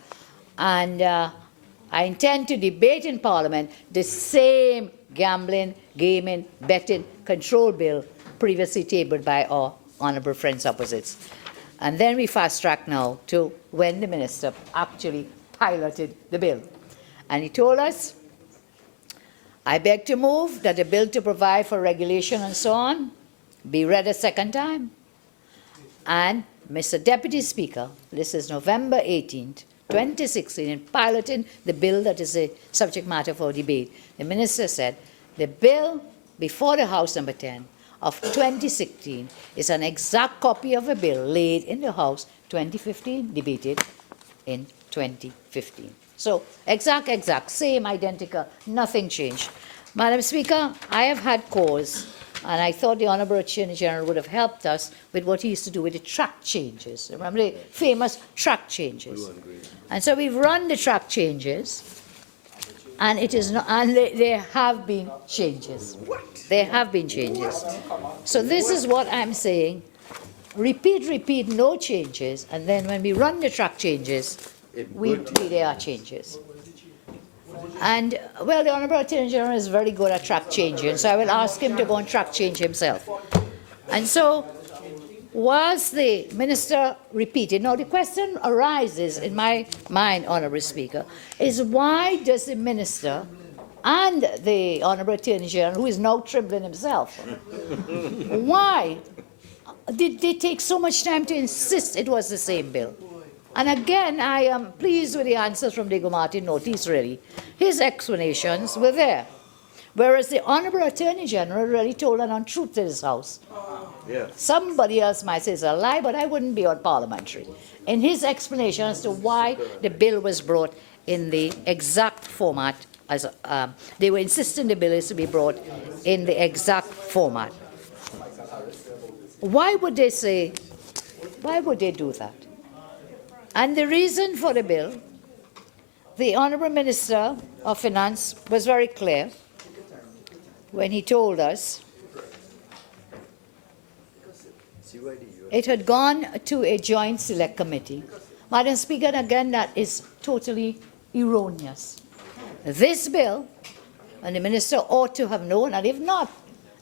And I intend to debate in Parliament the same gambling, gaming, betting control bill previously tabled by our honourable friends opposites. And then we fast track now to when the minister actually piloted the bill. And he told us, I beg to move that the bill to provide for regulation and so on be read a second time. And Mr. Deputy Speaker, this is November 18th, 2016, in piloting the bill that is the subject matter for debate, the minister said the bill before the House number 10 of 2016 is an exact copy of a bill laid in the House 2015, debated in 2015. So exact, same, identical, nothing changed. Madam Speaker, I have had cause, and I thought the Honourable Attorney General would have helped us with what he used to do with the track changes. Remember the famous track changes? And so we've run the track changes, and it is not, and there have been changes. There have been changes. So this is what I'm saying. Repeat, no changes, and then when we run the track changes, there are changes. And, well, the Honourable Attorney General is very good at track changing, so I will ask him to go and track change himself. And so, whilst the minister repeated, now the question arises in my mind, Honourable Speaker, is why does the minister and the Honourable Attorney General, who is now trembling himself, why did they take so much time to insist it was the same bill? And again, I am pleased with the answers from Diego Martin Notice, really. His explanations were there. Whereas the Honourable Attorney General really told an untruth to this House. Yeah. Somebody else might say it's a lie, but I wouldn't be on parliamentary. In his explanation as to why the bill was brought in the exact format, as they were insisting the bill is to be brought in the exact format. Why would they say, why would they do that? And the reason for the bill, the Honourable Minister of Finance was very clear when he told us it had gone to a joint select committee. Madam Speaker, again, that is totally erroneous. This bill, and the minister ought to have known, and if not,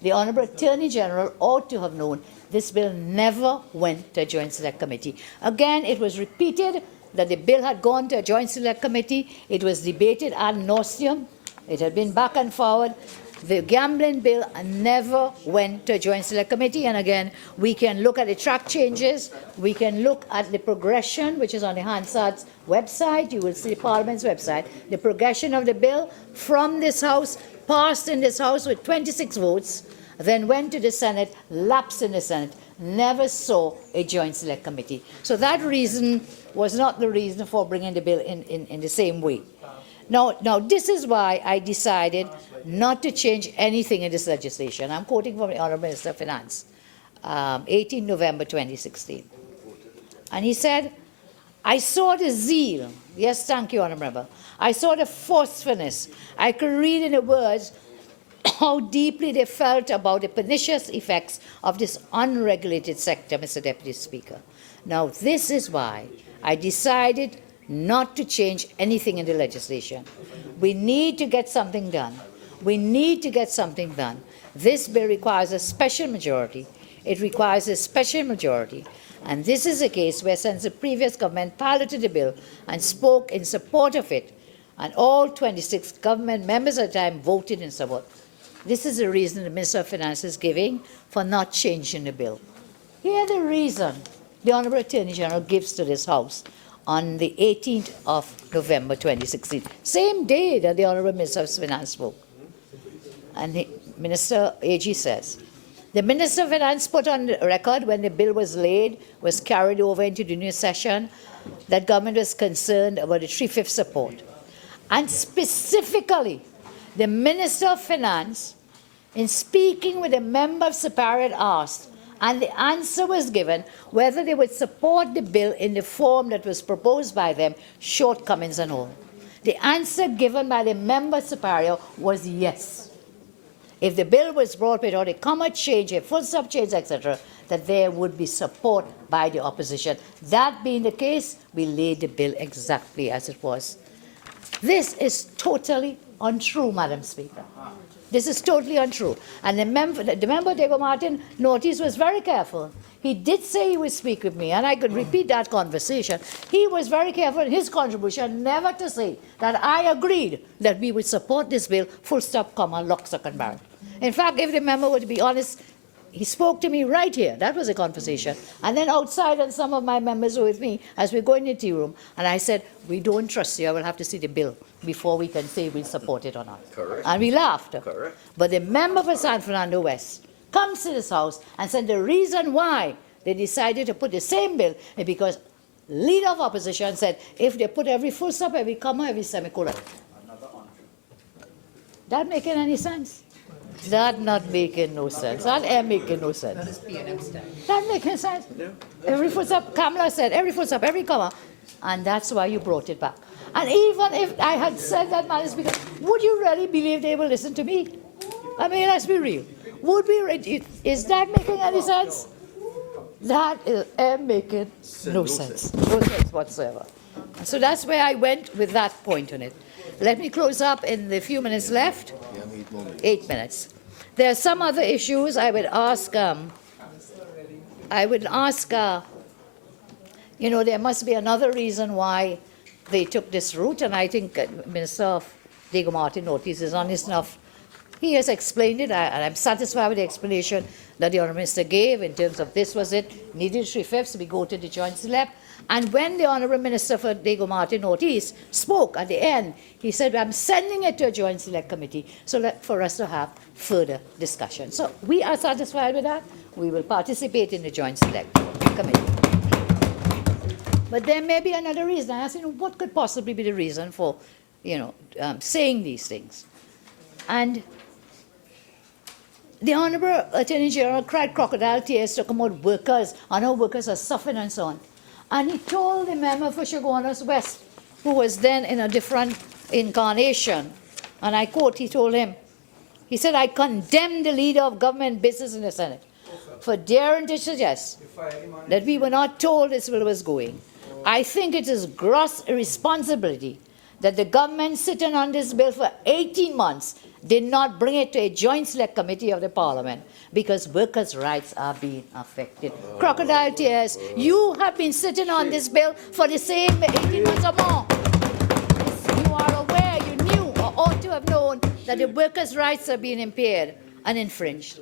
the Honourable Attorney General ought to have known, this bill never went to a joint select committee. Again, it was repeated that the bill had gone to a joint select committee. It was debated ad nauseum. It had been back and forward. The gambling bill never went to a joint select committee. And again, we can look at the track changes. We can look at the progression, which is on the Hansard's website. You will see Parliament's website. The progression of the bill from this House, passed in this House with 26 votes, then went to the Senate, lapsed in the Senate, never saw a joint select committee. So that reason was not the reason for bringing the bill in the same way. Now, this is why I decided not to change anything in this legislation. I'm quoting from the Honourable Minister of Finance, 18 November 2016. And he said, I saw the zeal. Yes, thank you, Honourable Member. I saw the forcefulness. I could read in the words how deeply they felt about the pernicious effects of this unregulated sector, Mr. Deputy Speaker. Now, this is why I decided not to change anything in the legislation. We need to get something done. We need to get something done. This bill requires a special majority. It requires a special majority. And this is a case where, since the previous government piloted the bill and spoke in support of it, and all 26 government members at the time voted in support, this is the reason the Minister of Finance is giving for not changing the bill. Here the reason the Honourable Attorney General gives to this House on the 18th of November 2016, same day that the Honourable Minister of Finance spoke. And Minister AG says, the Minister of Finance put on record when the bill was laid, was carried over into the new session, that government was concerned about the 3/5 support. And specifically, the Minister of Finance, in speaking with a member of Superior, asked, and the answer was given, whether they would support the bill in the form that was proposed by them, shortcomings and all. The answer given by the member Superior was yes. If the bill was brought without a comma change, a full stop change, etc., that there would be support by the opposition. That being the case, we laid the bill exactly as it was. This is totally untrue, Madam Speaker. This is totally untrue. And the member Diego Martin Ortiz was very careful. He did say he would speak with me, and I could repeat that conversation. He was very careful in his contribution never to say that I agreed that we would support this bill, full stop, comma, lock, stock, and barrel. In fact, if the member were to be honest, he spoke to me right here. That was a conversation. And then outside, and some of my members were with me as we go in the tea room, and I said, we don't trust you. I will have to see the bill before we can say we support it or not. Correct. And we laughed. Correct. But the member for San Fernando West comes to this house and said the reason why they decided to put the same bill is because leader of opposition said if they put every full stop, every comma, every semicolon. That making any sense? That not making no sense. That ain't making no sense. That making sense? Every full stop, Kamala said, every full stop, every comma. And that's why you brought it back. And even if I had said that, Madam Speaker, would you really believe they will listen to me? I mean, let's be real. Would we? Is that making any sense? That is making no sense. No sense whatsoever. So that's where I went with that point on it. Let me close up in the few minutes left. 8 minutes. There are some other issues I would ask. You know, there must be another reason why they took this route, and I think Minister Diego Martin Ortiz is honest enough. He has explained it, and I'm satisfied with the explanation that the Honourable Minister gave in terms of this was it, needed 3/5, we go to the joint select. And when the Honourable Minister for Diego Martin Ortiz spoke at the end, he said, I'm sending it to a joint select committee for us to have further discussion. So we are satisfied with that. We will participate in the joint select committee. But there may be another reason. I asked, what could possibly be the reason for, saying these things? And the Honourable Attorney General cried crocodile tears to come out workers, and how workers are suffering and so on. And he told the member for Chaguanas West, who was then in a different incarnation, and I quote, he told him, he said, I condemn the leader of government business in the Senate for daring to suggest that we were not told this bill was going. I think it is gross irresponsibility that the government sitting on this bill for 18 months did not bring it to a joint select committee of the Parliament because workers' rights are being affected. Crocodile tears. You have been sitting on this bill for the same 18 months or more. You are aware, you knew or ought to have known that the workers' rights are being impaired and infringed.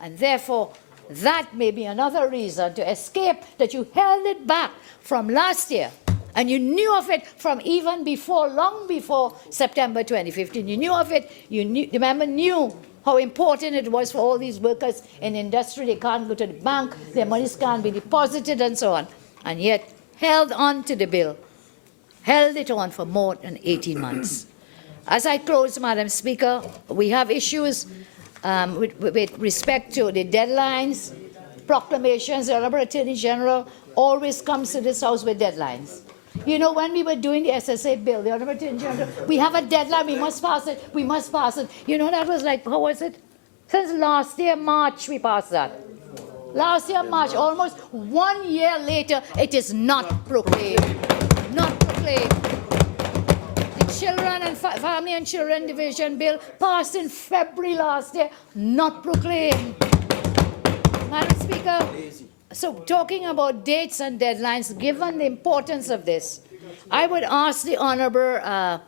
And therefore, that may be another reason to escape that you held it back from last year. And you knew of it from even before, long before September 2015. You knew of it. The member knew how important it was for all these workers in industry. They can't go to the bank. Their monies can't be deposited and so on. And yet held on to the bill, held it on for more than 18 months. As I close, Madam Speaker, we have issues with respect to the deadlines, proclamations. The Honourable Attorney General always comes to this House with deadlines. You know, when we were doing the SSA bill, the Honourable Attorney General, we have a deadline, we must pass it, we must pass it. You know, that was like, how was it? Since last year, March, we passed that. Last year, March, almost 1 year later, it is not proclaimed. Not proclaimed. The Children and Family and Children Division Bill passed in February last year, not proclaimed. Madam Speaker, so talking about dates and deadlines, given the importance of this, I would ask the Honourable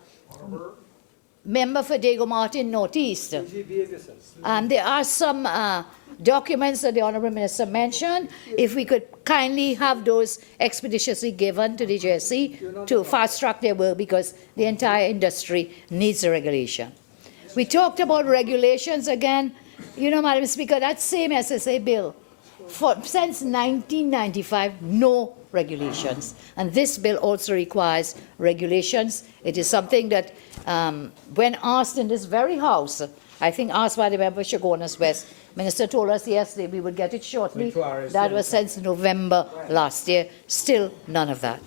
Member for Diego Martin Northeast. There are some documents that the Honourable Minister mentioned, if we could kindly have those expeditiously given to the JSC to fast-track their work, because the entire industry needs the regulation. We talked about regulations again. You know, Madam Speaker, that same SSA bill, since 1995, no regulations. And this bill also requires regulations. It is something that, when asked in this very House, I think asked by the member Chagonas West, Minister told us yesterday we would get it shortly. That was since November last year. Still none of that.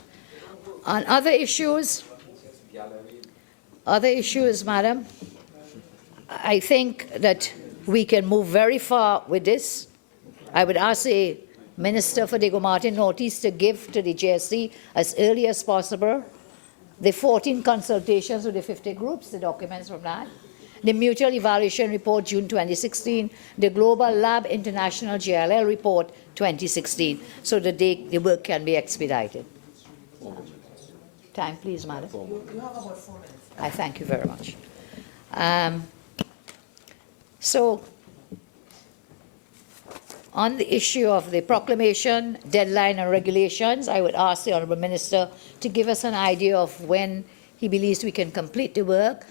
On other issues, Madam, I think that we can move very far with this. I would ask the Minister for Diego Martin Northeast to give to the JSC as early as possible the 14 consultations with the 50 groups, the documents from that, the Mutual Evaluation Report, June 2016, the Global Lab International GLL Report, 2016, so that the work can be expedited. Time, please, Madam. I thank you very much. So, on the issue of the proclamation, deadline and regulations, I would ask the Honourable Minister to give us an idea of when he believes we can complete the work.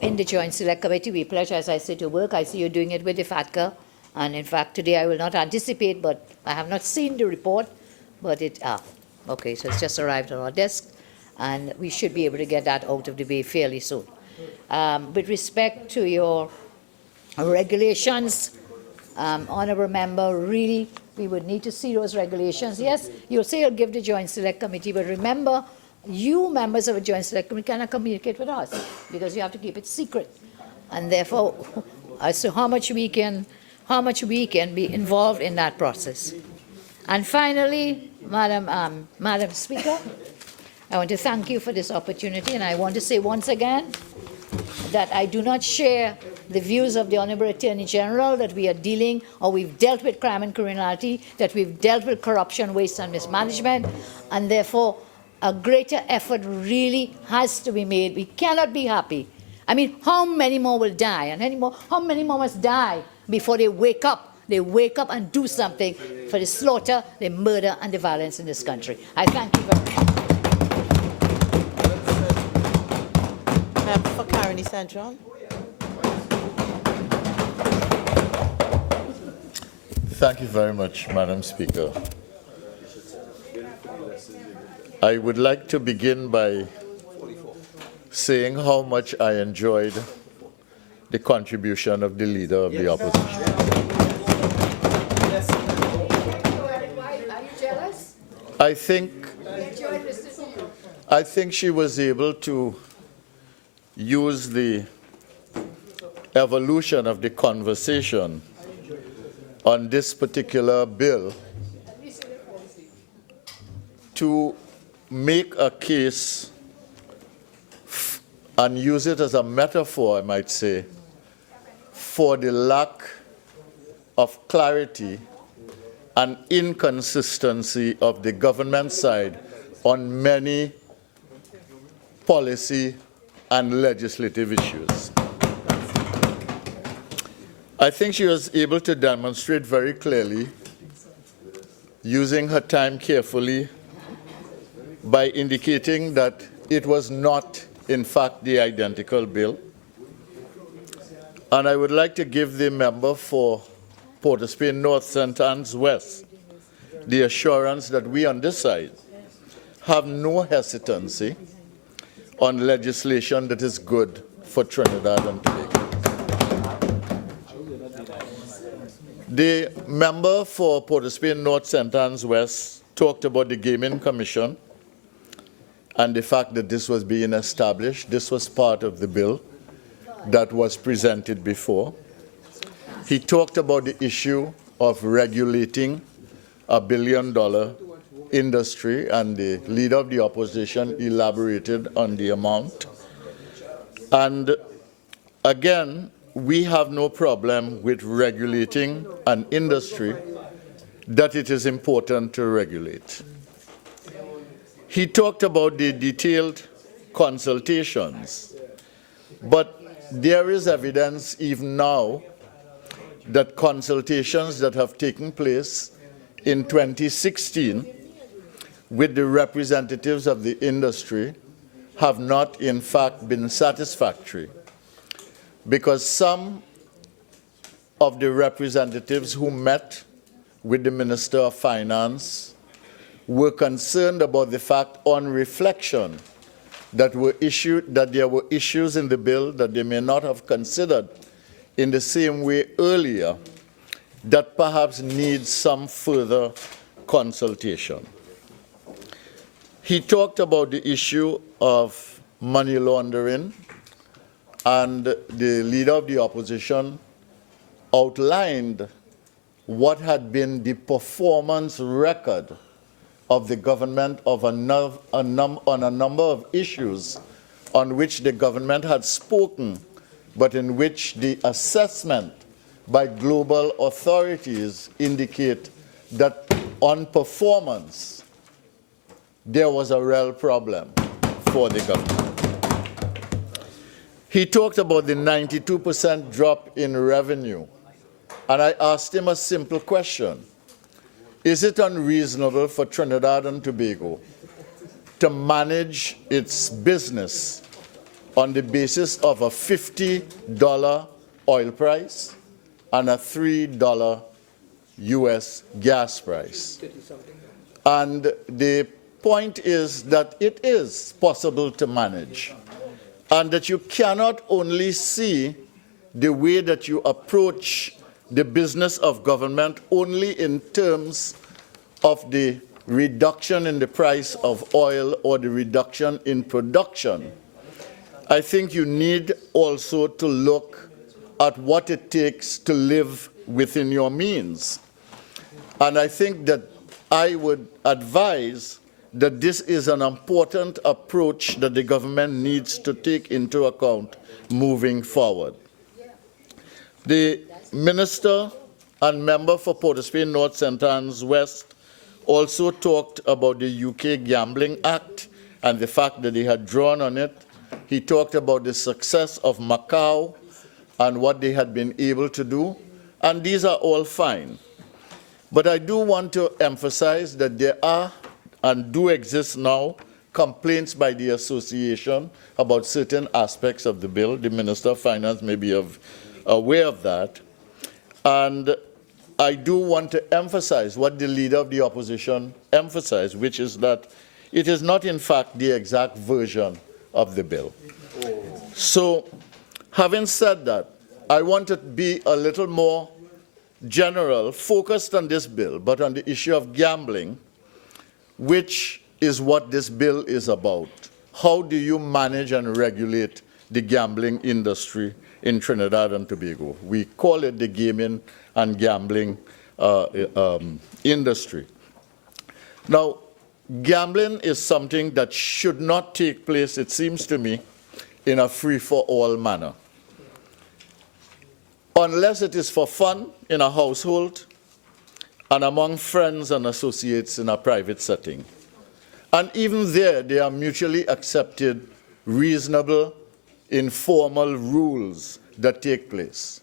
In the Joint Select Committee, we pledge, as I say, to work. I see you doing it with the FATCA. And in fact, today I will not anticipate, but I have not seen the report, but okay, so it's just arrived on our desk, and we should be able to get that out of the way fairly soon. With respect to your regulations, Honourable Member, really, we would need to see those regulations. Yes, you'll say you'll give the Joint Select Committee, but remember, you members of a Joint Select Committee cannot communicate with us because you have to keep it secret. And therefore, as to how much we can be involved in that process. And finally, Madam Speaker, I want to thank you for this opportunity, and I want to say once again that I do not share the views of the Honourable Attorney General that we are dealing, or we've dealt with crime and criminality, that we've dealt with corruption, waste and mismanagement, and therefore a greater effort really has to be made. We cannot be happy. I mean, how many more will die, and how many more must die before they wake up? They wake up and do something for the slaughter, the murder and the violence in this country. I thank you very much. Member for Caroni Central. Thank you very much, Madam Speaker. I would like to begin by saying how much I enjoyed the contribution of the Leader of the Opposition. Are you jealous? I think she was able to use the evolution of the conversation on this particular bill to make a case and use it as a metaphor, I might say, for the lack of clarity and inconsistency of the government side on many policy and legislative issues. I think she was able to demonstrate very clearly, using her time carefully, by indicating that it was not, in fact, the identical bill. And I would like to give the member for Port of Spain North, St. Anne's West the assurance that we on this side have no hesitancy on legislation that is good for Trinidad and Tobago. The member for Port of Spain North, St. Anne's West talked about the Gaming Commission and the fact that this was being established. This was part of the bill that was presented before. He talked about the issue of regulating $1 billion industry, and the Leader of the Opposition elaborated on the amount. And again, we have no problem with regulating an industry that it is important to regulate. He talked about the detailed consultations, but there is evidence even now that consultations that have taken place in 2016 with the representatives of the industry have not, in fact, been satisfactory, because some of the representatives who met with the Minister of Finance were concerned about the fact, on reflection, that there were issues in the bill that they may not have considered in the same way earlier, that perhaps needs some further consultation. He talked about the issue of money laundering, and the leader of the opposition outlined what had been the performance record of the government on a number of issues on which the government had spoken, but in which the assessment by global authorities indicate that on performance, there was a real problem for the government. He talked about the 92% drop in revenue, and I asked him a simple question. Is it unreasonable for Trinidad and Tobago to manage its business on the basis of a $50 oil price and a $3 US gas price? And the point is that it is possible to manage, and that you cannot only see the way that you approach the business of government only in terms of the reduction in the price of oil or the reduction in production. I think you need also to look at what it takes to live within your means. And I think that I would advise that this is an important approach that the government needs to take into account moving forward. The Minister and member for Port of Spain North, St. Anne's West also talked about the UK Gambling Act and the fact that they had drawn on it. He talked about the success of Macau and what they had been able to do, and these are all fine. But I do want to emphasize that there are and do exist now complaints by the association about certain aspects of the bill. The Minister of Finance may be aware of that. And I do want to emphasize what the leader of the opposition emphasized, which is that it is not, in fact, the exact version of the bill. So, having said that, I want to be a little more general, focused on this bill, but on the issue of gambling, which is what this bill is about. How do you manage and regulate the gambling industry in Trinidad and Tobago? We call it the gaming and gambling industry. Now, gambling is something that should not take place, it seems to me, in a free-for-all manner. Unless it is for fun in a household and among friends and associates in a private setting. And even there are mutually accepted, reasonable, informal rules that take place.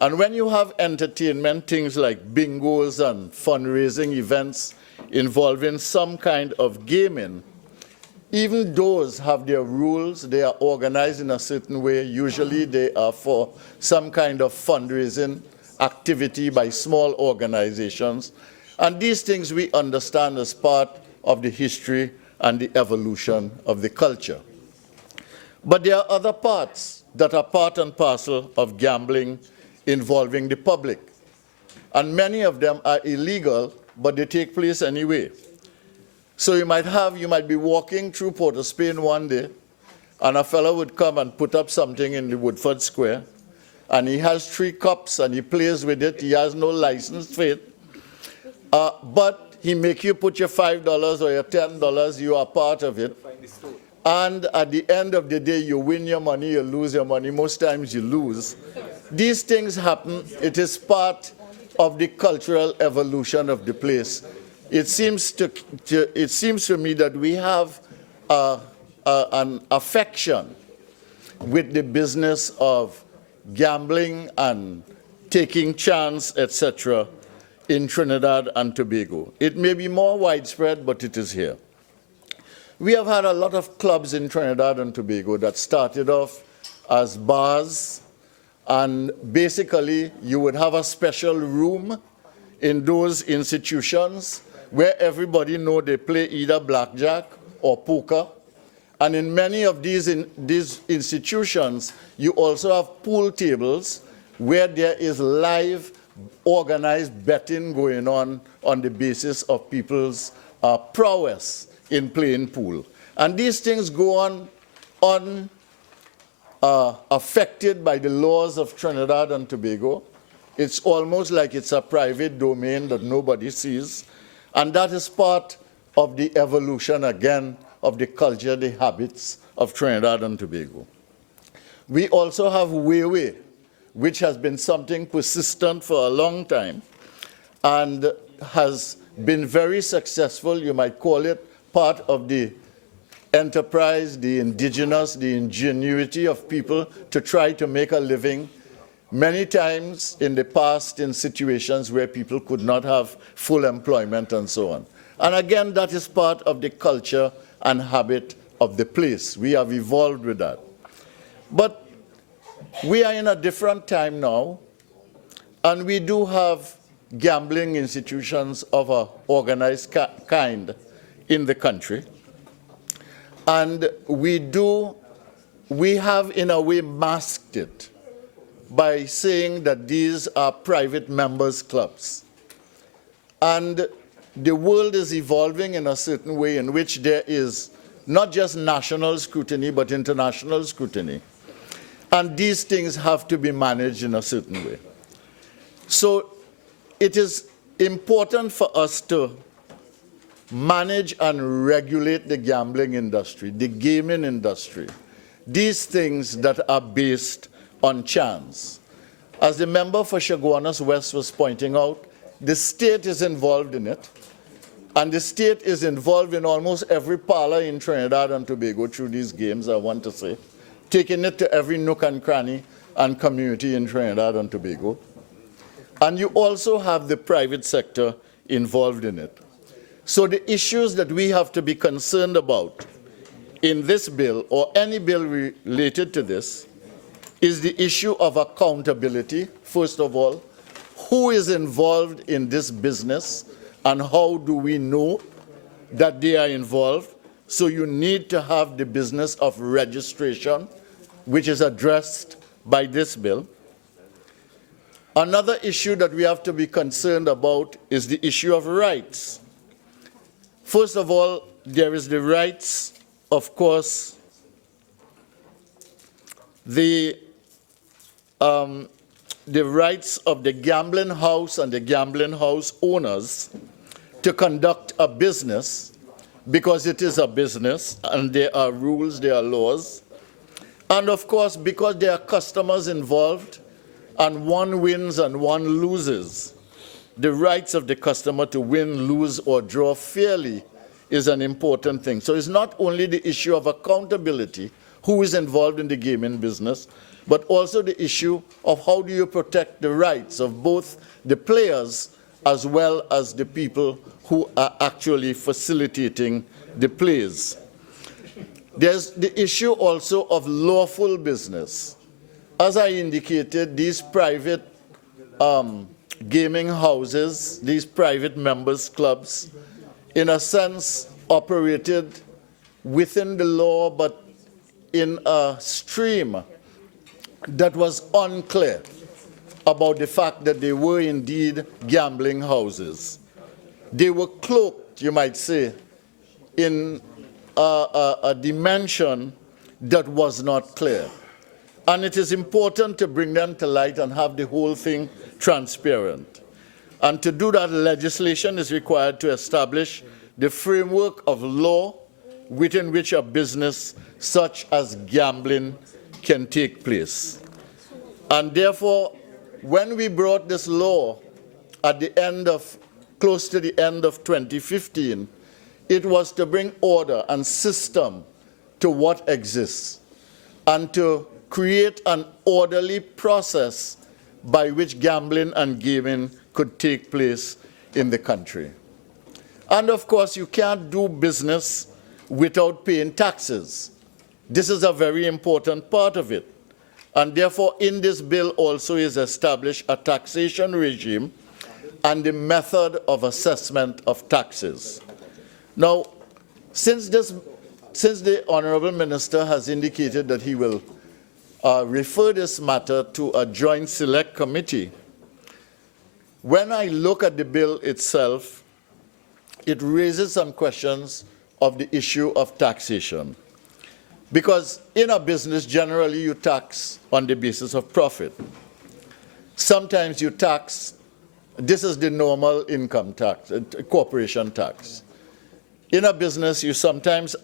And when you have entertainment, things like bingos and fundraising events involving some kind of gaming, even those have their rules. They are organized in a certain way. Usually they are for some kind of fundraising activity by small organizations. And these things we understand as part of the history and the evolution of the culture. But there are other parts that are part and parcel of gambling involving the public. And many of them are illegal, but they take place anyway. So you might be walking through Port of Spain one day, and a fellow would come and put up something in the Woodford Square, and he has 3 cups and he plays with it. He has no license for it. But he make you put your $5 or your $10, you are part of it. And at the end of the day, you win your money, you lose your money. Most times you lose. These things happen. It is part of the cultural evolution of the place. It seems to me that we have an affection with the business of gambling and taking chance, etc., in Trinidad and Tobago. It may be more widespread, but it is here. We have had a lot of clubs in Trinidad and Tobago that started off as bars, and basically you would have a special room in those institutions where everybody know they play either blackjack or poker. And in many of these institutions, you also have pool tables where there is live organized betting going on the basis of people's prowess in playing pool. And these things go on affected by the laws of Trinidad and Tobago. It's almost like it's a private domain that nobody sees. And that is part of the evolution, again, of the culture, the habits of Trinidad and Tobago. We also have Weiwei, which has been something persistent for a long time and has been very successful. You might call it part of the enterprise, the indigenous, the ingenuity of people to try to make a living, many times in the past in situations where people could not have full employment and so on. And again, that is part of the culture and habit of the place. We have evolved with that. But we are in a different time now, and we do have gambling institutions of an organized kind in the country. And we have in a way masked it by saying that these are private members' clubs. And the world is evolving in a certain way in which there is not just national scrutiny, but international scrutiny. And these things have to be managed in a certain way. So it is important for us to manage and regulate the gambling industry, the gaming industry, these things that are based on chance. As the member for Chaguanas West was pointing out, the state is involved in it, and the state is involved in almost every parlor in Trinidad and Tobago through these games, I want to say, taking it to every nook and cranny and community in Trinidad and Tobago. And you also have the private sector involved in it. So the issues that we have to be concerned about in this bill or any bill related to this is the issue of accountability, first of all. Who is involved in this business and how do we know that they are involved? So you need to have the business of registration, which is addressed by this bill. Another issue that we have to be concerned about is the issue of rights. First of all, there is the rights, of course, the rights of the gambling house and the gambling house owners to conduct a business, because it is a business and there are rules, there are laws. And of course, because there are customers involved and one wins and one loses, the rights of the customer to win, lose, or draw fairly is an important thing. So it's not only the issue of accountability, who is involved in the gaming business, but also the issue of how do you protect the rights of both the players as well as the people who are actually facilitating the plays. There's the issue also of lawful business. As I indicated, these private gaming houses, these private members' clubs, in a sense operated within the law, but in a stream that was unclear about the fact that they were indeed gambling houses. They were cloaked, you might say, in a dimension that was not clear. And it is important to bring them to light and have the whole thing transparent. And to do that, legislation is required to establish the framework of law within which a business such as gambling can take place. And therefore, when we brought this law at the end of, close to the end of 2015, it was to bring order and system to what exists and to create an orderly process by which gambling and gaming could take place in the country. And of course, you can't do business without paying taxes. This is a very important part of it. And therefore, in this bill also is established a taxation regime and the method of assessment of taxes. Now, since the Honorable Minister has indicated that he will refer this matter to a joint select committee, when I look at the bill itself, it raises some questions of the issue of taxation. Because in a business, generally you tax on the basis of profit. Sometimes you tax, this is the normal income tax, corporation tax. In a business, you sometimes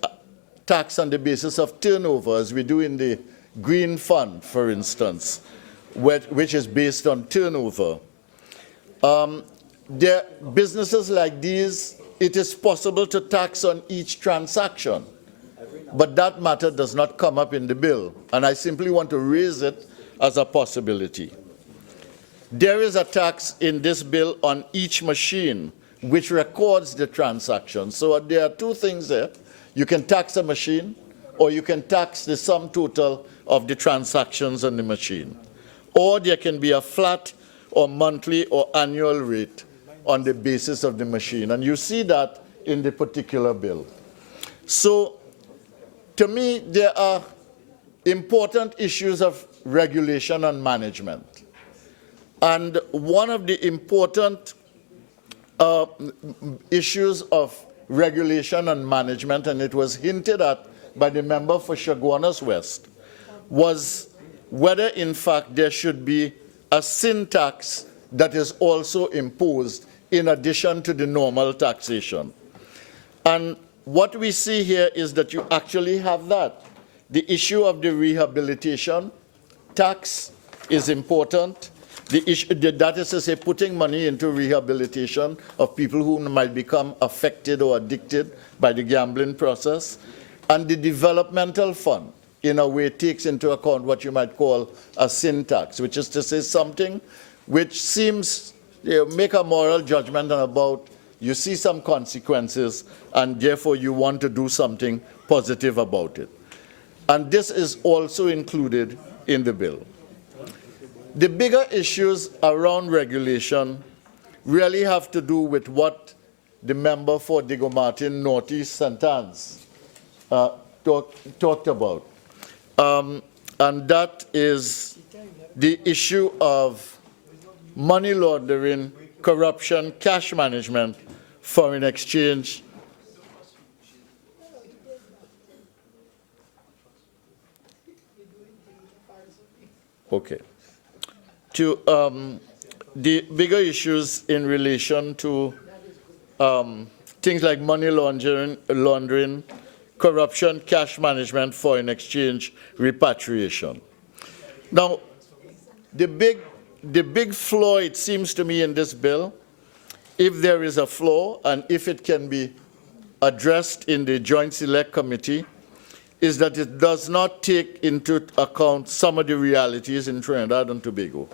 tax on the basis of turnover, as we do in the Green Fund, for instance, which is based on turnover. There businesses like these, it is possible to tax on each transaction, but that matter does not come up in the bill, and I simply want to raise it as a possibility. There is a tax in this bill on each machine which records the transaction. So there are two things there. You can tax a machine, or you can tax the sum total of the transactions on the machine. Or there can be a flat or monthly or annual rate on the basis of the machine. And you see that in the particular bill. So to me, there are important issues of regulation and management. And one of the important issues of regulation and management, and it was hinted at by the member for Chaguanas West, was whether in fact there should be a sin tax that is also imposed in addition to the normal taxation. And what we see here is that you actually have that. The issue of the rehabilitation tax is important. The issue, that is to say, putting money into rehabilitation of people who might become affected or addicted by the gambling process. And the developmental fund, in a way, takes into account what you might call a sin tax, which is to say something which seems, make a moral judgment about, you see some consequences, and therefore you want to do something positive about it. And this is also included in the bill. The bigger issues around regulation really have to do with what the member for Diego Martin Northeast St. Anne's talked about. And that is the issue of money laundering, corruption, cash management, foreign exchange. Okay. To the bigger issues in relation to things like money laundering, corruption, cash management, foreign exchange, repatriation. Now, the big flaw, it seems to me, in this bill, if there is a flaw and if it can be addressed in the Joint Select Committee, is that it does not take into account some of the realities in Trinidad and Tobago.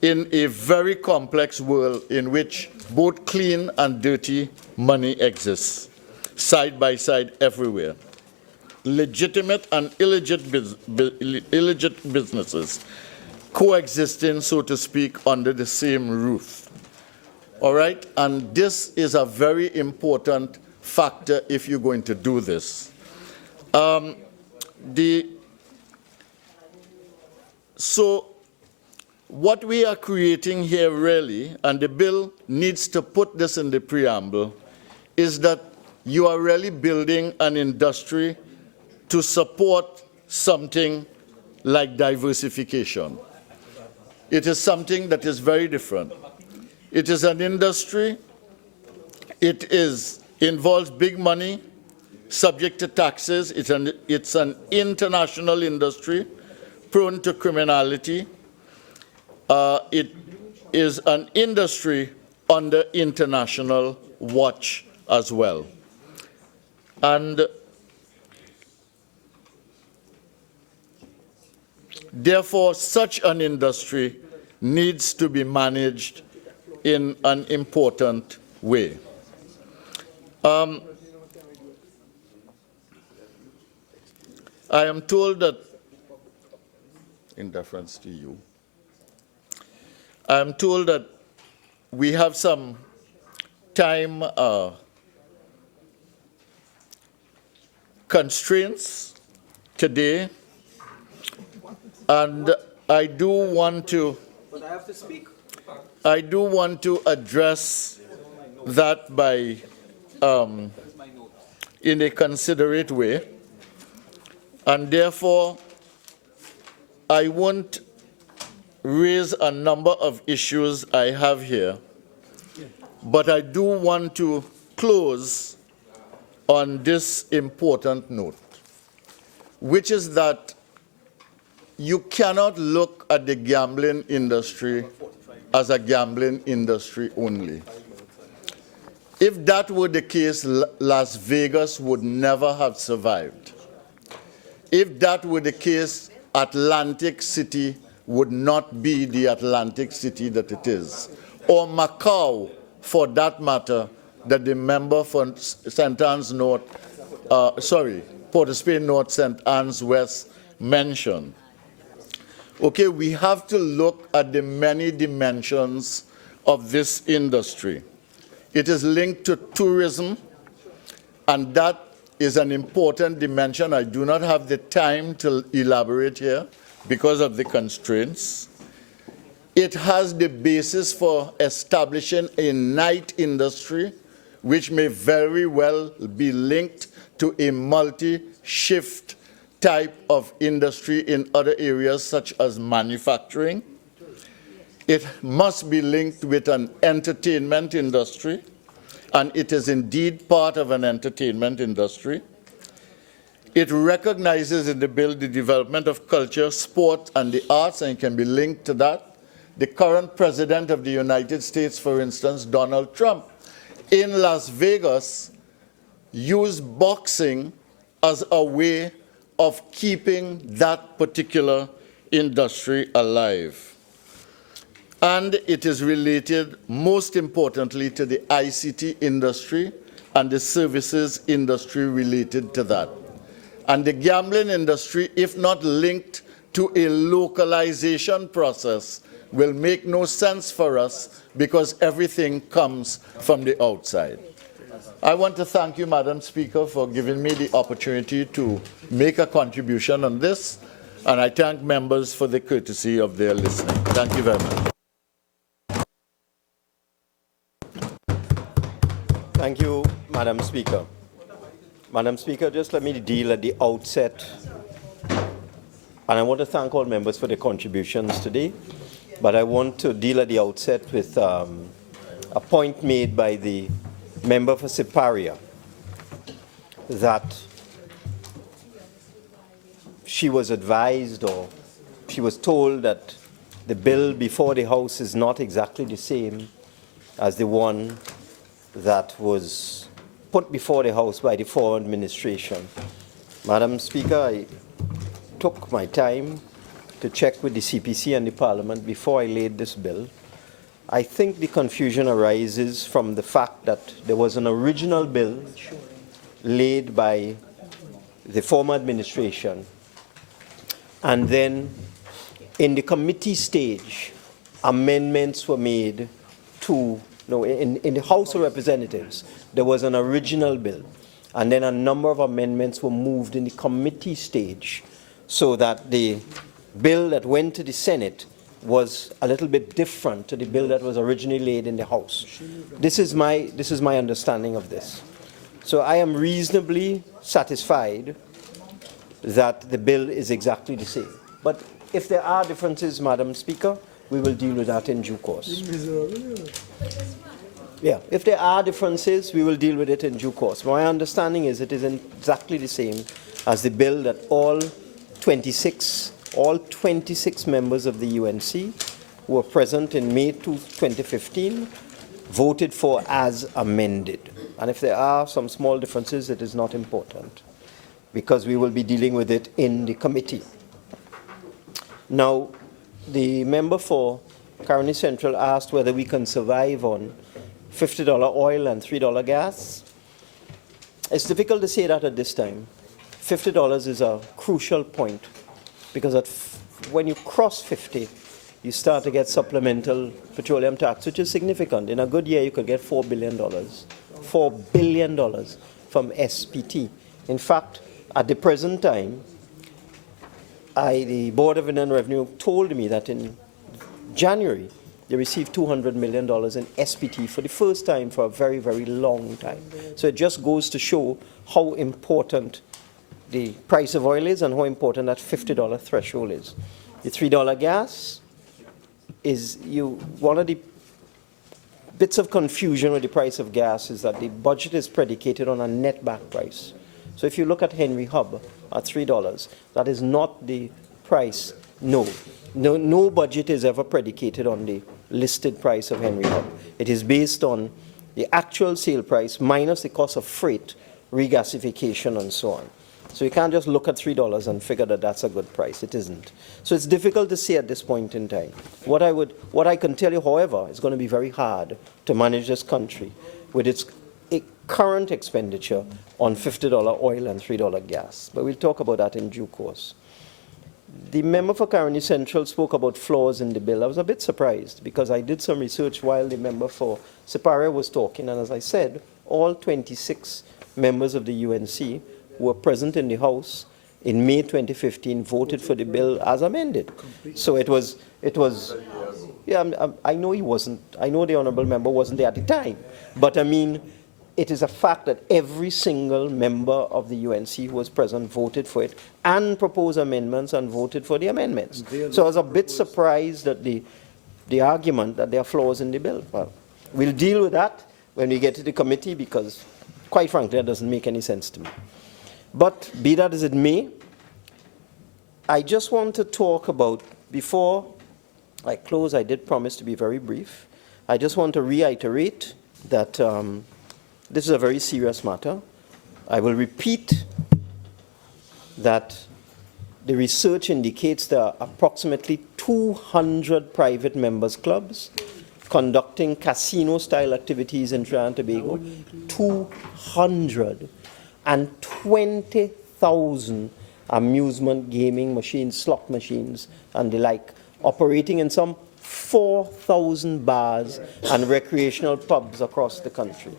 In a very complex world in which both clean and dirty money exists, side by side everywhere, legitimate and illegit businesses coexisting, so to speak, under the same roof. All right? And this is a very important factor if you're going to do this. So what we are creating here really, and the bill needs to put this in the preamble, is that you are really building an industry to support something like diversification. It is something that is very different. It is an industry. It involves big money, subject to taxes. It's an international industry, prone to criminality. It is an industry under international watch as well. And therefore, such an industry needs to be managed in an important way. I am told that, in deference to you, I am told that we have some time constraints today, and I do want to address that by in a considerate way, and therefore I won't raise a number of issues I have here, but I do want to close on this important note, which is that you cannot look at the gambling industry as a gambling industry only. If that were the case, Las Vegas would never have survived. If that were the case, Atlantic City would not be the Atlantic City that it is, or Macau, for that matter, that the member for St. Anne's North, Port of Spain North, St. Anne's West mentioned. Okay, we have to look at the many dimensions of this industry. It is linked to tourism, and that is an important dimension. I do not have the time to elaborate here because of the constraints. It has the basis for establishing a night industry, which may very well be linked to a multi-shift type of industry in other areas such as manufacturing. It must be linked with an entertainment industry, and it is indeed part of an entertainment industry. It recognizes in the bill the development of culture, sport, and the arts, and it can be linked to that. The current president of the United States, for instance, Donald Trump, in Las Vegas, used boxing as a way of keeping that particular industry alive. And it is related, most importantly, to the ICT industry and the services industry related to that. And the gambling industry, if not linked to a localization process, will make no sense for us because everything comes from the outside. I want to thank you, Madam Speaker, for giving me the opportunity to make a contribution on this, and I thank members for the courtesy of their listening. Thank you very much. Thank you, Madam Speaker. Madam Speaker, just let me deal at the outset, and I want to thank all members for their contributions today, but I want to deal at the outset with a point made by the member for Siparia, that she was advised or she was told that the bill before the House is not exactly the same as the one that was put before the House by the former administration. Madam Speaker, I took my time to check with the CPC and the Parliament before I laid this bill. I think the confusion arises from the fact that there was an original bill laid by the former administration, and then in the committee stage, amendments were made to, in the House of Representatives, there was an original bill, and then a number of amendments were moved in the committee stage so that the bill that went to the Senate was a little bit different to the bill that was originally laid in the House. This is my understanding of this. So I am reasonably satisfied that the bill is exactly the same. But if there are differences, Madam Speaker, we will deal with that in due course. Yeah, if there are differences, we will deal with it in due course. My understanding is it is exactly the same as the bill that all 26 members of the UNC who were present in May 2015 voted for as amended. And if there are some small differences, it is not important because we will be dealing with it in the committee. Now, the member for Caroni Central asked whether we can survive on $50 oil and $3 gas. It's difficult to say that at this time. $50 is a crucial point because when you cross 50, you start to get supplemental petroleum tax, which is significant. In a good year, you could get $4 billion. $4 billion from SPT. In fact, at the present time, the Board of Inland Revenue told me that in January, they received $200 million in SPT for the first time for a very, very long time. So it just goes to show how important the price of oil is and how important that $50 threshold is. The $3 gas is one of the bits of confusion with the price of gas is that the budget is predicated on a net back price. So if you look at Henry Hub at $3, that is not the price. No budget is ever predicated on the listed price of Henry Hub. It is based on the actual sale price minus the cost of freight, regasification, and so on. So you can't just look at $3 and figure that that's a good price. It isn't. So it's difficult to say at this point in time. What I can tell you, however, is going to be very hard to manage this country with its current expenditure on $50 oil and $3 gas. But we'll talk about that in due course. The member for Caroni Central spoke about flaws in the bill. I was a bit surprised because I did some research while the member for Siparia was talking, and as I said, all 26 members of the UNC who were present in the House in May 2015 voted for the bill as amended. So it was yeah, I know he wasn't, I know the honourable member wasn't there at the time, but I mean, it is a fact that every single member of the UNC who was present voted for it and proposed amendments and voted for the amendments. So I was a bit surprised at the argument that there are flaws in the bill. Well, we'll deal with that when we get to the committee because, quite frankly, that doesn't make any sense to me. But be that as it may, I just want to talk about, before I close, I did promise to be very brief. I just want to reiterate that this is a very serious matter. I will repeat that the research indicates there are approximately 200 private members clubs conducting casino-style activities in Trinidad and Tobago. 200. And 20,000 amusement gaming machines, slot machines, and the like, operating in some 4,000 bars and recreational pubs across the country.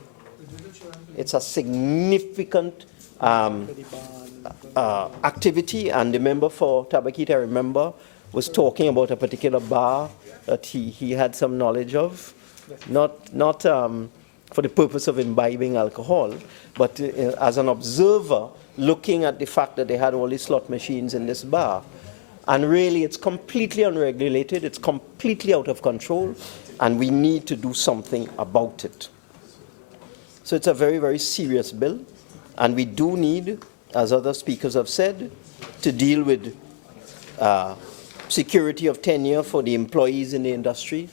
It's a significant activity, and the member for Tabakit, I remember, was talking about a particular bar that he had some knowledge of, not for the purpose of imbibing alcohol, but as an observer looking at the fact that they had all these slot machines in this bar. And really, it's completely unregulated, it's completely out of control, and we need to do something about it. So it's a very, very serious bill, and we do need, as other speakers have said, to deal with security of tenure for the employees in the industry.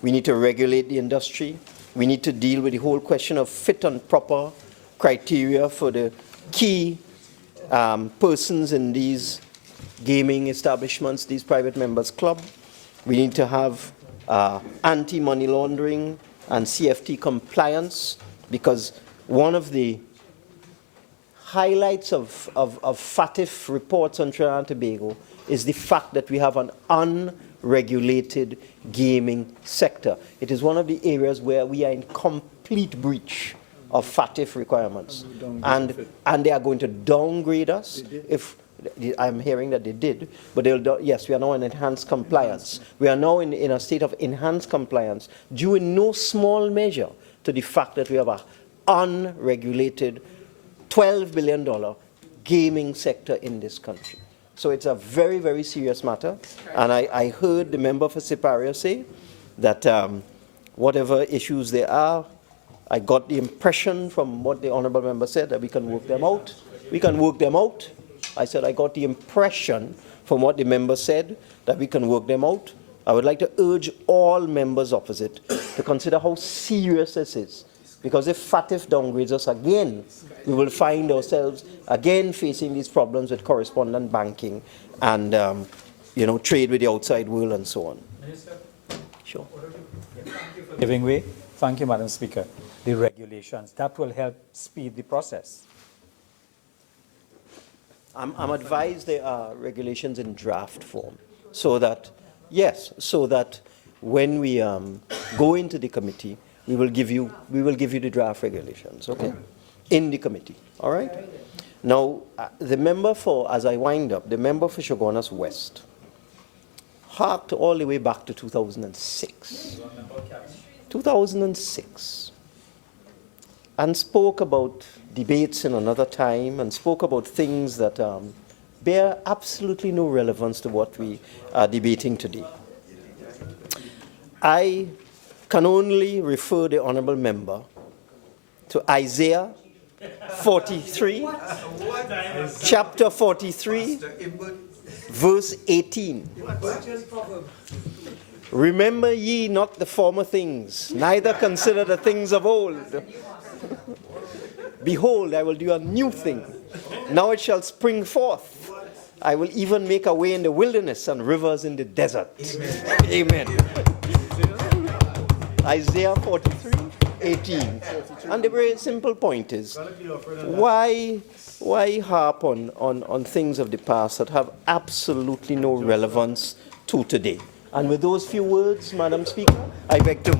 We need to regulate the industry. We need to deal with the whole question of fit and proper criteria for the key persons in these gaming establishments, these private members club. We need to have anti-money laundering and CFT compliance, because one of the highlights of FATF reports on Trinidad and Tobago is the fact that we have an unregulated gaming sector. It is one of the areas where we are in complete breach of FATF requirements. And they are going to downgrade us if, I'm hearing that they did, but yes, we are now in enhanced compliance. We are now in a state of enhanced compliance, due in no small measure to the fact that we have an unregulated $12 billion gaming sector in this country. So it's a very, very serious matter. And I heard the member for Siparia say that whatever issues there are, I got the impression from what the honourable member said that we can work them out. We can work them out. I said I got the impression from what the member said that we can work them out. I would like to urge all members opposite to consider how serious this is. Because if FATF downgrades us again, we will find ourselves again facing these problems with correspondent banking and trade with the outside world and so on. giving way. Thank you, Madam Speaker. The regulations, that will help speed the process. I'm advised there are regulations in draft form, so that, yes, so that when we go into the committee, we will give you the draft regulations, okay? In the committee, all right? Now, the member for, as I wind up, the member for Shogunas West harked all the way back to 2006. 2006. And spoke about debates in another time and spoke about things that bear absolutely no relevance to what we are debating today. I can only refer the honourable member to Isaiah 43, chapter 43, verse 18. Remember ye not the former things, neither consider the things of old. Behold, I will do a new thing. Now it shall spring forth. I will even make a way in the wilderness and rivers in the desert. Amen. Isaiah 43, 18. And the very simple point is, why harp on things of the past that have absolutely no relevance to today? And with those few words, Madam Speaker, I beg to...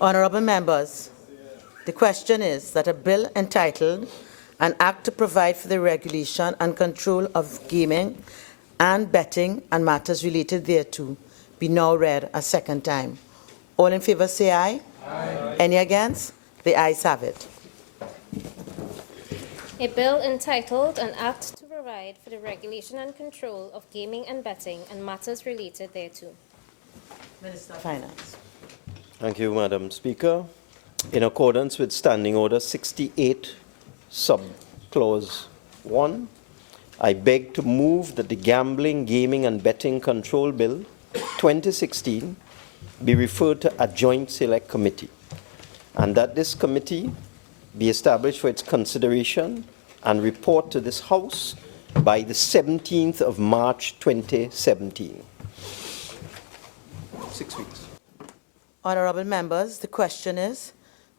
Honourable members, the question is that a bill entitled An Act to Provide for the Regulation and Control of Gaming and Betting and Matters Related thereto be now read a second time. All in favour say aye. Aye. Any against? The ayes have it. A bill entitled An Act to Provide for the Regulation and Control of Gaming and Betting and Matters Related thereto. Minister of Finance. Thank you, Madam Speaker. In accordance with Standing Order 68, Sub-Clause 1, I beg to move that the Gambling, Gaming and Betting Control Bill 2016 be referred to a joint select committee, and that this committee be established for its consideration and report to this House by the 17th of March 2017. 6 weeks. Honourable members, the question is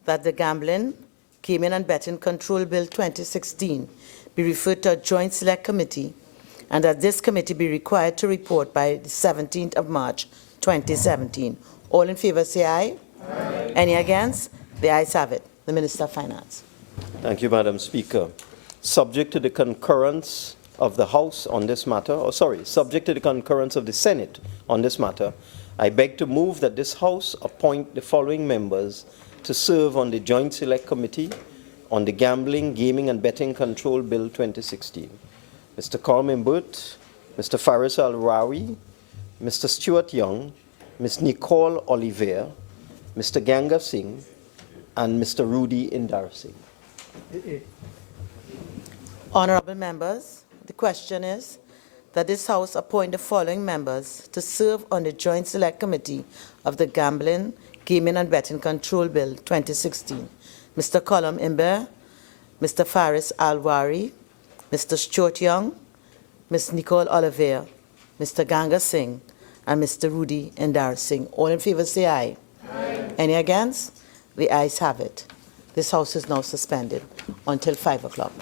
that the Gambling, Gaming and Betting Control Bill 2016 be referred to a joint select committee and that this committee be required to report by the 17th of March 2017. All in favour say aye. Aye. Any against? The ayes have it. The Minister of Finance. Thank you, Madam Speaker. Subject to the concurrence of the House on this matter, subject to the concurrence of the Senate on this matter, I beg to move that this House appoint the following members to serve on the Joint Select Committee on the Gambling, Gaming and Betting Control Bill 2016. Mr. Colm Imbert, Mr. Faris Al-Rawi, Mr. Stuart Young, Ms. Nicole Oliver, Mr. Ganga Singh, and Mr. Rudy Indar Singh. Honourable members, the question is that this House appoint the following members to serve on the Joint Select Committee of the Gambling, Gaming and Betting Control Bill 2016. Mr. Colm Imbert, Mr. Faris Al-Wari, Mr. Stuart Young, Ms. Nicole Oliver, Mr. Ganga Singh, and Mr. Rudy Indar Singh. All in favour say aye. Aye. Any against? The ayes have it. This House is now suspended until 5 o'clock.